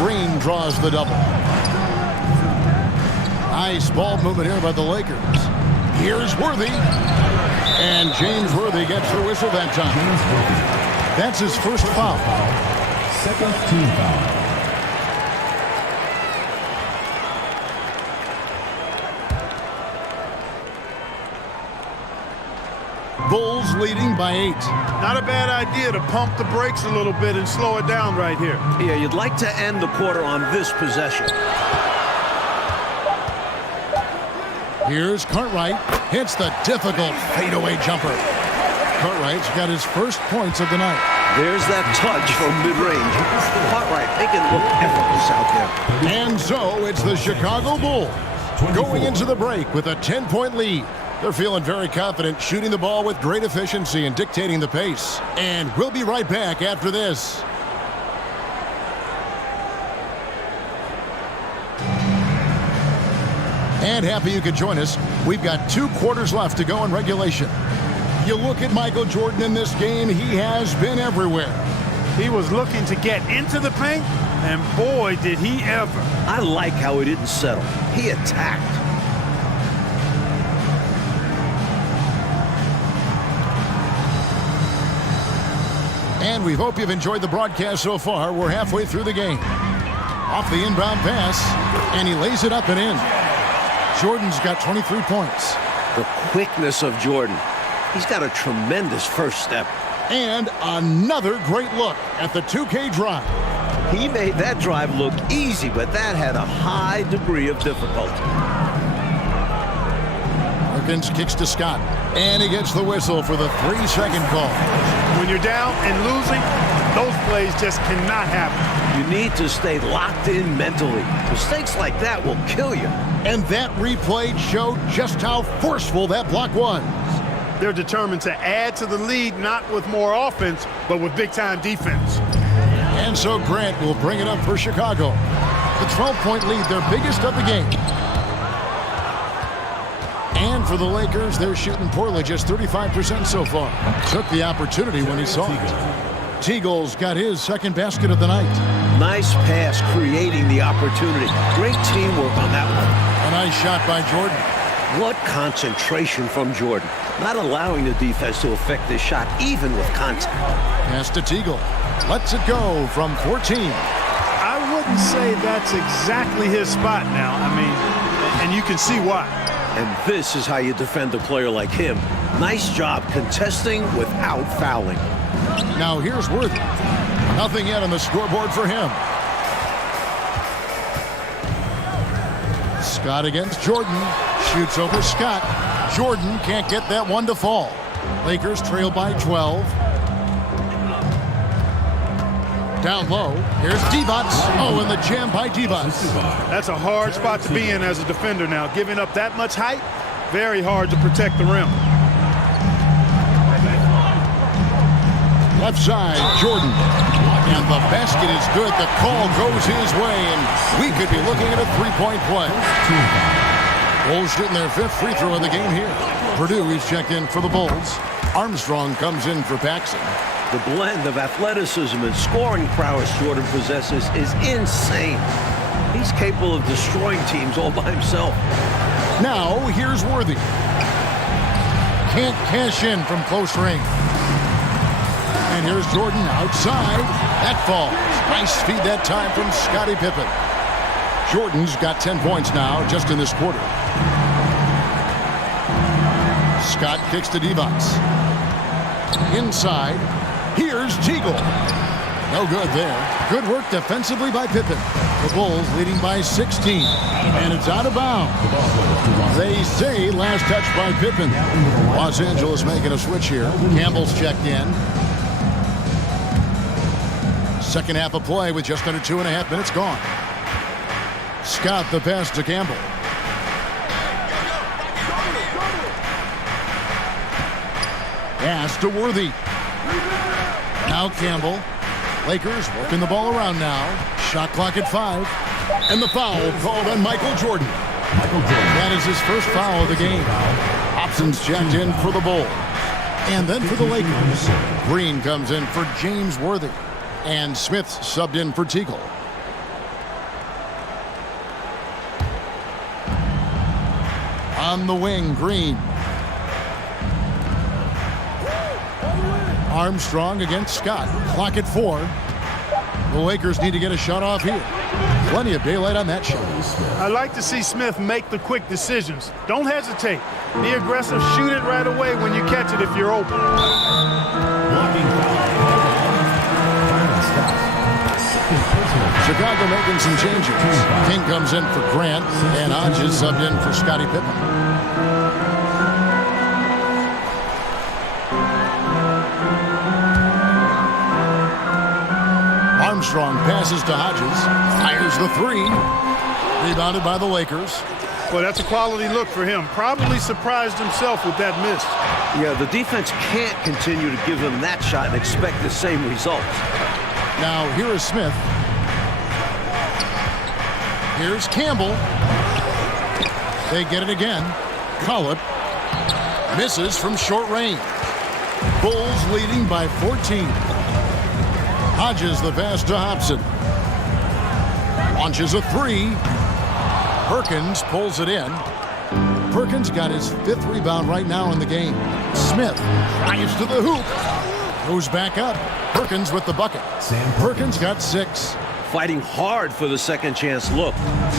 Green draws the double. Nice ball movement here by the Lakers. Here's Worthy. And James Worthy gets the whistle that time. That's his first foul. Second team foul. Bulls leading by 8. Not a bad idea to pump the brakes a little bit and slow it down right here. Yeah, you'd like to end the quarter on this possession. Here's Cartwright. Hits the difficult fadeaway jumper. Cartwright's got his first points of the night. There's that touch from mid-range. Cartwright making it look effortless out there. And so it's the Chicago Bulls going into the break with a 10-point lead. They're feeling very confident, shooting the ball with great efficiency and dictating the pace. And we'll be right back after this. And happy you could join us. We've got 2 quarters left to go in regulation. You look at Michael Jordan in this game, he has been everywhere. He was looking to get into the paint, And boy, did he ever. I like how he didn't settle. He attacked. And we hope you've enjoyed the broadcast so far. We're halfway through the game. Off the inbound pass, and he lays it up and in. Jordan's got 23 points. The quickness of Jordan. He's got a tremendous first step. And another great look at the 2K drive. He made that drive look easy, but that had a high degree of difficulty. Perkins kicks to Scott, and he gets the whistle for the 3-second call. When you're down and losing, those plays just cannot happen. You need to stay locked in mentally. Mistakes like that will kill you. And that replay showed just how forceful that block was. They're determined to add to the lead, not with more offense, but with big-time defense. And so Grant will bring it up for Chicago. The 12-point lead, their biggest of the game. And for the Lakers, they're shooting poorly, just 35% so far. Took the opportunity when he saw it. Teagle's got his second basket of the night. Nice pass creating the opportunity. Great teamwork on that one. A nice shot by Jordan. What concentration from Jordan. Not allowing the defense to affect this shot, even with contact. Pass to Teagle. Lets it go from 14. I wouldn't say that's exactly his spot now. I mean, and you can see why. And this is how you defend a player like him. Nice job contesting without fouling. Now here's Worthy. Nothing yet on the scoreboard for him. Scott against Jordan. Shoots over Scott. Jordan can't get that one to fall. Lakers trail by 12. Down low. Here's Divac. Oh, and the jam by Divac. That's a hard spot to be in as a defender now. Giving up that much height, very hard to protect the rim. Left side, Jordan. And the basket is good. The call goes his way, and we could be looking at a three-point play. Bulls shooting their fifth free throw of the game here. Purdue is checked in for the Bulls. Armstrong comes in for Paxson. The blend of athleticism and scoring prowess Jordan possesses is insane. He's capable of destroying teams all by himself. Now, here's Worthy. Can't cash in from close range. And here's Jordan outside. That falls. Nice feed that time from Scottie Pippen. Jordan's got 10 points now just in this quarter. Scott kicks to Divac. Inside. Here's Teagle. No good there. Good work defensively by Pippen. The Bulls leading by 16. And it's out of bounds. They say last touch by Pippen. Los Angeles making a switch here. Campbell's checked in. Second half of play with just under 2.5 minutes gone. Scott the pass to Campbell. Pass to Worthy. Now Campbell. Lakers working the ball around now. Shot clock at 5. And the foul called on Michael Jordan. That is his first foul of the game. Hobson's checked in for the Bulls. And then for the Lakers, Green comes in for James Worthy. And Smith subbed in for Teagle. On the wing, Green. Armstrong against Scott. Clock at 4. The Lakers need to get a shot off here. Plenty of daylight on that shot. I like to see Smith make the quick decisions. Don't hesitate. Be aggressive. Shoot it right away when you catch it if you're open. Chicago making some changes. King comes in for Grant, and Hodges subbed in for Scottie Pippen. Armstrong passes to Hodges, fires the 3. Rebounded by the Lakers. Well, that's a quality look for him. Probably surprised himself with that miss. Yeah, the defense can't continue to give him that shot and expect the same results. Now, here is Smith. Here's Campbell. They get it again. Collett misses from short range. Bulls leading by 14. Hodges the pass to Hobson. Launches a three. Perkins pulls it in. Perkins got his 5th rebound right now in the game. Smith drives to the hoop. Goes back up. Perkins with the bucket. Perkins got 6. Fighting hard for the second chance look.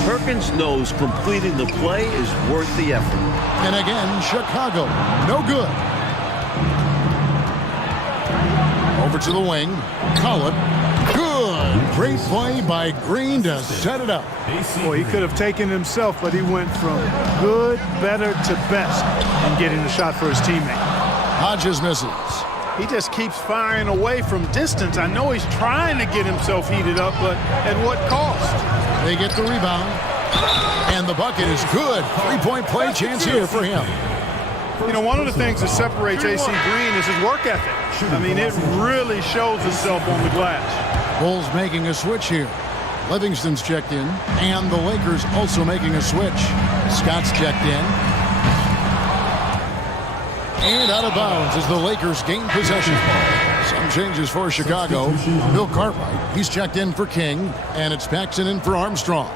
Perkins knows completing the play is worth the effort. And again, Chicago. No good. Over to the wing. Collett. Good. Great play by Green to set it up. Boy, he could have taken himself, but he went from good, better to best in getting the shot for his teammate. Hodges misses. He just keeps firing away from distance. I know he's trying to get himself heated up, but at what cost? They get the rebound. And the bucket is good. 3-point play chance here for him. You know, one of the things that separates AC Green is his work ethic. I mean, it really shows itself on the glass. Bulls making a switch here. Livingston's checked in, and the Lakers also making a switch. Scott's checked in. And out of bounds as the Lakers gain possession. Some changes for Chicago. Bill Cartwright, he's checked in for King, and it's Paxson in for Armstrong.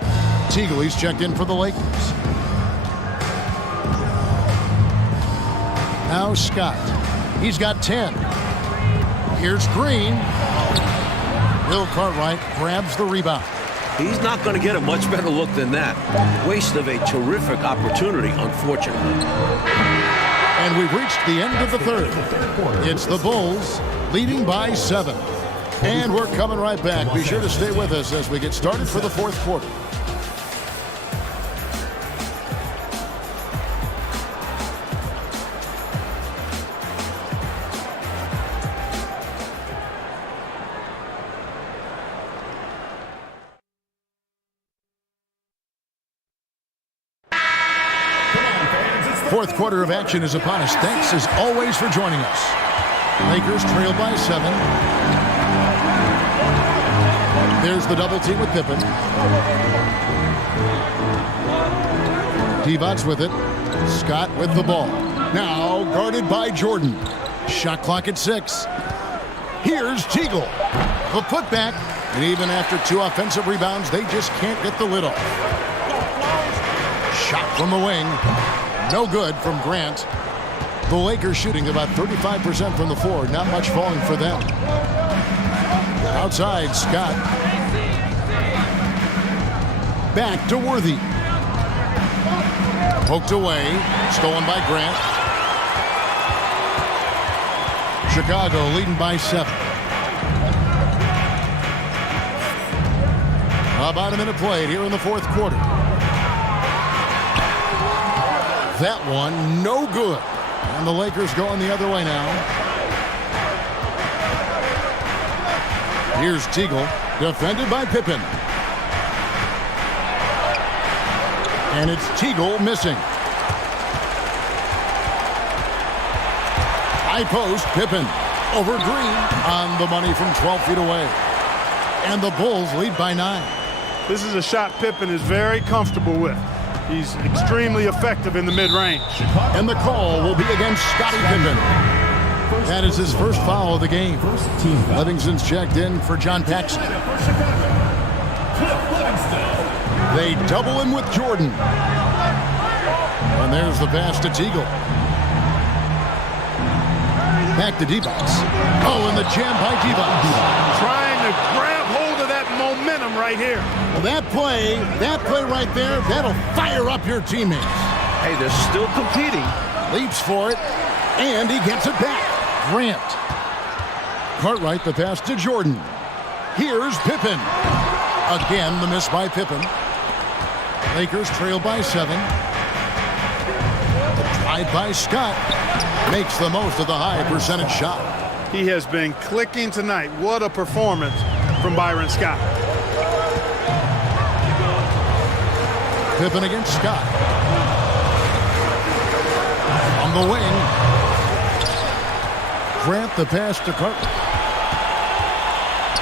Teagle, he's checked in for the Lakers. Now Scott. He's got 10. Here's Green. Bill Cartwright grabs the rebound. He's not going to get a much better look than that. Waste of a terrific opportunity, unfortunately. And we've reached the end of the third. It's the Bulls leading by 7. And we're coming right back. Be sure to stay with us as we get started for the 4th quarter. Fourth quarter of action is upon us. Thanks as always for joining us. Lakers trail by 7. There's the double team with Pippen. Divac with it. Scott with the ball. Now guarded by Jordan. Shot clock at 6. Here's Teagle. The putback. And even after 2 offensive rebounds, they just can't get the lid off. Shot from the wing. No good from Grant. The Lakers shooting about 35% from the floor. Not much falling for them. Outside, Scott. Back to Worthy. Poked away. Stolen by Grant. Chicago leading by 7. About a minute played here in the 4th quarter. That one, no good. And the Lakers going the other way now. Here's Teagle, defended by Pippen. And it's Teagle missing. High post, Pippen. Over Green, on the money from 12 feet away. And the Bulls lead by 9. This is a shot Pippen is very comfortable with. He's extremely effective in the mid-range. And the call will be against Scottie Pippen. That is his first foul of the game. Livingston's checked in for John Paxson. They double him with Jordan. And there's the pass to Teagle. Back to Divac. Oh, and the jam by Divac. Trying to grab hold of that momentum right here. Well, that play right there, that'll fire up your teammates. Hey, they're still competing. Leaps for it, and he gets it back. Grant. Cartwright, the pass to Jordan. Here's Pippen. Again, the miss by Pippen. Lakers trail by 7. The drive by Scott makes the most of the high percentage shot. He has been clicking tonight. What a performance from Byron Scott. Pippen against Scott. On the wing. Grant the pass to Cartwright.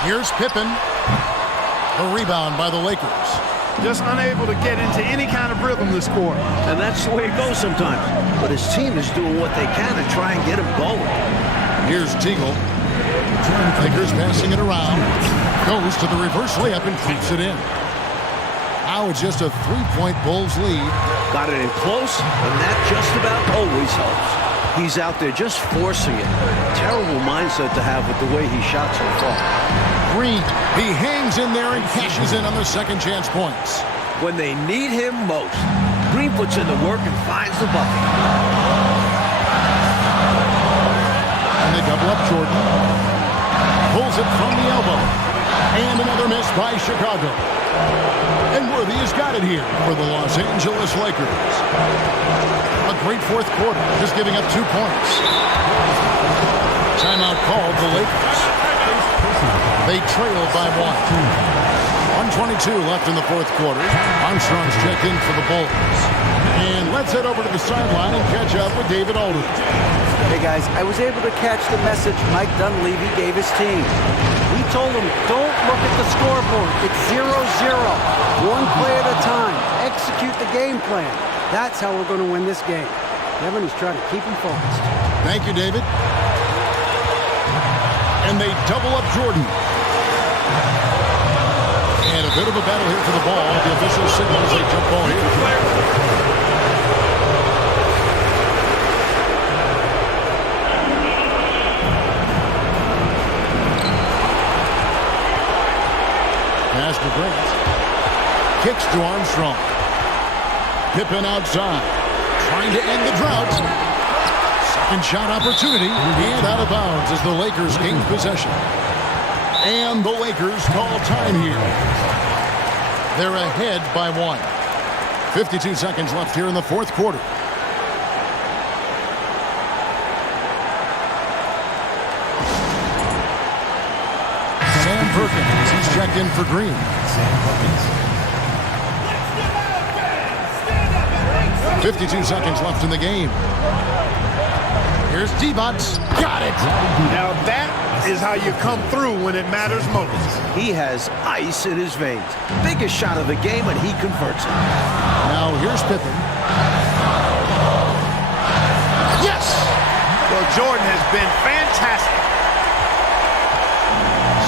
Here's Pippen. A rebound by the Lakers. Just unable to get into any kind of rhythm this quarter. And that's the way it goes sometimes. But his team is doing what they can to try and get him going. Here's Teagle. Lakers passing it around. Goes to the reverse layup and keeps it in. now it's just a 3-point Bulls lead. Got it in close, and that just about always helps. He's out there just forcing it. Terrible mindset to have with the way he shot so far. Green, he hangs in there and cashes in on the second chance points. When they need him most, Green puts in the work and finds the bucket. And they double up Jordan. Pulls it from the elbow. And another miss by Chicago. And Worthy has got it here for the Los Angeles Lakers. A great fourth quarter, just giving up 2 points. Timeout called the Lakers. They trail by 1. 1:22 left in the fourth quarter. Armstrong's checked in for the Bulls. And let's head over to the sideline and catch up with David Aldridge. Hey guys, I was able to catch the message Mike Dunleavy gave his team. He told them, don't look at the scoreboard. It's 0-0. One play at a time. Execute the game plan. That's how we're going to win this game. Kevin is trying to keep him focused. Thank you, David. And they double up Jordan. And a bit of a battle here for the ball. The official signals a jump ball here. Pass to Grant. Kicks to Armstrong. Pippen outside. Trying to end the drought. Second shot opportunity. And out of bounds as the Lakers gain possession. And the Lakers call time here. They're ahead by 1. 52 seconds left here in the fourth quarter. Sam Perkins, he's checked in for Green. Sam Perkins. 52 seconds left in the game. Here's D-Bots. Got it! Now that is how you come through when it matters most. He has ice in his veins. Biggest shot of the game, and he converts it. Now here's Pippen. Yes! Well, Jordan has been fantastic.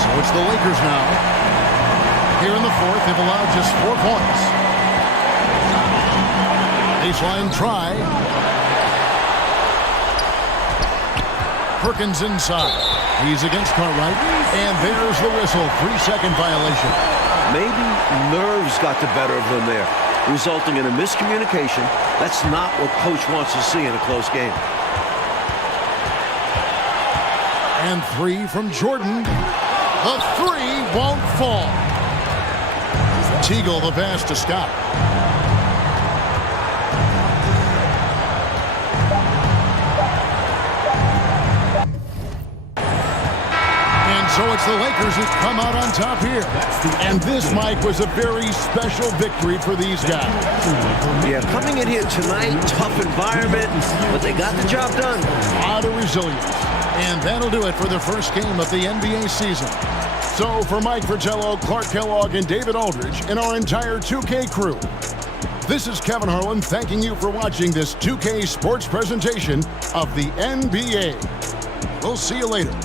So it's the Lakers now. Here in the fourth, they've allowed just 4 points. Baseline try. Perkins inside. He's against Cartwright. And there's the whistle. 3-second violation. Maybe nerves got the better of them there, resulting in a miscommunication. That's not what coach wants to see in a close game. And 3 from Jordan. The 3 won't fall. Teagle the pass to Scott. So it's the Lakers who come out on top here. And this, Mike, was a very special victory for these guys. Yeah, coming in here tonight, tough environment, but they got the job done. A lot of resilience. And that'll do it for the first game of the NBA season. So for Mike Fratello, Clark Kellogg, and David Aldridge, and our entire 2K crew, this is Kevin Harlan thanking you for watching this 2K sports presentation of the NBA. We'll see you later.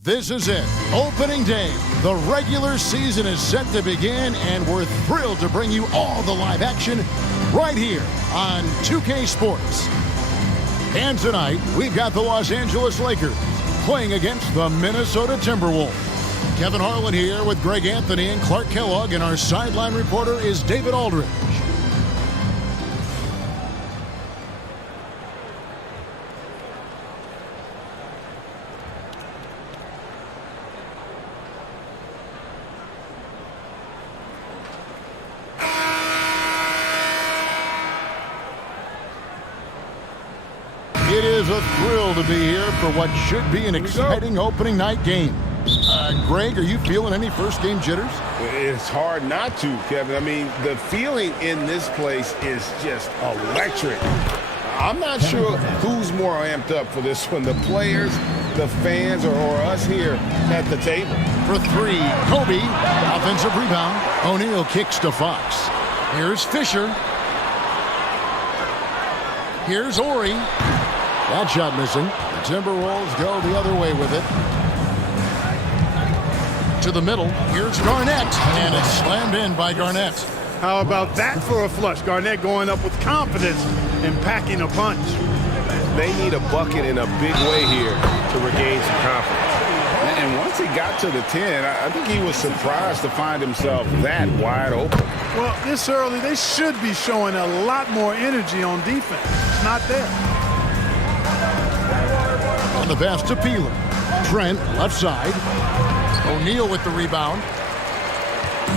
This is it. Opening day. The regular season is set to begin, and we're thrilled to bring you all the live action right here on 2K Sports. And tonight, we've got the Los Angeles Lakers playing against the Minnesota Timberwolves. Kevin Harlan here with Greg Anthony and Clark Kellogg, and our sideline reporter is David Aldridge. a thrill to be here for what should be an exciting opening night game. Greg, are you feeling any first game jitters? It's hard not to, Kevin. I mean, the feeling in this place is just electric. I'm not sure who's more amped up for this one, the players, the fans, or us here at the table. For three, Kobe, offensive rebound. O'Neal kicks to Fox. Here's Fisher. Here's Ori. That shot missing. The Timberwolves go the other way with it. To the middle. Here's Garnett. And it's slammed in by Garnett. How about that for a flush? Garnett going up with confidence and packing a punch. They need a bucket in a big way here to regain some confidence. And once he got to the 10, I think he was surprised to find himself that wide open. Well, this early, they should be showing a lot more energy on defense. It's not there. On the pass to Peeler. Trent, left side. O'Neal with the rebound.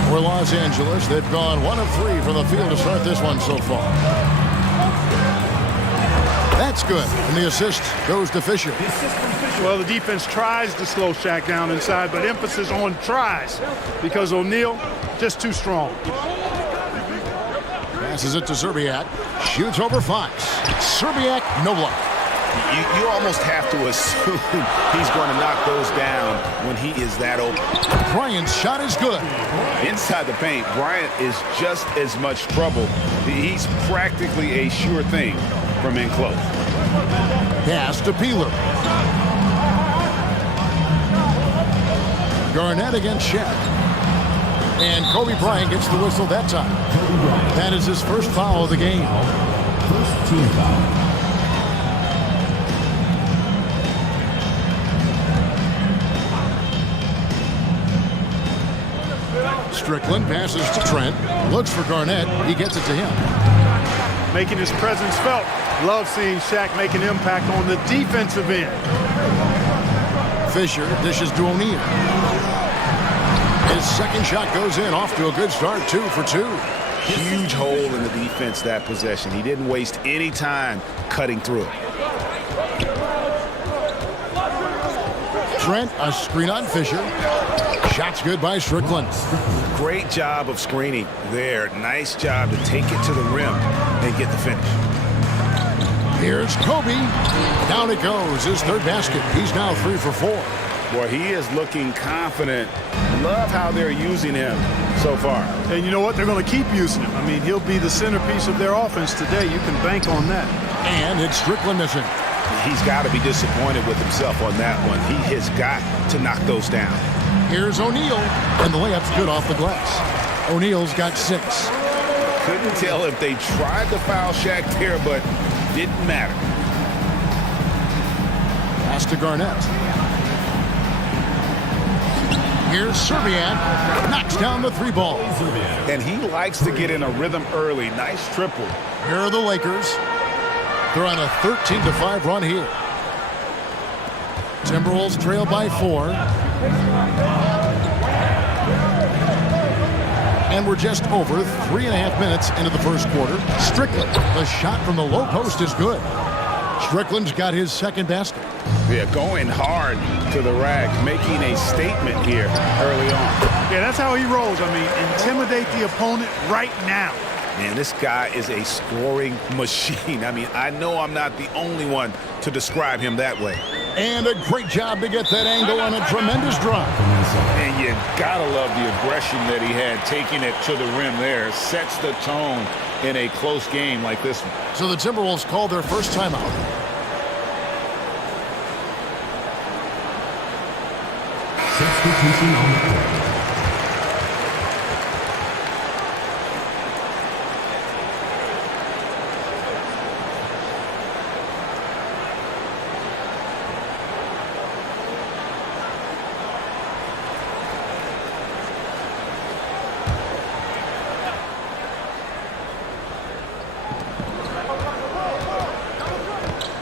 For Los Angeles, they've gone 1 of 3 from the field to start this one so far. That's good. And the assist goes to Fisher. Well, the defense tries to slow Shaq down inside, but emphasis on tries because O'Neal just too strong. Passes it to Szczerbiak. Shoots over Fox. Szczerbiak, no block. You almost have to assume he's going to knock those down when he is that open. Bryant's shot is good. Inside the paint, Bryant is just as much trouble. He's practically a sure thing from in close. Pass to Peeler. Garnett against Shaq. And Kobe Bryant gets the whistle that time. That is his first foul of the game. First team foul. Strickland passes to Trent. Looks for Garnett. He gets it to him. Making his presence felt. Love seeing Shaq make an impact on the defensive end. Fisher dishes to O'Neal. His second shot goes in, off to a good start, 2 for 2. Huge hole in the defense that possession. He didn't waste any time cutting through it. Trent, a screen on Fisher. Shot's good by Strickland. Great job of screening there. Nice job to take it to the rim and get the finish. Here's Kobe. Down it goes. His third basket. He's now 3 for 4. Boy, he is looking confident. Love how they're using him so far. And you know what? They're going to keep using him. I mean, he'll be the centerpiece of their offense today. You can bank on that. And it's Strickland missing. He's got to be disappointed with himself on that one. He has got to knock those down. Here's O'Neal, and the layup's good off the glass. O'Neal's got 6. Couldn't tell if they tried to foul Shaq there, but didn't matter. Pass to Garnett. Here's Szczerbiak. Knocks down the 3 ball. And he likes to get in a rhythm early. Nice triple. Here are the Lakers. They're on a 13-5 run here. Timberwolves trail by 4. And we're just over 3.5 minutes into the first quarter. Strickland, the shot from the low post is good. Strickland's got his second basket. Yeah, going hard to the rack, making a statement here early on. Yeah, that's how he rolls. I mean, intimidate the opponent right now. Man, this guy is a scoring machine. I mean, I know I'm not the only one to describe him that way. And a great job to get that angle on a tremendous drive. And you gotta love the aggression that he had, taking it to the rim there. Sets the tone in a close game like this one. So the Timberwolves call their first timeout. Substitution on the court.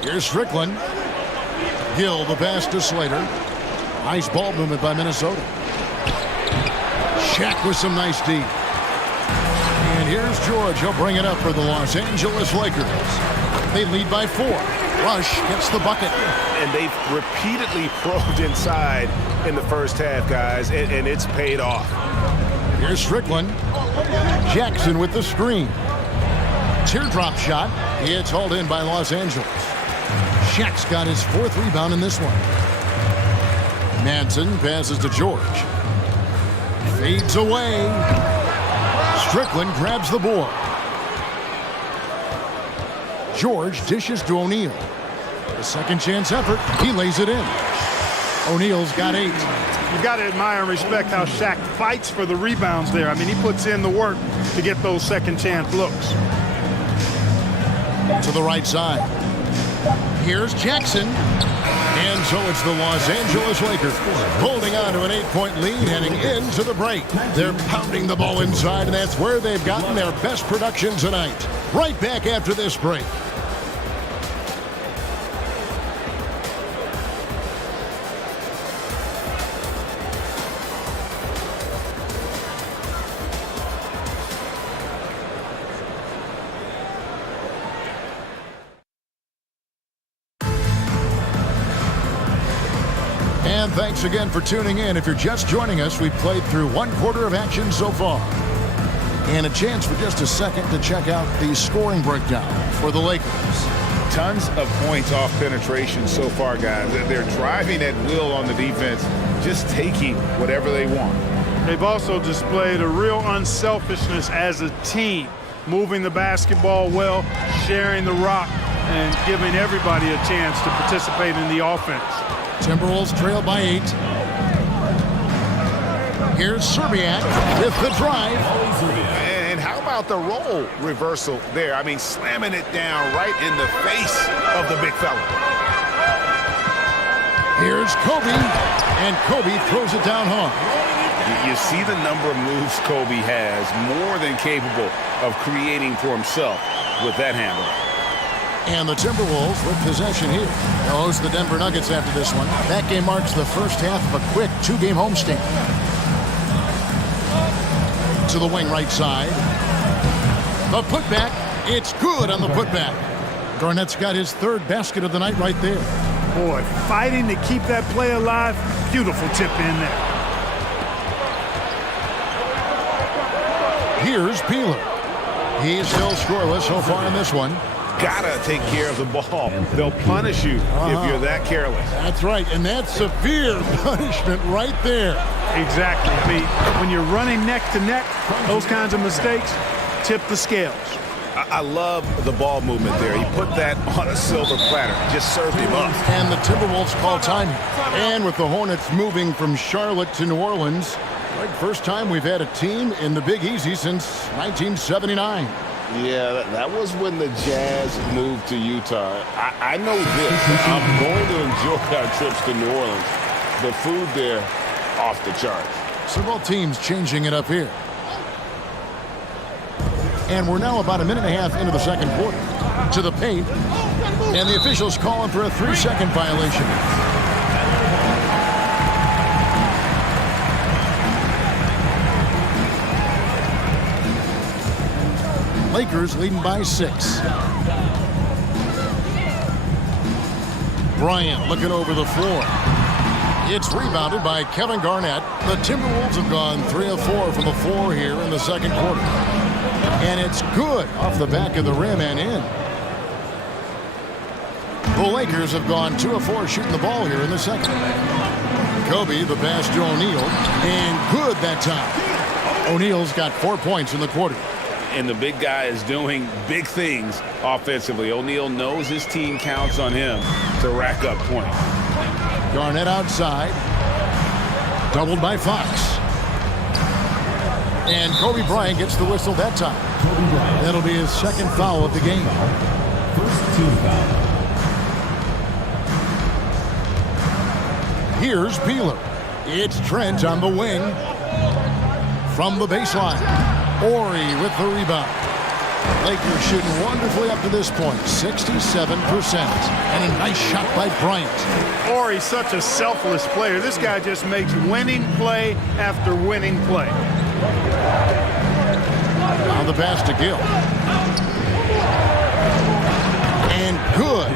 Here's Strickland. Gill, the pass to Slater. Nice ball movement by Minnesota. Shaq with some nice D. And here's George. He'll bring it up for the Los Angeles Lakers. They lead by 4. Rush gets the bucket. And they've repeatedly probed inside in the first half, guys, and it's paid off. Here's Strickland. Jackson with the screen. Teardrop shot. It's hauled in by Los Angeles. Shaq's got his 4th rebound in this one. Manson passes to George. Fades away. Strickland grabs the board. George dishes to O'Neal. A second chance effort. He lays it in. O'Neal's got 8. You've got to admire and respect how Shaq fights for the rebounds there. I mean, he puts in the work to get those second chance looks. To the right side. Here's Jackson. And so it's the Los Angeles Lakers holding on to an 8-point lead heading into the break. They're pounding the ball inside, and that's where they've gotten their best production tonight. Right back after this break. And thanks again for tuning in. If you're just joining us, we've played through 1/4 of action so far. And a chance for just a second to check out the scoring breakdown for the Lakers. Tons of points off penetration so far, guys. They're driving at will on the defense, just taking whatever they want. They've also displayed a real unselfishness as a team, moving the basketball well, sharing the rock, and giving everybody a chance to participate in the offense. Timberwolves trail by 8. Here's Serbiak with the drive. And how about the role reversal there? I mean, slamming it down right in the face of the big fella. Here's Kobe, and Kobe throws it down hard. You see the number of moves Kobe has, more than capable of creating for himself with that handle. And the Timberwolves with possession here. They'll host the Denver Nuggets after this one. That game marks the first half of a quick 2-game homestand. To the wing right side. The putback. It's good on the putback. Garnett's got his 3rd basket of the night right there. Boy, fighting to keep that play alive. Beautiful tip in there. Here's Peeler. He's still scoreless so far in this one. Gotta take care of the ball. They'll punish you if you're that careless. That's right, and that's severe punishment right there. Exactly. I mean, when you're running neck to neck, those kinds of mistakes tip the scales. I love the ball movement there. He put that on a silver platter. Just served him up. And the Timberwolves call time. And with the Hornets moving from Charlotte to New Orleans, like first time we've had a team in the Big Easy since 1979. Yeah, that was when the Jazz moved to Utah. I know this. I'm going to enjoy our trips to New Orleans. The food there, off the charts. So both teams changing it up here. And we're now about a minute and a half into the second quarter. To the paint. And the officials calling for a 3-second violation. Lakers leading by 6. Bryant looking over the floor. It's rebounded by Kevin Garnett. The Timberwolves have gone 3 of 4 from the floor here in the second quarter. And it's good off the back of the rim and in. The Lakers have gone 2 of 4 shooting the ball here in the second. Kobe, the pass to O'Neal, and good that time. O'Neal's got 4 points in the quarter. And the big guy is doing big things offensively. O'Neal knows his team counts on him to rack up points. Garnett outside. Doubled by Fox. And Kobe Bryant gets the whistle that time. That'll be his 2nd foul of the game. First team foul. Here's Peeler. It's Trent on the wing. From the baseline. Ori with the rebound. Lakers shooting wonderfully up to this point, 67%. And a nice shot by Bryant. Ori's such a selfless player. This guy just makes winning play after winning play. Now the pass to Gill. And good.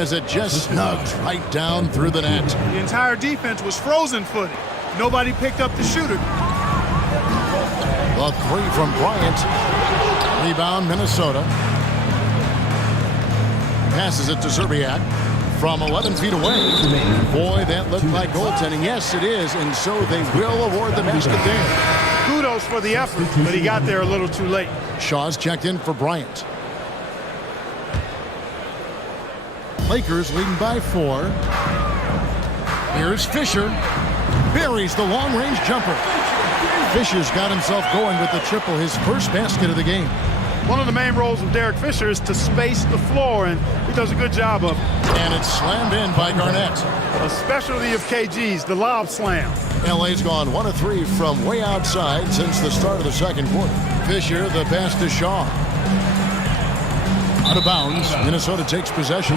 as it just snugged right down through the net. The entire defense was frozen-footed. Nobody picked up the shooter. The three from Bryant. Rebound, Minnesota. Passes it to Zerbiak from 11 feet away. Boy, that looked like goaltending. Yes, it is, and so they will award the basket there. Kudos for the effort, but he got there a little too late. Shaw's checked in for Bryant. Lakers leading by 4. Here's Fisher. Buries the long-range jumper. Fisher's got himself going with the triple, his first basket of the game. One of the main roles of Derek Fisher is to space the floor, and he does a good job of it. And it's slammed in by Garnett. A specialty of KG's, the lob slam. LA's gone 1 of 3 from way outside since the start of the second quarter. Fisher, the pass to Shaw. Out of bounds, Minnesota takes possession.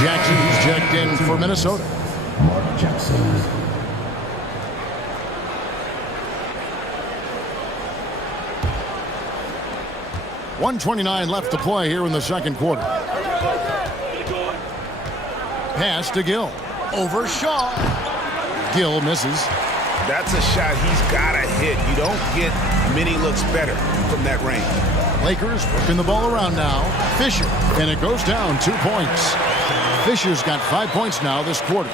Jackson's checked in for Minnesota. Mark Jackson. .129 left to play here in the second quarter. Pass to Gill. Over Shaw. Gill misses. That's a shot he's got to hit. You don't get many looks better from that range. Lakers working the ball around now. Fisher, and it goes down 2 points. Fisher's got 5 points now this quarter.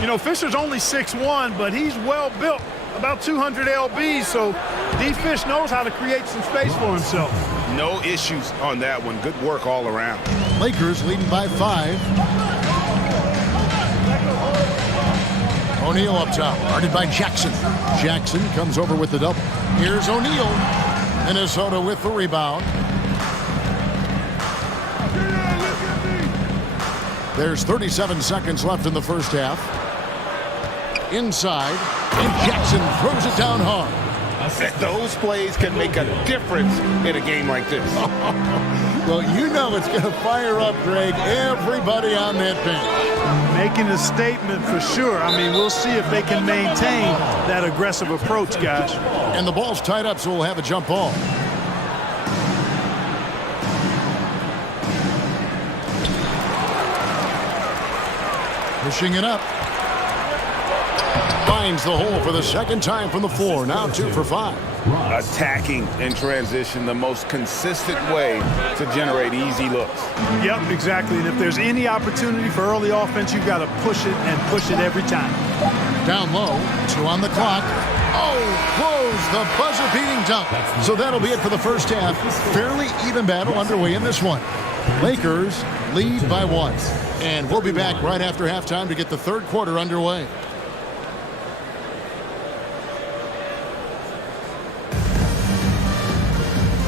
You know, Fisher's only 6'1", but he's well built, about 200 lbs, so D-Fish knows how to create some space for himself. No issues on that one. Good work all around. Lakers leading by 5. O'Neal up top, guarded by Jackson. Jackson comes over with the double. Here's O'Neal. Minnesota with the rebound. There's 37 seconds left in the first half. Inside, and Jackson throws it down hard. Those plays can make a difference in a game like this. Well, you know it's going to fire up, Greg, everybody on that bench. Making a statement for sure. I mean, we'll see if they can maintain that aggressive approach, guys. And the ball's tied up, so we'll have a jump ball. Pushing it up. Finds the hole for the second time from the floor. Now 2 for 5. Attacking in transition, the most consistent way to generate easy looks. Yep, exactly. And if there's any opportunity for early offense, you've got to push it and push it every time. Down low, 2 on the clock. Oh, close the buzzer-beating dunk. So that'll be it for the first half. Fairly even battle underway in this one. Lakers lead by 1. And we'll be back right after halftime to get the third quarter underway.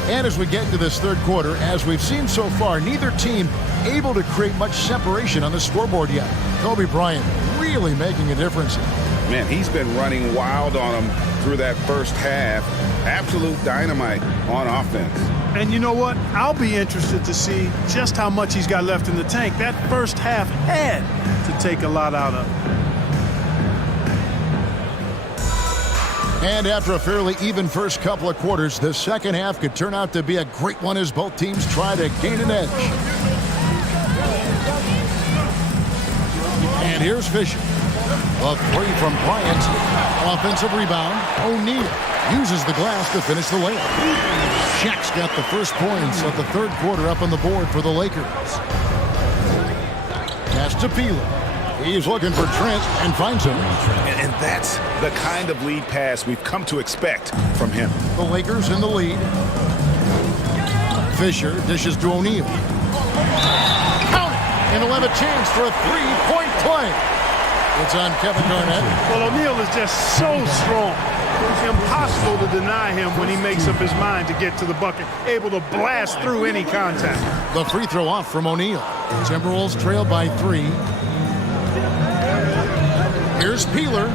And as we get into this third quarter, as we've seen so far, neither team able to create much separation on the scoreboard yet. Kobe Bryant really making a difference. Man, he's been running wild on them through that first half. Absolute dynamite on offense. And you know what? I'll be interested to see just how much he's got left in the tank. That first half had to take a lot out of it. And after a fairly even first couple of quarters, the second half could turn out to be a great one as both teams try to gain an edge. And here's Fisher. A 3 from Bryant. Offensive rebound. O'Neal uses the glass to finish the layup. Shaq's got the first points of the third quarter up on the board for the Lakers. Pass to Peeler. He's looking for Trent and finds him. And that's the kind of lead pass we've come to expect from him. The Lakers in the lead. Fisher dishes to O'Neal. Count it! And he'll have a chance for a three-point play. It's on Kevin Garnett. Well, O'Neal is just so strong. It's impossible to deny him when he makes up his mind to get to the bucket, able to blast through any contact. The free throw off from O'Neal. Timberwolves trail by 3. Here's Peeler.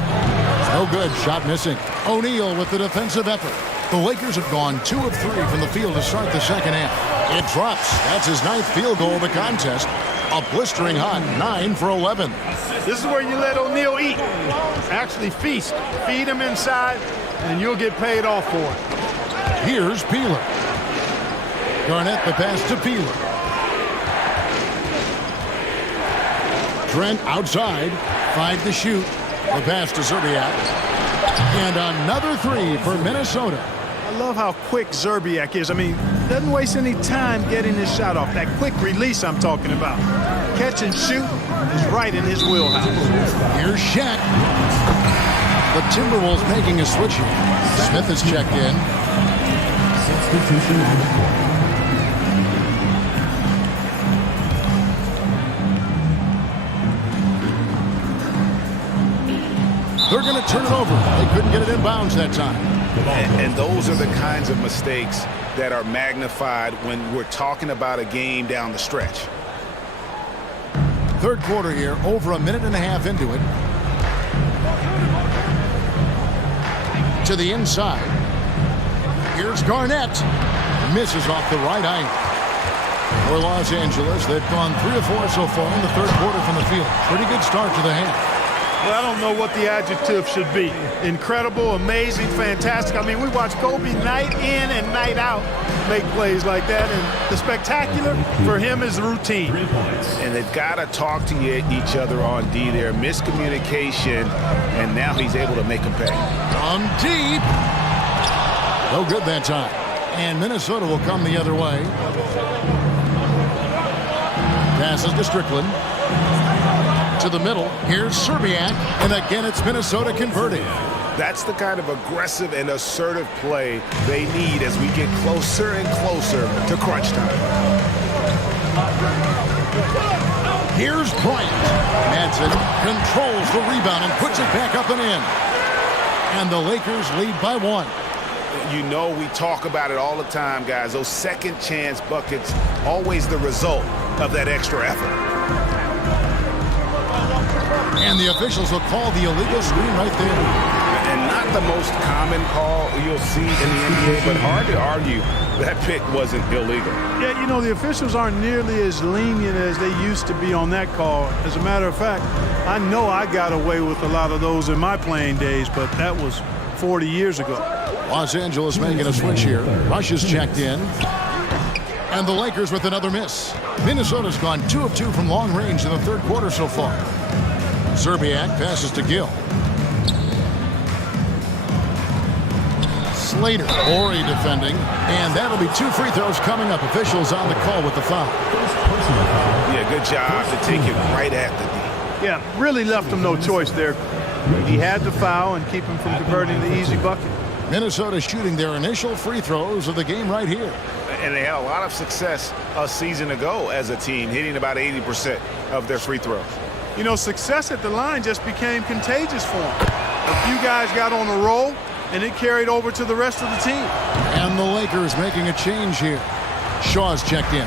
No good. Shot missing. O'Neal with the defensive effort. The Lakers have gone 2 of 3 from the field to start the second half. It drops. That's his 9th field goal of the contest. A blistering hot 9 for 11. This is where you let O'Neal eat. Actually feast. Feed him inside, and you'll get paid off for it. Here's Peeler. Garnett the pass to Peeler. Trent outside. 5 to shoot. The pass to Szczerbiak. And another 3 for Minnesota. I love how quick Szczerbiak is. I mean, doesn't waste any time getting his shot off. That quick release I'm talking about. Catch and shoot is right in his wheelhouse. Here's Shaq. The Timberwolves making a switch here. Smith is checked in. Substitution on the court. They're going to turn it over. They couldn't get it in bounds that time. And those are the kinds of mistakes that are magnified when we're talking about a game down the stretch. Third quarter here, over a minute and a half into it. To the inside. Here's Garnett. Misses off the right eye. For Los Angeles, they've gone 3 of 4 so far in the third quarter from the field. Pretty good start to the half. Well, I don't know what the adjective should be. Incredible, amazing, fantastic. I mean, we watch Kobe night in and night out make plays like that, and the spectacular for him is routine. And they've got to talk to each other on D there. Miscommunication, and now he's able to make them pay. From deep. No good that time. And Minnesota will come the other way. Passes to Strickland. To the middle. Here's Szczerbiak. And again, it's Minnesota converting. That's the kind of aggressive and assertive play they need as we get closer and closer to crunch time. Here's Bryant. Madsen controls the rebound and puts it back up and in. And the Lakers lead by 1. You know, we talk about it all the time, guys. Those second chance buckets, always the result of that extra effort. And the officials will call the illegal screen right there. And not the most common call you'll see in the NBA, but hard to argue that pick wasn't illegal. Yeah, you know, the officials aren't nearly as lenient as they used to be on that call. As a matter of fact, I know I got away with a lot of those in my playing days, but that was 40 years ago. Los Angeles making a switch here. Rush is checked in. And the Lakers with another miss. Minnesota's gone 2 of 2 from long range in the third quarter so far. Szczerbiak passes to Gill. Slater, Horry defending, and that'll be 2 free throws coming up. Officials on the call with the foul. Yeah, good job to take it right at the D. Yeah, really left him no choice there. He had to foul and keep him from converting the easy bucket. Minnesota shooting their initial free throws of the game right here. And they had a lot of success a season ago as a team, hitting about 80% of their free throws. You know, success at the line just became contagious for them. A few guys got on a roll, and it carried over to the rest of the team. And the Lakers making a change here. Shaw's checked in.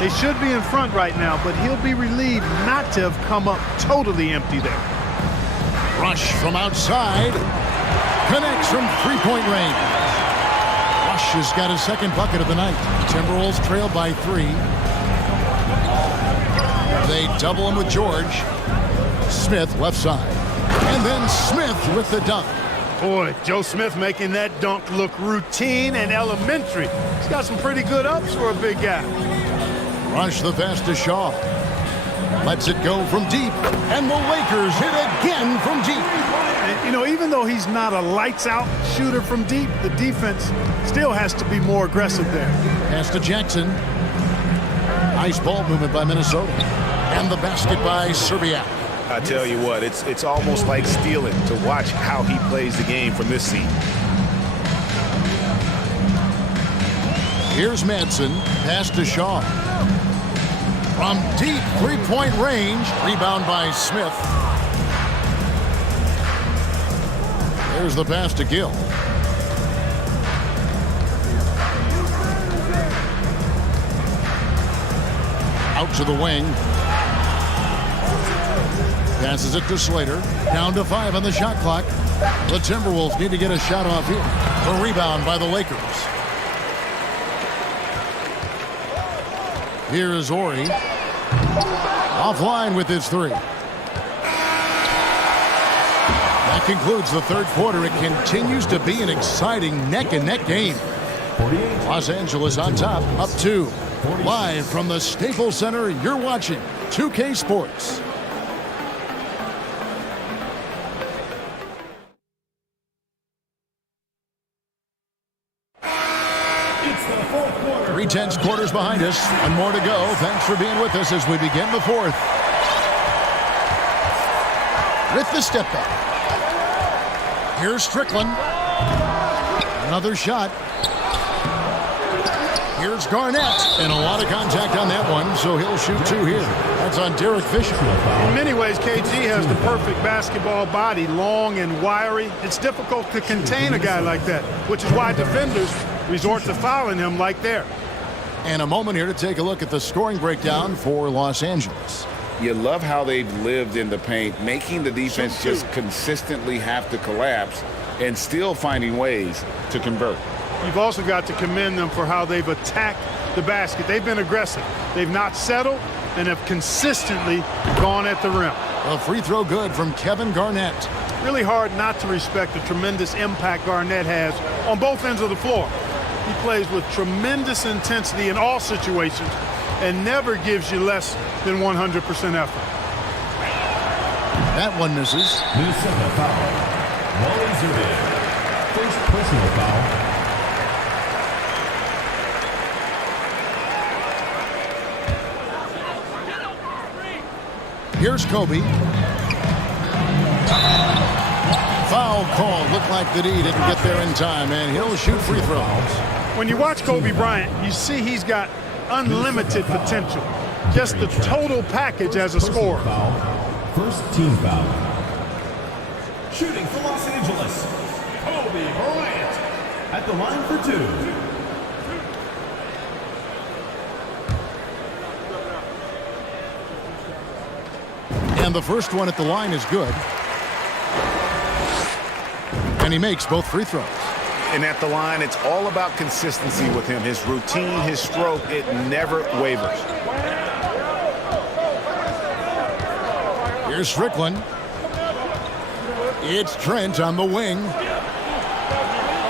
They should be in front right now, but he'll be relieved not to have come up totally empty there. Rush from outside. Connects from three-point range. Rush has got his second bucket of the night. Timberwolves trail by 3. They double him with George. Smith left side. And then Smith with the dunk. Boy, Joe Smith making that dunk look routine and elementary. He's got some pretty good ups for a big guy. Rush the pass to Shaw. Lets it go from deep. And the Lakers hit again from deep. And, you know, even though he's not a lights-out shooter from deep, the defense still has to be more aggressive there. Pass to Jackson. Nice ball movement by Minnesota. And the basket by Szczerbiak. I tell you what, it's almost like stealing to watch how he plays the game from this seat. Here's Madsen. Pass to Shaw. From deep three-point range. Rebound by Smith. There's the pass to Gill. Out to the wing. Passes it to Slater. Down to 5 on the shot clock. The Timberwolves need to get a shot off here. The rebound by the Lakers. Here is Horry. Offline with his 3. That concludes the third quarter. It continues to be an exciting neck-and-neck game. Los Angeles on top, up 2. Live from the Staples Center, you're watching 2K Sports. tense quarters behind us. One more to go. Thanks for being with us as we begin the fourth. With the step back. Here's Strickland. Another shot. Here's Garnett. And a lot of contact on that one, so he'll shoot two here. That's on Derek Fisher. In many ways, KG has the perfect basketball body, long and wiry. It's difficult to contain a guy like that, which is why defenders resort to fouling him like there. And a moment here to take a look at the scoring breakdown for Los Angeles. You love how they've lived in the paint, making the defense just consistently have to collapse and still finding ways to convert. You've also got to commend them for how they've attacked the basket. They've been aggressive. They've not settled and have consistently gone at the rim. A free throw good from Kevin Garnett. Really hard not to respect the tremendous impact Garnett has on both ends of the floor. He plays with tremendous intensity in all situations and never gives you less than 100% effort. That one misses. Minnesota foul. Wally Zerbiak. First personal foul. Here's Kobe. Foul call. Looked like the D didn't get there in time, and he'll shoot free throws. When you watch Kobe Bryant, you see he's got unlimited potential. Just the total package as a scorer. First team foul. Shooting for Los Angeles, Kobe Bryant at the line for two. And the first one at the line is good. And he makes both free throws. And at the line, it's all about consistency with him. His routine, his stroke, it never wavers. Here's Strickland. It's Trent on the wing.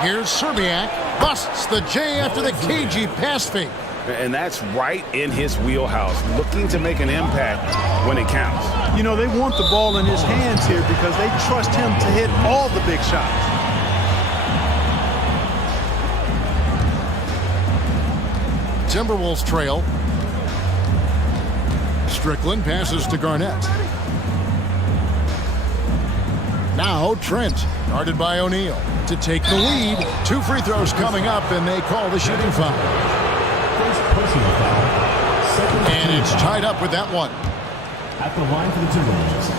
Here's Zerbiak. Busts the J after the KG pass fake. And that's right in his wheelhouse, looking to make an impact when it counts. You know, they want the ball in his hands here because they trust him to hit all the big shots. Timberwolves trail. Strickland passes to Garnett. Now Trent, guarded by O'Neal, to take the lead. Two free throws coming up, and they call the shooting foul. First personal foul. And it's tied up with that one. At the line for the Timberwolves,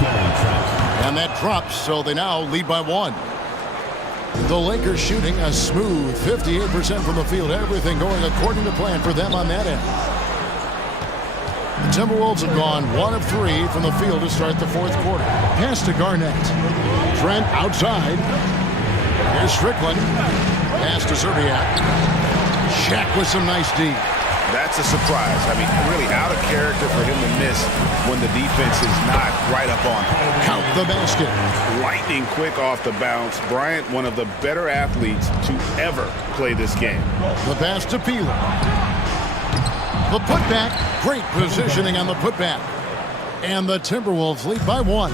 Gary Trent. And that drops, so they now lead by one. The Lakers shooting a smooth 58% from the field. Everything going according to plan for them on that end. The Timberwolves have gone 1 of 3 from the field to start the fourth quarter. Pass to Garnett. Trent outside. Here's Strickland. Pass to Zerbiak. Shaq with some nice D. That's a surprise. I mean, really out of character for him to miss when the defense is not right up on him. Count the basket. Lightning quick off the bounce. Bryant, one of the better athletes to ever play this game. The pass to Peeler. The putback. Great positioning on the putback. And the Timberwolves lead by 1.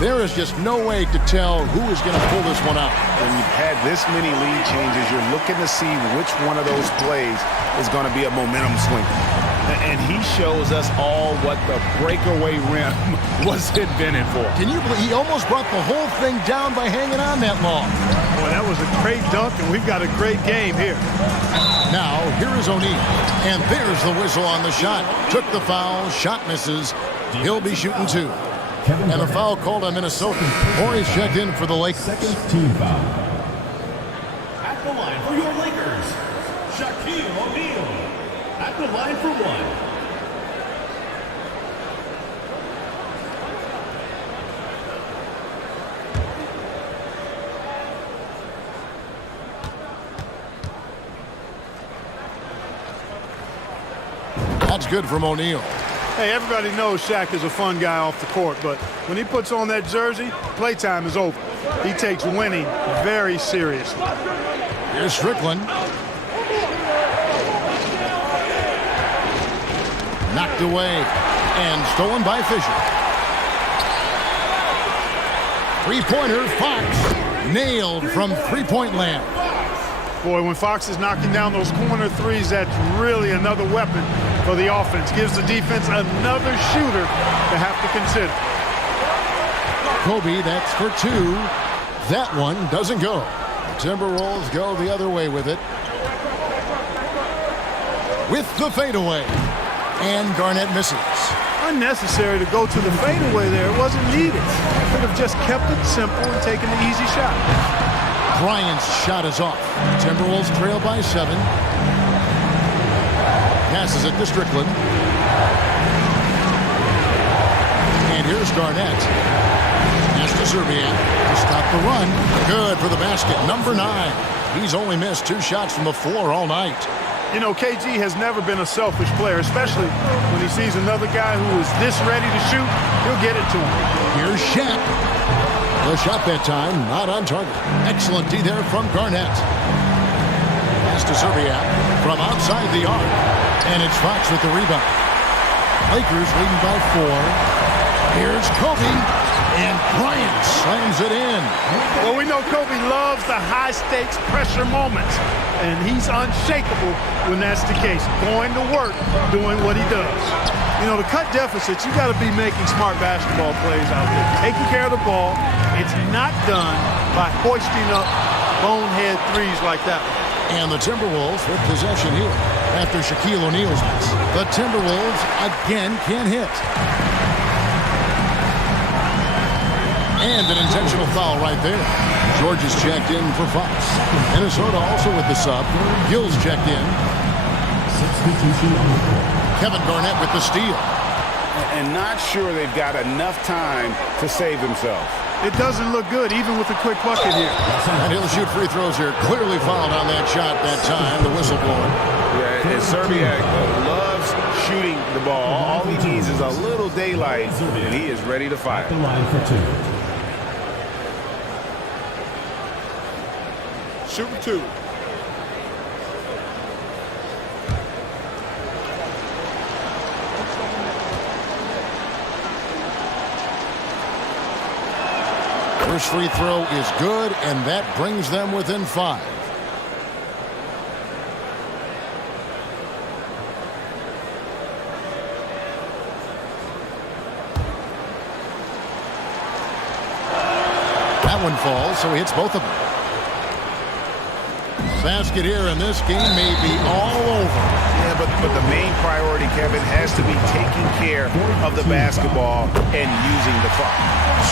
There is just no way to tell who is going to pull this one out. When you've had this many lead changes, you're looking to see which one of those plays is going to be a momentum swing. And he shows us all what the breakaway rim was invented for. Can you believe he almost brought the whole thing down by hanging on that long? Boy, that was a great dunk, and we've got a great game here. Now, here is O'Neal. And there's the whistle on the shot. Took the foul, shot misses. He'll be shooting 2. And a foul called on Minnesota. Horry's checked in for the Lakers. Second team foul. At the line for your Lakers, Shaquille O'Neal. At the line for 1. That's good from O'Neal. Hey, everybody knows Shaq is a fun guy off the court, but when he puts on that jersey, playtime is over. He takes winning very seriously. Here's Strickland. Knocked away and stolen by Fisher. Three-pointer, Fox nailed from three-point land. Boy, when Fox is knocking down those corner threes, that's really another weapon for the offense. Gives the defense another shooter to have to consider. Kobe, that's for 2. That one doesn't go. The Timberwolves go the other way with it. With the fadeaway. And Garnett misses. Unnecessary to go to the fadeaway there. It wasn't needed. Could have just kept it simple and taken the easy shot. Bryant's shot is off. Timberwolves trail by 7. Passes it to Strickland. And here's Garnett. Pass to Serbiak to stop the run. Good for the basket. Number 9. He's only missed 2 shots from the floor all night. You know, KG has never been a selfish player, especially when he sees another guy who is this ready to shoot. He'll get it to him. Here's Shaq. The shot that time, not on target. Excellent D there from Garnett. Pass to Serbiak from outside the arc. And it's Fox with the rebound. Lakers leading by 4. Here's Kobe. And Bryant slams it in. Well, we know Kobe loves the high-stakes pressure moments. And he's unshakable when that's the case. Going to work, doing what he does. You know, to cut deficits, you got to be making smart basketball plays out there. Taking care of the ball. It's not done by hoisting up bonehead threes like that one. And the Timberwolves with possession here after Shaquille O'Neal's miss. The Timberwolves again can't hit. And an intentional foul right there. George is checked in for Fox. Minnesota also with the sub. Gill's checked in. Kevin Garnett with the steal. And not sure they've got enough time to save themselves. It doesn't look good, even with a quick bucket here. And he'll shoot free throws here. Clearly fouled on that shot that time. The whistle blowing. Yeah, and Serbiak loves shooting the ball. All he needs is a little daylight, and he is ready to fire. The line for 2. Shooting 2. First free throw is good, and that brings them within 5. That one falls, so he hits both of them. Basket here, and this game may be all over. Yeah, but the main priority, Kevin, has to be taking care of the basketball and using the clock.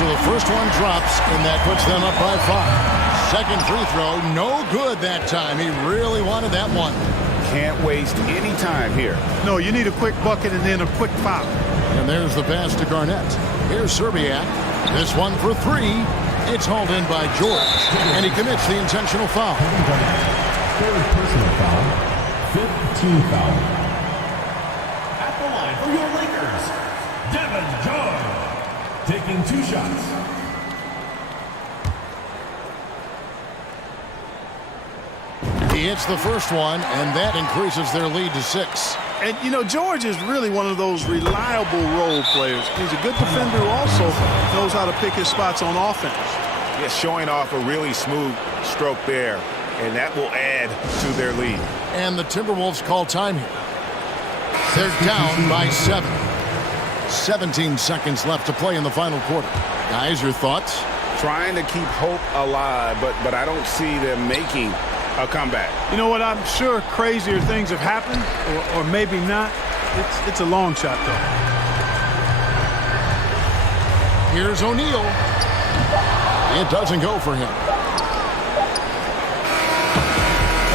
So the first one drops, and that puts them up by 5. Second free throw, no good that time. He really wanted that one. Can't waste any time here. No, you need a quick bucket and then a quick foul. And there's the pass to Garnett. Here's Serbiak. This one for 3. It's hauled in by George, and he commits the intentional foul. Third personal foul. 5th team foul. At the line for your Lakers, Devin George, taking 2 shots. He hits the first one, and that increases their lead to 6. And, you know, George is really one of those reliable role players. He's a good defender who also knows how to pick his spots on offense. Yeah, showing off a really smooth stroke there, and that will add to their lead. And the Timberwolves call time here. They're down by 7. 17 seconds left to play in the final quarter. Guys, your thoughts? Trying to keep hope alive, but I don't see them making a comeback. You know what? I'm sure crazier things have happened, or maybe not. It's a long shot, though. Here's O'Neal. It doesn't go for him.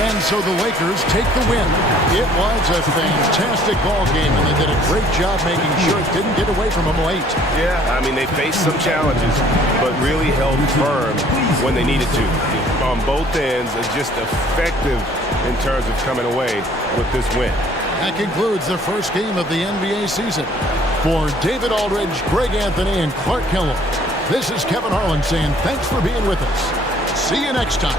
And so the Lakers take the win. It was a fantastic ball game, and they did a great job making sure it didn't get away from them late. Yeah, I mean, they faced some challenges, but really held firm when they needed to. On both ends, just effective in terms of coming away with this win. That concludes the first game of the NBA season. For David Aldridge, Greg Anthony, and Clark Kellogg, this is Kevin Harlan saying thanks for being with us. See you next time.